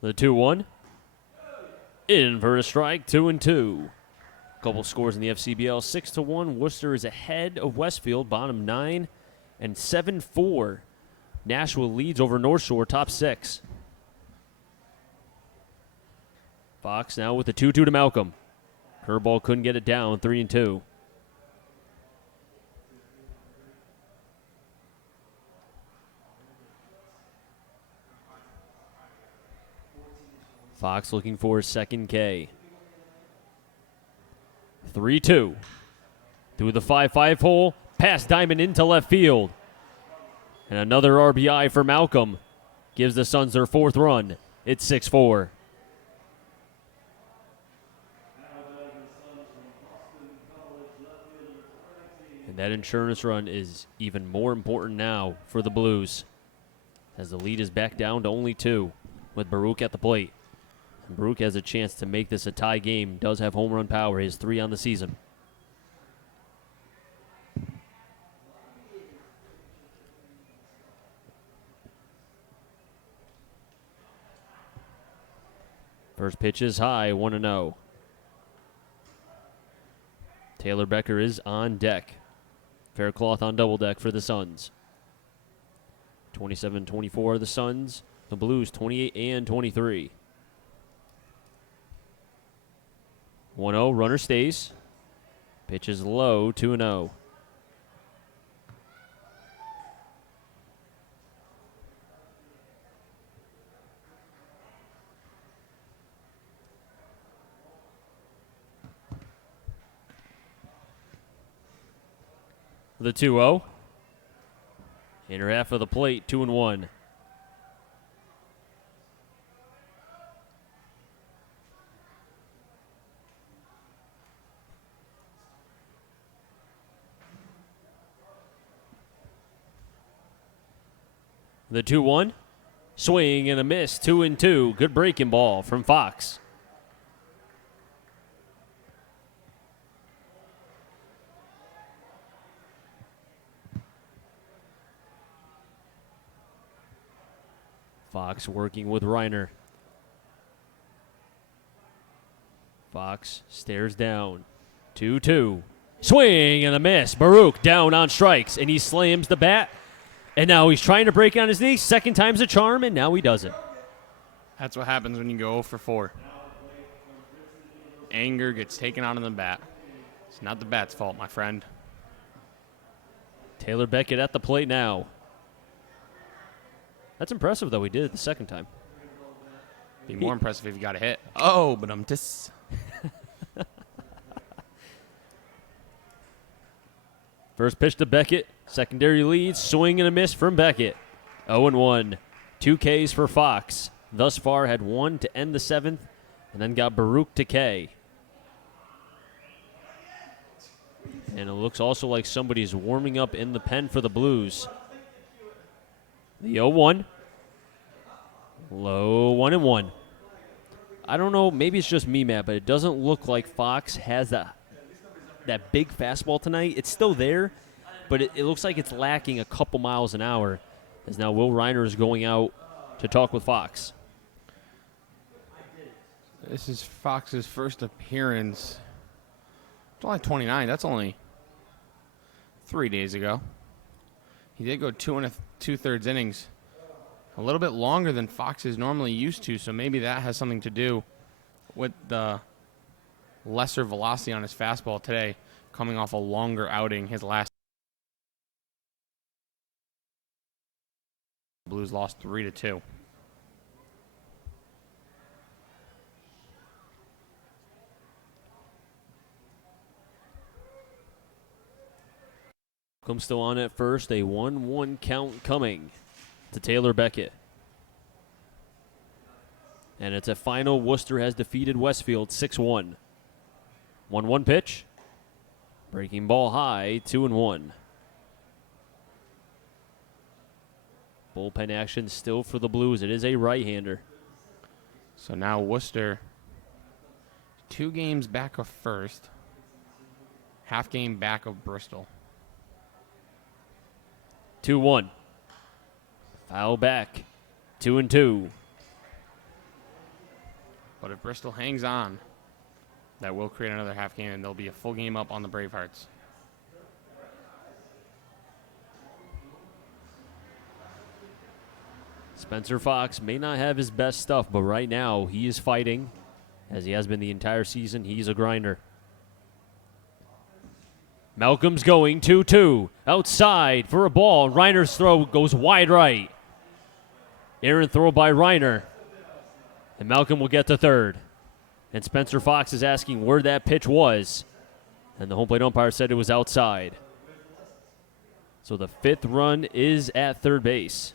The 2-1. In for a strike, 2-2. Couple scores in the FCBL. 6-1. Worcester is ahead of Westfield, bottom 9. And 7-4. Nashua leads over North Shore, top 6. Fox now with the 2-2 to Malcolm. Curveball couldn't get it down, 3-2. Fox looking for his second K. 3-2. Through the 5-5 hole, past Diamond into left field. And another RBI for Malcolm. Gives the Suns their 4th run. It's 6-4. And that insurance run is even more important now for the Blues, as the lead is back down to only 2 with Baruch at the plate. And Baruch has a chance to make this a tie game. Does have home run power. He has 3 on the season. First pitch is high, 1-0. Taylor Becker is on deck. Faircloth on double deck for the Suns. 27-24 the Suns. The Blues 28 and 23. 1-0, runner stays. Pitch is low, 2-0. The 2-0. Inner half of the plate, 2-1. The 2-1. Swing and a miss, 2-2. Good breaking ball from Fox. Fox working with Reiner. Fox stares down. 2-2. Swing and a miss. Baruch down on strikes, and he slams the bat. And now he's trying to break on his knee. Second time's a charm, and now he doesn't. That's what happens when you go 0 for 4. Anger gets taken out of the bat. It's not the bat's fault, my friend. Taylor Beckett at the plate now. That's impressive, though. He did it the second time. Be more impressive if you got a hit. Oh, but I'm just... First pitch to Beckett. Secondary lead. Swing and a miss from Beckett. 0-1. 2 Ks for Fox. Thus far had 1 to end the 7th, and then got Baruch to K. And it looks also like somebody's warming up in the pen for the Blues. The 0-1. Low 1-1. I don't know, maybe it's just me, Matt, but it doesn't look like Fox has that big fastball tonight. It's still there, but it looks like it's lacking a couple miles an hour, as now Will Reiner is going out to talk with Fox. This is Fox's first appearance. July 29, that's only 3 days ago. He did go 2 2/3 innings. A little bit longer than Fox is normally used to, so maybe that has something to do with the lesser velocity on his fastball today, coming off a longer outing. His last Blues lost 3-2. Comes still on at first, a 1-1 count coming to Taylor Beckett. And it's a final. Worcester has defeated Westfield 6-1. 1-1 pitch. Breaking ball high, 2-1. Bullpen action still for the Blues. It is a right-hander. So now Worcester, 2 games back of first, half game back of Bristol. 2-1. Foul back. 2-2. But if Bristol hangs on, that will create another half game, and there'll be a full game up on the Bravehearts. Spencer Fox may not have his best stuff, but right now he is fighting, as he has been the entire season. He's a grinder. Malcolm's going 2-2. Outside for a ball. Reiner's throw goes wide right. Aaron throw by Reiner. And Malcolm will get to third. And Spencer Fox is asking where that pitch was. And the home plate umpire said it was outside. So the 5th run is at third base.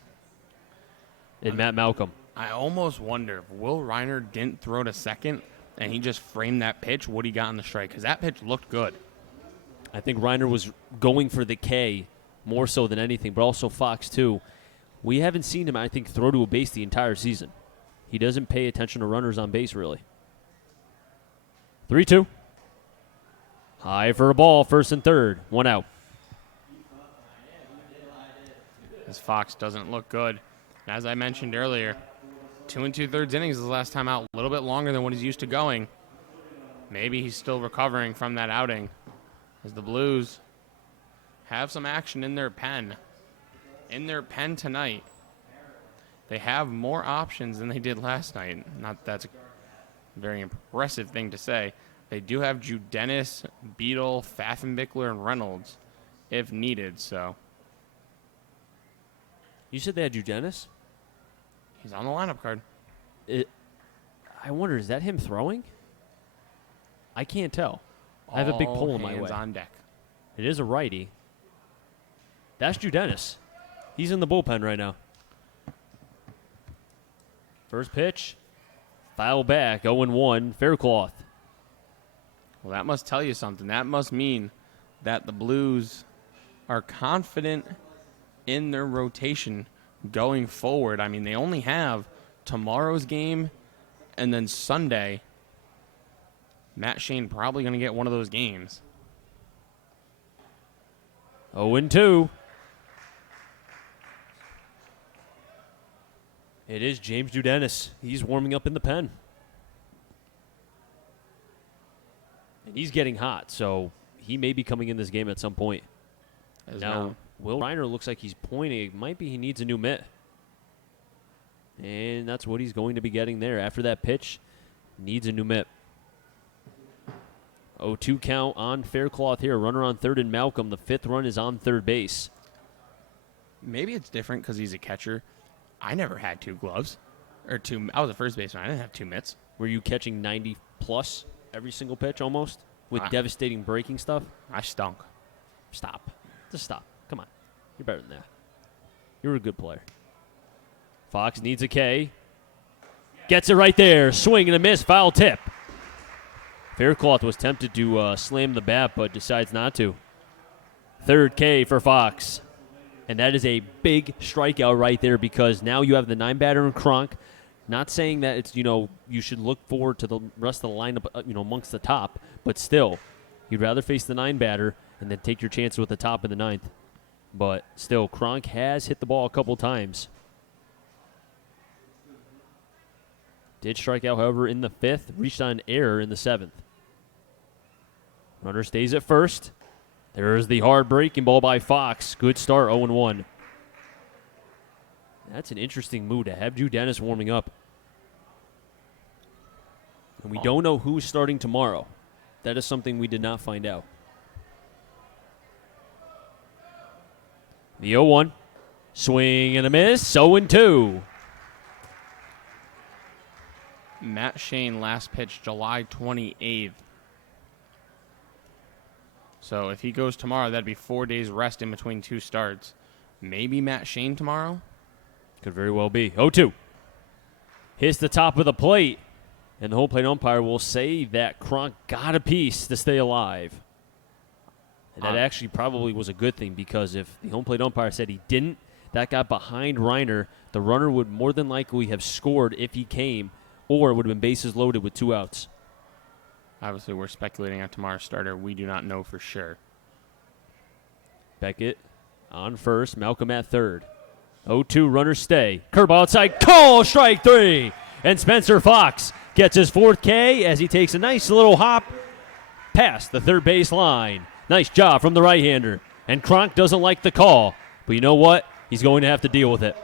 And Matt Malcolm. I almost wonder if Will Reiner didn't throw to second and he just framed that pitch, would he got on the strike? Because that pitch looked good. I think Reiner was going for the K more so than anything, but also Fox too. We haven't seen him, I think, throw to a base the entire season. He doesn't pay attention to runners on base, really. 3-2. High for a ball, first and third. 1 out. This Fox doesn't look good. And as I mentioned earlier, 2 2/3 innings is the last time out, a little bit longer than what he's used to going. Maybe he's still recovering from that outing, as the Blues have some action in their pen. In their pen tonight, they have more options than they did last night. Not that's a very impressive thing to say. They do have Judenis, Beadle, Pfaffenbickler, and Reynolds if needed. So You said they had Judenis? he's on the lineup card. I wonder, is that him throwing? I can't tell. I have a big pole in my All way. hands on deck. It is a righty. That's Judenis. He's in the bullpen right now. First pitch. Foul back. 0-1. Faircloth. Well, that must tell you something. That must mean that the Blues are confident in their rotation going forward. I mean, they only have tomorrow's game and then Sunday. Matt Shane probably going to get one of those games. 0-2. It is James Judenis. He's warming up in the pen. And he's getting hot, so he may be coming in this game at some point. Now, Will Reiner looks like he's pointing. It might be he needs a new mitt. And that's what he's going to be getting there. After that pitch, needs a new mitt. 0-2 count on Faircloth here. Runner on third and Malcolm. The 5th run is on third base. Maybe it's different because he's a catcher. I never had 2 gloves. I was a first baseman. I didn't have 2 mitts. Were you catching 90-plus every single pitch almost with devastating breaking stuff? I stunk. Stop. Just stop. Come on. You're better than that. You're a good player. Fox needs a K. Gets it right there. Swing and a miss. Foul tip. Faircloth was tempted to slam the bat, but decides not to. Third K for Fox. And that is a big strikeout right there because now you have the 9-batter in Kronk. Not saying that it's, you should look forward to the rest of the lineup, amongst the top, but still, you'd rather face the 9-batter and then take your chances with the top in the 9th. But still, Kronk has hit the ball a couple times. Did strike out, however, in the 5th, reached on error in the 7th. Runner stays at first. There's the hard breaking ball by Fox. Good start, 0-1. That's an interesting move to have Judenis warming up. And we don't know who's starting tomorrow. That is something we did not find out. The 0-1. Swing and a miss, 0-2. Matt Shane last pitched July 28th. So if he goes tomorrow, that'd be 4 days rest in between 2 starts. Maybe Matt Shane tomorrow? Could very well be. 0-2. Hits the top of the plate. And the home plate umpire will say that Kronk got a piece to stay alive. And that actually probably was a good thing because if the home plate umpire said he didn't, That got behind Reiner. The runner would more than likely have scored if he came, or it would have been bases loaded with 2 outs. Obviously, we're speculating on tomorrow's starter. We do not know for sure. Beckett on first, Malcolm at third. 0-2, runners stay. Curveball outside, call, strike 3. And Spencer Fox gets his 4th K as he takes a nice little hop past the third base line. Nice job from the right-hander. And Cronk doesn't like the call, but you know what? He's going to have to deal with it.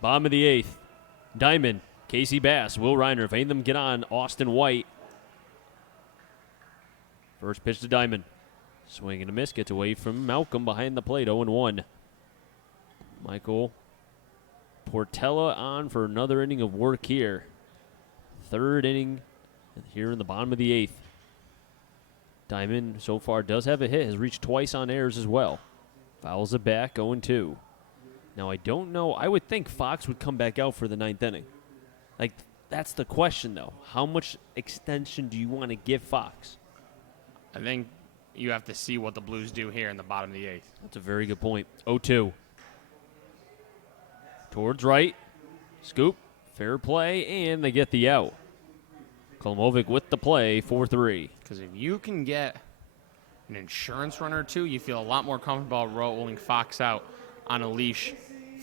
Bottom of the 8th. Diamond, Casey Bass, Will Reiner. If any of them get on, Austin White. First pitch to Diamond. Swing and a miss. Gets away from Malcolm behind the plate. 0-1. Michael Portella on for another inning of work here. 3rd inning here in the bottom of the 8th. Diamond so far does have a hit. Has reached twice on errors as well. Fouls it back. 0-2. Now, I don't know. I would think Fox would come back out for the 9th inning. Like, that's the question, though. How much extension do you want to give Fox? I think you have to see what the Blues do here in the bottom of the 8th. That's a very good point. 0-2. Towards right. Scoop. Fair play, and they get the out. Kolomovic with the play, 4-3. Because if you can get an insurance runner or two, you feel a lot more comfortable rolling Fox out on a leash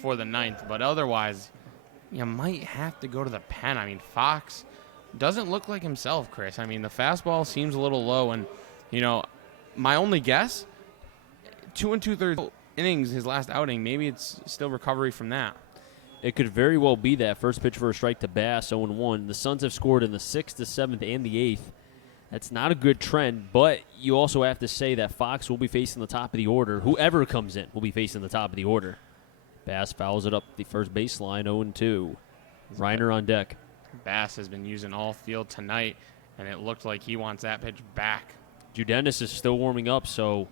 for the 9th. But otherwise, you might have to go to the pen. I mean, Fox doesn't look like himself, Chris. I mean, the fastball seems a little low. And, you know, my only guess, 2 2/3 innings his last outing, maybe it's still recovery from that. It could very well be that. First pitch for a strike to Bass, 0-1. The Suns have scored in the 6th, the 7th, and the 8th. That's not a good trend, but you also have to say that Fox will be facing the top of the order. Whoever comes in will be facing the top of the order. Bass fouls it up the first baseline, 0-2. Reiner on deck. Bass has been using all field tonight, and it looked like he wants that pitch back. Judenis is still warming up, so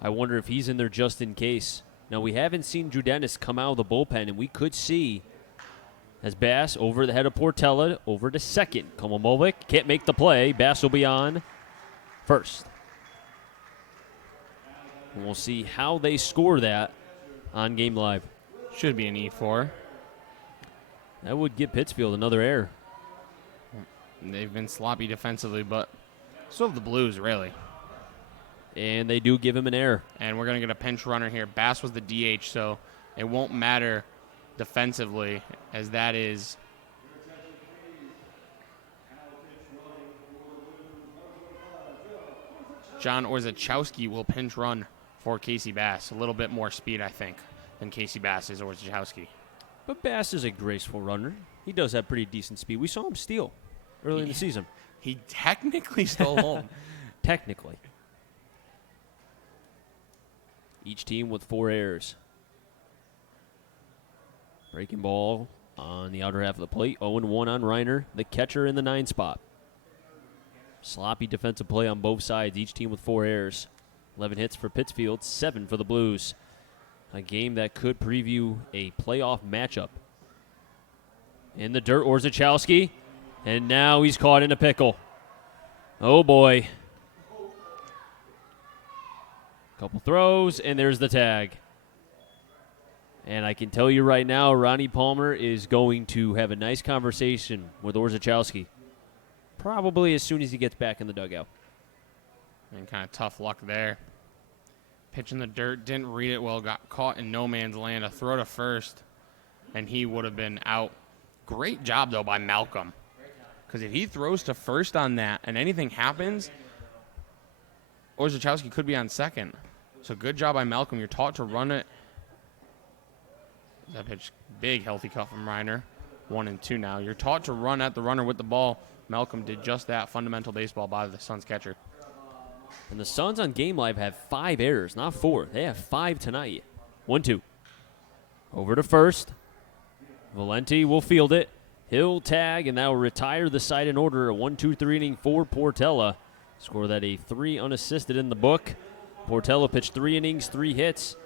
I wonder if he's in there just in case. Now, we haven't seen Judenis come out of the bullpen, and we could see as Bass over the head of Portella, over to second. Komomovic can't make the play. Bass will be on first. And we'll see how they score that on Game Live. Should be an E4. That would give Pittsfield another error. They've been sloppy defensively, but so have the Blues, really. And they do give him an error. And we're going to get a pinch runner here. Bass was the DH, so it won't matter defensively, as that is John Orzechowski will pinch run for Casey Bass. A little bit more speed, I think, than Casey Bass is Orzechowski. But Bass is a graceful runner. He does have pretty decent speed. We saw him steal early in the season. He technically stole home. Technically. Each team with 4 errors. Breaking ball on the outer half of the plate. 0-1 on Reiner, the catcher in the 9 spot. Sloppy defensive play on both sides. Each team with 4 errors. 11 hits for Pittsfield, 7 for the Blues. A game that could preview a playoff matchup. In the dirt, Orzechowski. And now he's caught in a pickle. Oh, boy. Couple throws, and there's the tag. And I can tell you right now, Ronnie Palmer is going to have a nice conversation with Orzechowski. Probably as soon as he gets back in the dugout. And kind of tough luck there. Pitch in the dirt, didn't read it well, got caught in no man's land. A throw to first, and he would have been out. Great job, though, by Malcolm. Because if he throws to first on that and anything happens, Orzechowski could be on second. So good job by Malcolm. You're taught to run it. That pitch, big healthy cut from Reiner. 1-2 now. You're taught to run at the runner with the ball. Malcolm did just that. Fundamental baseball by the Suns catcher. And the Suns on Game Live have 5 errors, not 4. They have 5 tonight. 1-2. Over to first. Valenti will field it. He'll tag, and that will retire the side in order. A 1-2-3 inning for Portella. Score that a 3 unassisted in the book. Portella pitched 3 innings, 3 hits.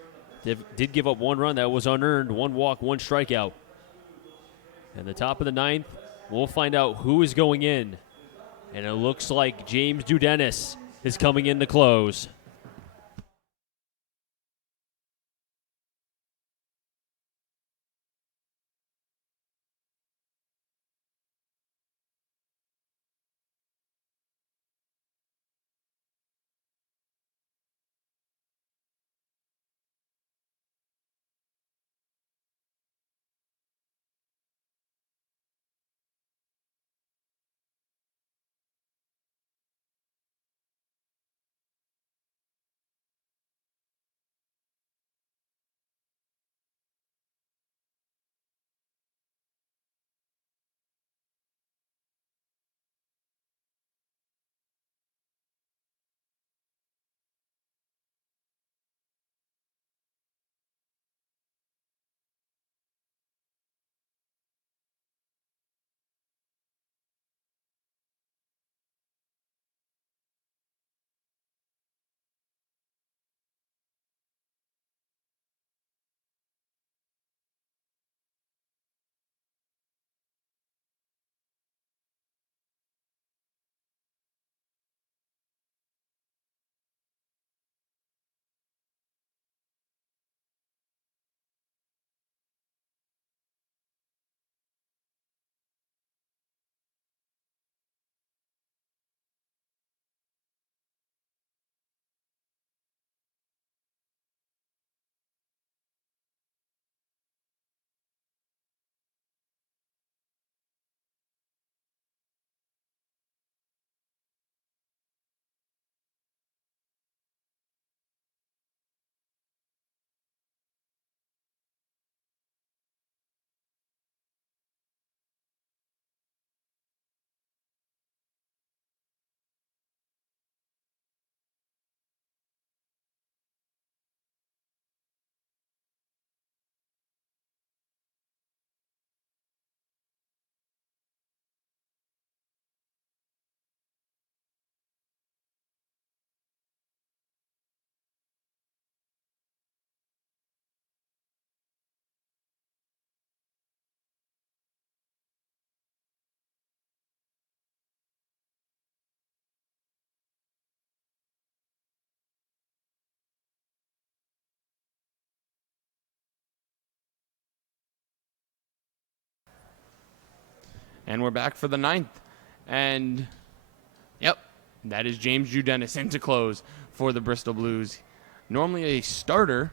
Did give up 1 run. That was unearned. 1 walk, 1 strikeout. And the top of the 9th, we'll find out who is going in. And it looks like James Judenis is coming in to close. And we're back for the 9th. And, yep, that is James Judenis in to close for the Bristol Blues. Normally a starter,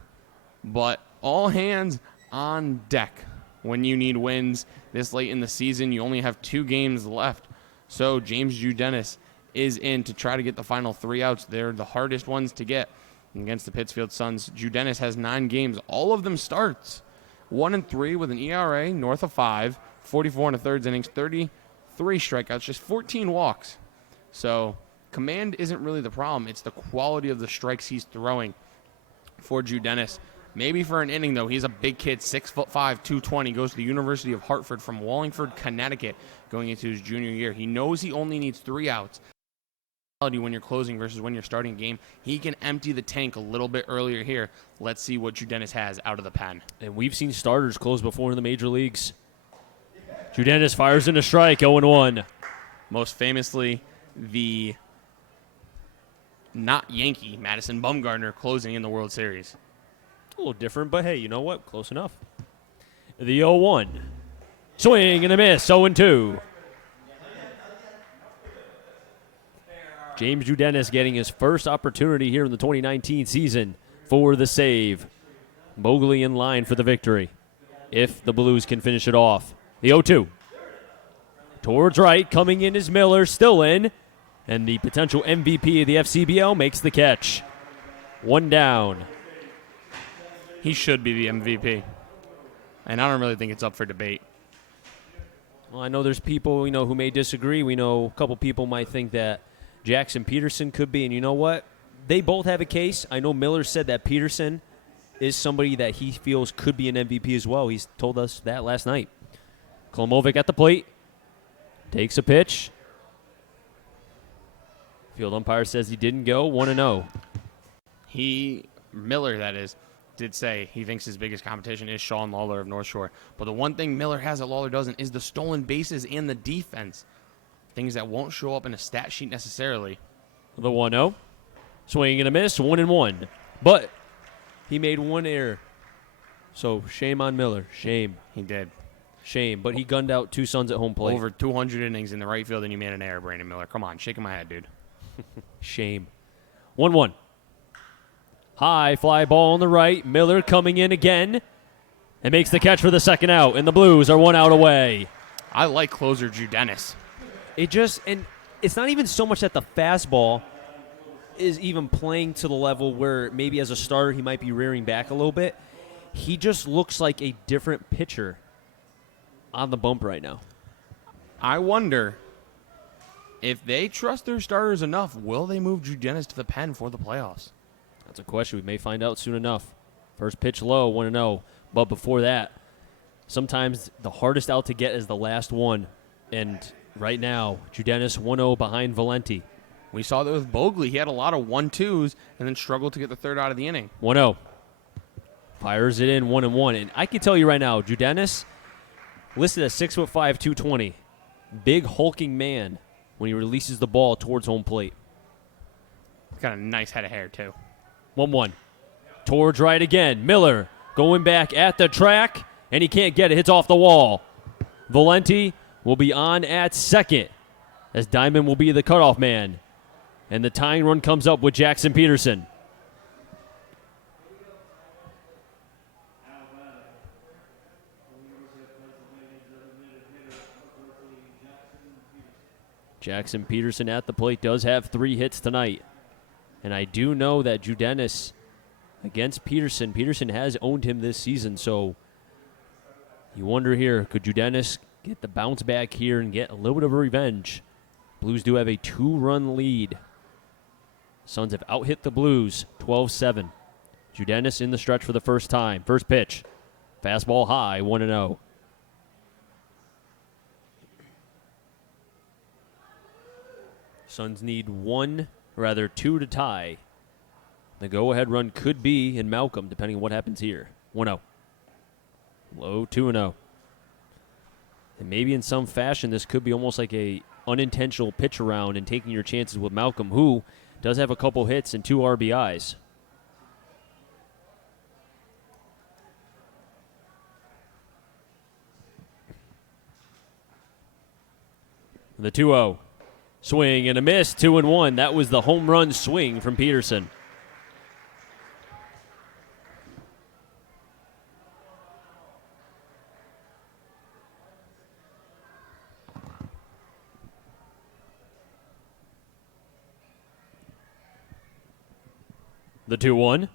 but all hands on deck when you need wins this late in the season. You only have 2 games left. So James Judenis is in to try to get the final 3 outs. They're the hardest ones to get against the Pittsfield Suns. Judenis has 9 games, all of them starts. 1-3 with an ERA north of 5, 44 1/3 innings, 33 strikeouts, just 14 walks. So command isn't really the problem. It's the quality of the strikes he's throwing for Judenis. Maybe for an inning, though. He's a big kid, 6'5", 220, goes to the University of Hartford from Wallingford, Connecticut, going into his junior year. He knows he only needs 3 outs. When you're closing versus when you're starting a game, he can empty the tank a little bit earlier here. Let's see what Judenis has out of the pen. And we've seen starters close before in the major leagues. Judenis fires in a strike, 0-1. Most famously, the not Yankee, Madison Bumgarner, closing in the World Series. A little different, but hey, you know what? Close enough. The 0-1. Swing and a miss, 0-2. James Judenis getting his first opportunity here in the 2019 season for the save. Mogley in line for the victory, if the Blues can finish it off. The 0-2. Towards right, coming in is Miller, still in. And the potential MVP of the FCBL makes the catch. 1 down. He should be the MVP. And I don't really think it's up for debate. Well, I know there's people, who may disagree. We know a couple people might think that Jackson Peterson could be, and you know what? They both have a case. I know Miller said that Peterson is somebody that he feels could be an MVP as well. He's told us that last night. Klomovic at the plate. Takes a pitch. Field umpire says he didn't go. 1-0. Miller, that is, did say he thinks his biggest competition is Sean Lawler of North Shore. But the one thing Miller has that Lawler doesn't is the stolen bases and the defense. Things that won't show up in a stat sheet necessarily. The 1-0. Swing and a miss, 1-1. But he made 1 error. So shame on Miller. Shame. He did. Shame. But he gunned out 2 Suns at home plate. Over 200 innings in the right field and you made an error, Brandon Miller. Come on, shaking my head, dude. Shame. 1-1. High fly ball on the right. Miller coming in again and makes the catch for the second out. And the Blues are 1 out away. I like closer Judenis. And it's not even so much that the fastball is even playing to the level where maybe as a starter he might be rearing back a little bit. He just looks like a different pitcher on the bump right now. I wonder if they trust their starters enough, will they move Judenis to the pen for the playoffs? That's a question we may find out soon enough. First pitch low, 1-0. But before that, sometimes the hardest out to get is the last one. And right now, Judenis 1-0 behind Valenti. We saw that with Bogley. He had a lot of 1-2s and then struggled to get the third out of the inning. 1-0. Fires it in 1-1. And I can tell you right now, Judenis listed at 6'5", 220. Big hulking man when he releases the ball towards home plate. He's got a nice head of hair, too. 1-1. Towards right again. Miller going back at the track, and he can't get it. Hits off the wall. Valenti will be on at second, as Diamond will be the cutoff man. And the tying run comes up with Jackson Peterson. Jackson Peterson at the plate does have 3 hits tonight. And I do know that Judenis against Peterson has owned him this season. So you wonder here, could Judenis get the bounce back here and get a little bit of a revenge? Blues do have a 2-run lead. Suns have out-hit the Blues 12-7. Judenis in the stretch for the first time. First pitch. Fastball high, 1-0. Suns need 2 to tie. The go-ahead run could be in Malcolm, depending on what happens here. 1-0. Low 2-0. And maybe in some fashion, this could be almost like a unintentional pitch around and taking your chances with Malcolm, who does have a couple hits and 2 RBIs. The 2-0. Swing and a miss, 2-1. That was the home run swing from Peterson. The 2-1.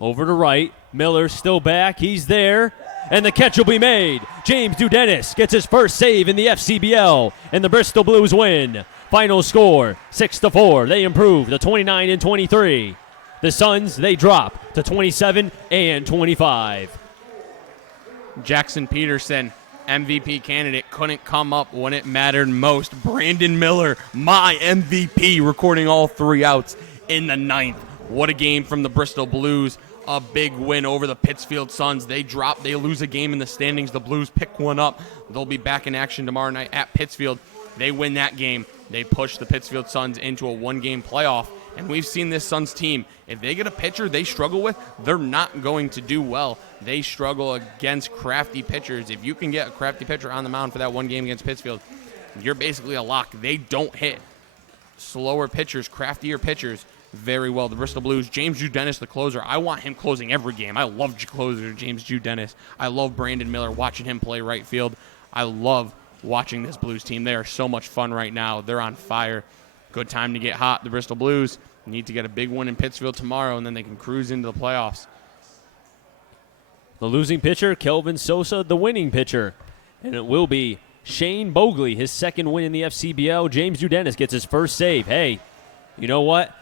Over to right. Miller still back. He's there. And the catch will be made. James Dudenis gets his first save in the FCBL. And the Bristol Blues win. Final score, 6-4. They improve to 29-23. The Suns, they drop to 27-25. Jackson Peterson, MVP candidate, couldn't come up when it mattered most. Brandon Miller, my MVP, recording all 3 outs in the 9th. What a game from the Bristol Blues. A big win over the Pittsfield Suns. They lose a game in the standings. The Blues pick one up. They'll be back in action tomorrow night at Pittsfield. They win that game. They push the Pittsfield Suns into a 1-game playoff. And we've seen this Suns team, if they get a pitcher they struggle with, they're not going to do well. They struggle against crafty pitchers. If you can get a crafty pitcher on the mound for that 1 game against Pittsfield, you're basically a lock. They don't hit slower pitchers, craftier pitchers very well. The Bristol Blues, James Dudenis, the closer. I want him closing every game. I love closer James Dudenis. I love Brandon Miller, watching him play right field. I love watching this Blues team. They are so much fun right now. They're on fire. Good time to get hot. The Bristol Blues need to get a big win in Pittsfield tomorrow, and then they can cruise into the playoffs. The losing pitcher, Kelvin Sosa, the winning pitcher. And it will be Shane Bogley, his 2nd win in the FCBL. James Dudenis gets his first save. Hey, you know what?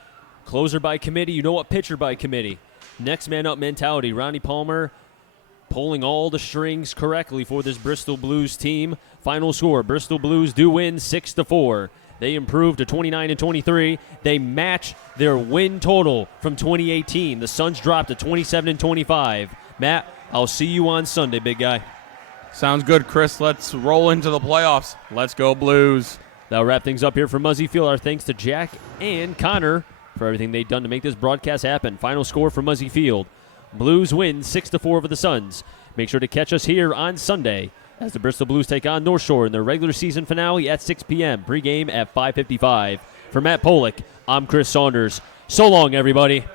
Closer by committee. You know what? Pitcher by committee. Next man up mentality. Ronnie Palmer pulling all the strings correctly for this Bristol Blues team. Final score, Bristol Blues do win 6-4. They improve to 29-23. They match their win total from 2018. The Suns drop to 27-25. Matt, I'll see you on Sunday, big guy. Sounds good, Chris. Let's roll into the playoffs. Let's go, Blues. That'll wrap things up here for Muzzy Field. Our thanks to Jack and Connor for everything they've done to make this broadcast happen. Final score for Muzzy Field. Blues win 6-4 over the Suns. Make sure to catch us here on Sunday as the Bristol Blues take on North Shore in their regular season finale at 6 p.m. Pregame at 5:55. For Matt Polick, I'm Chris Saunders. So long, everybody.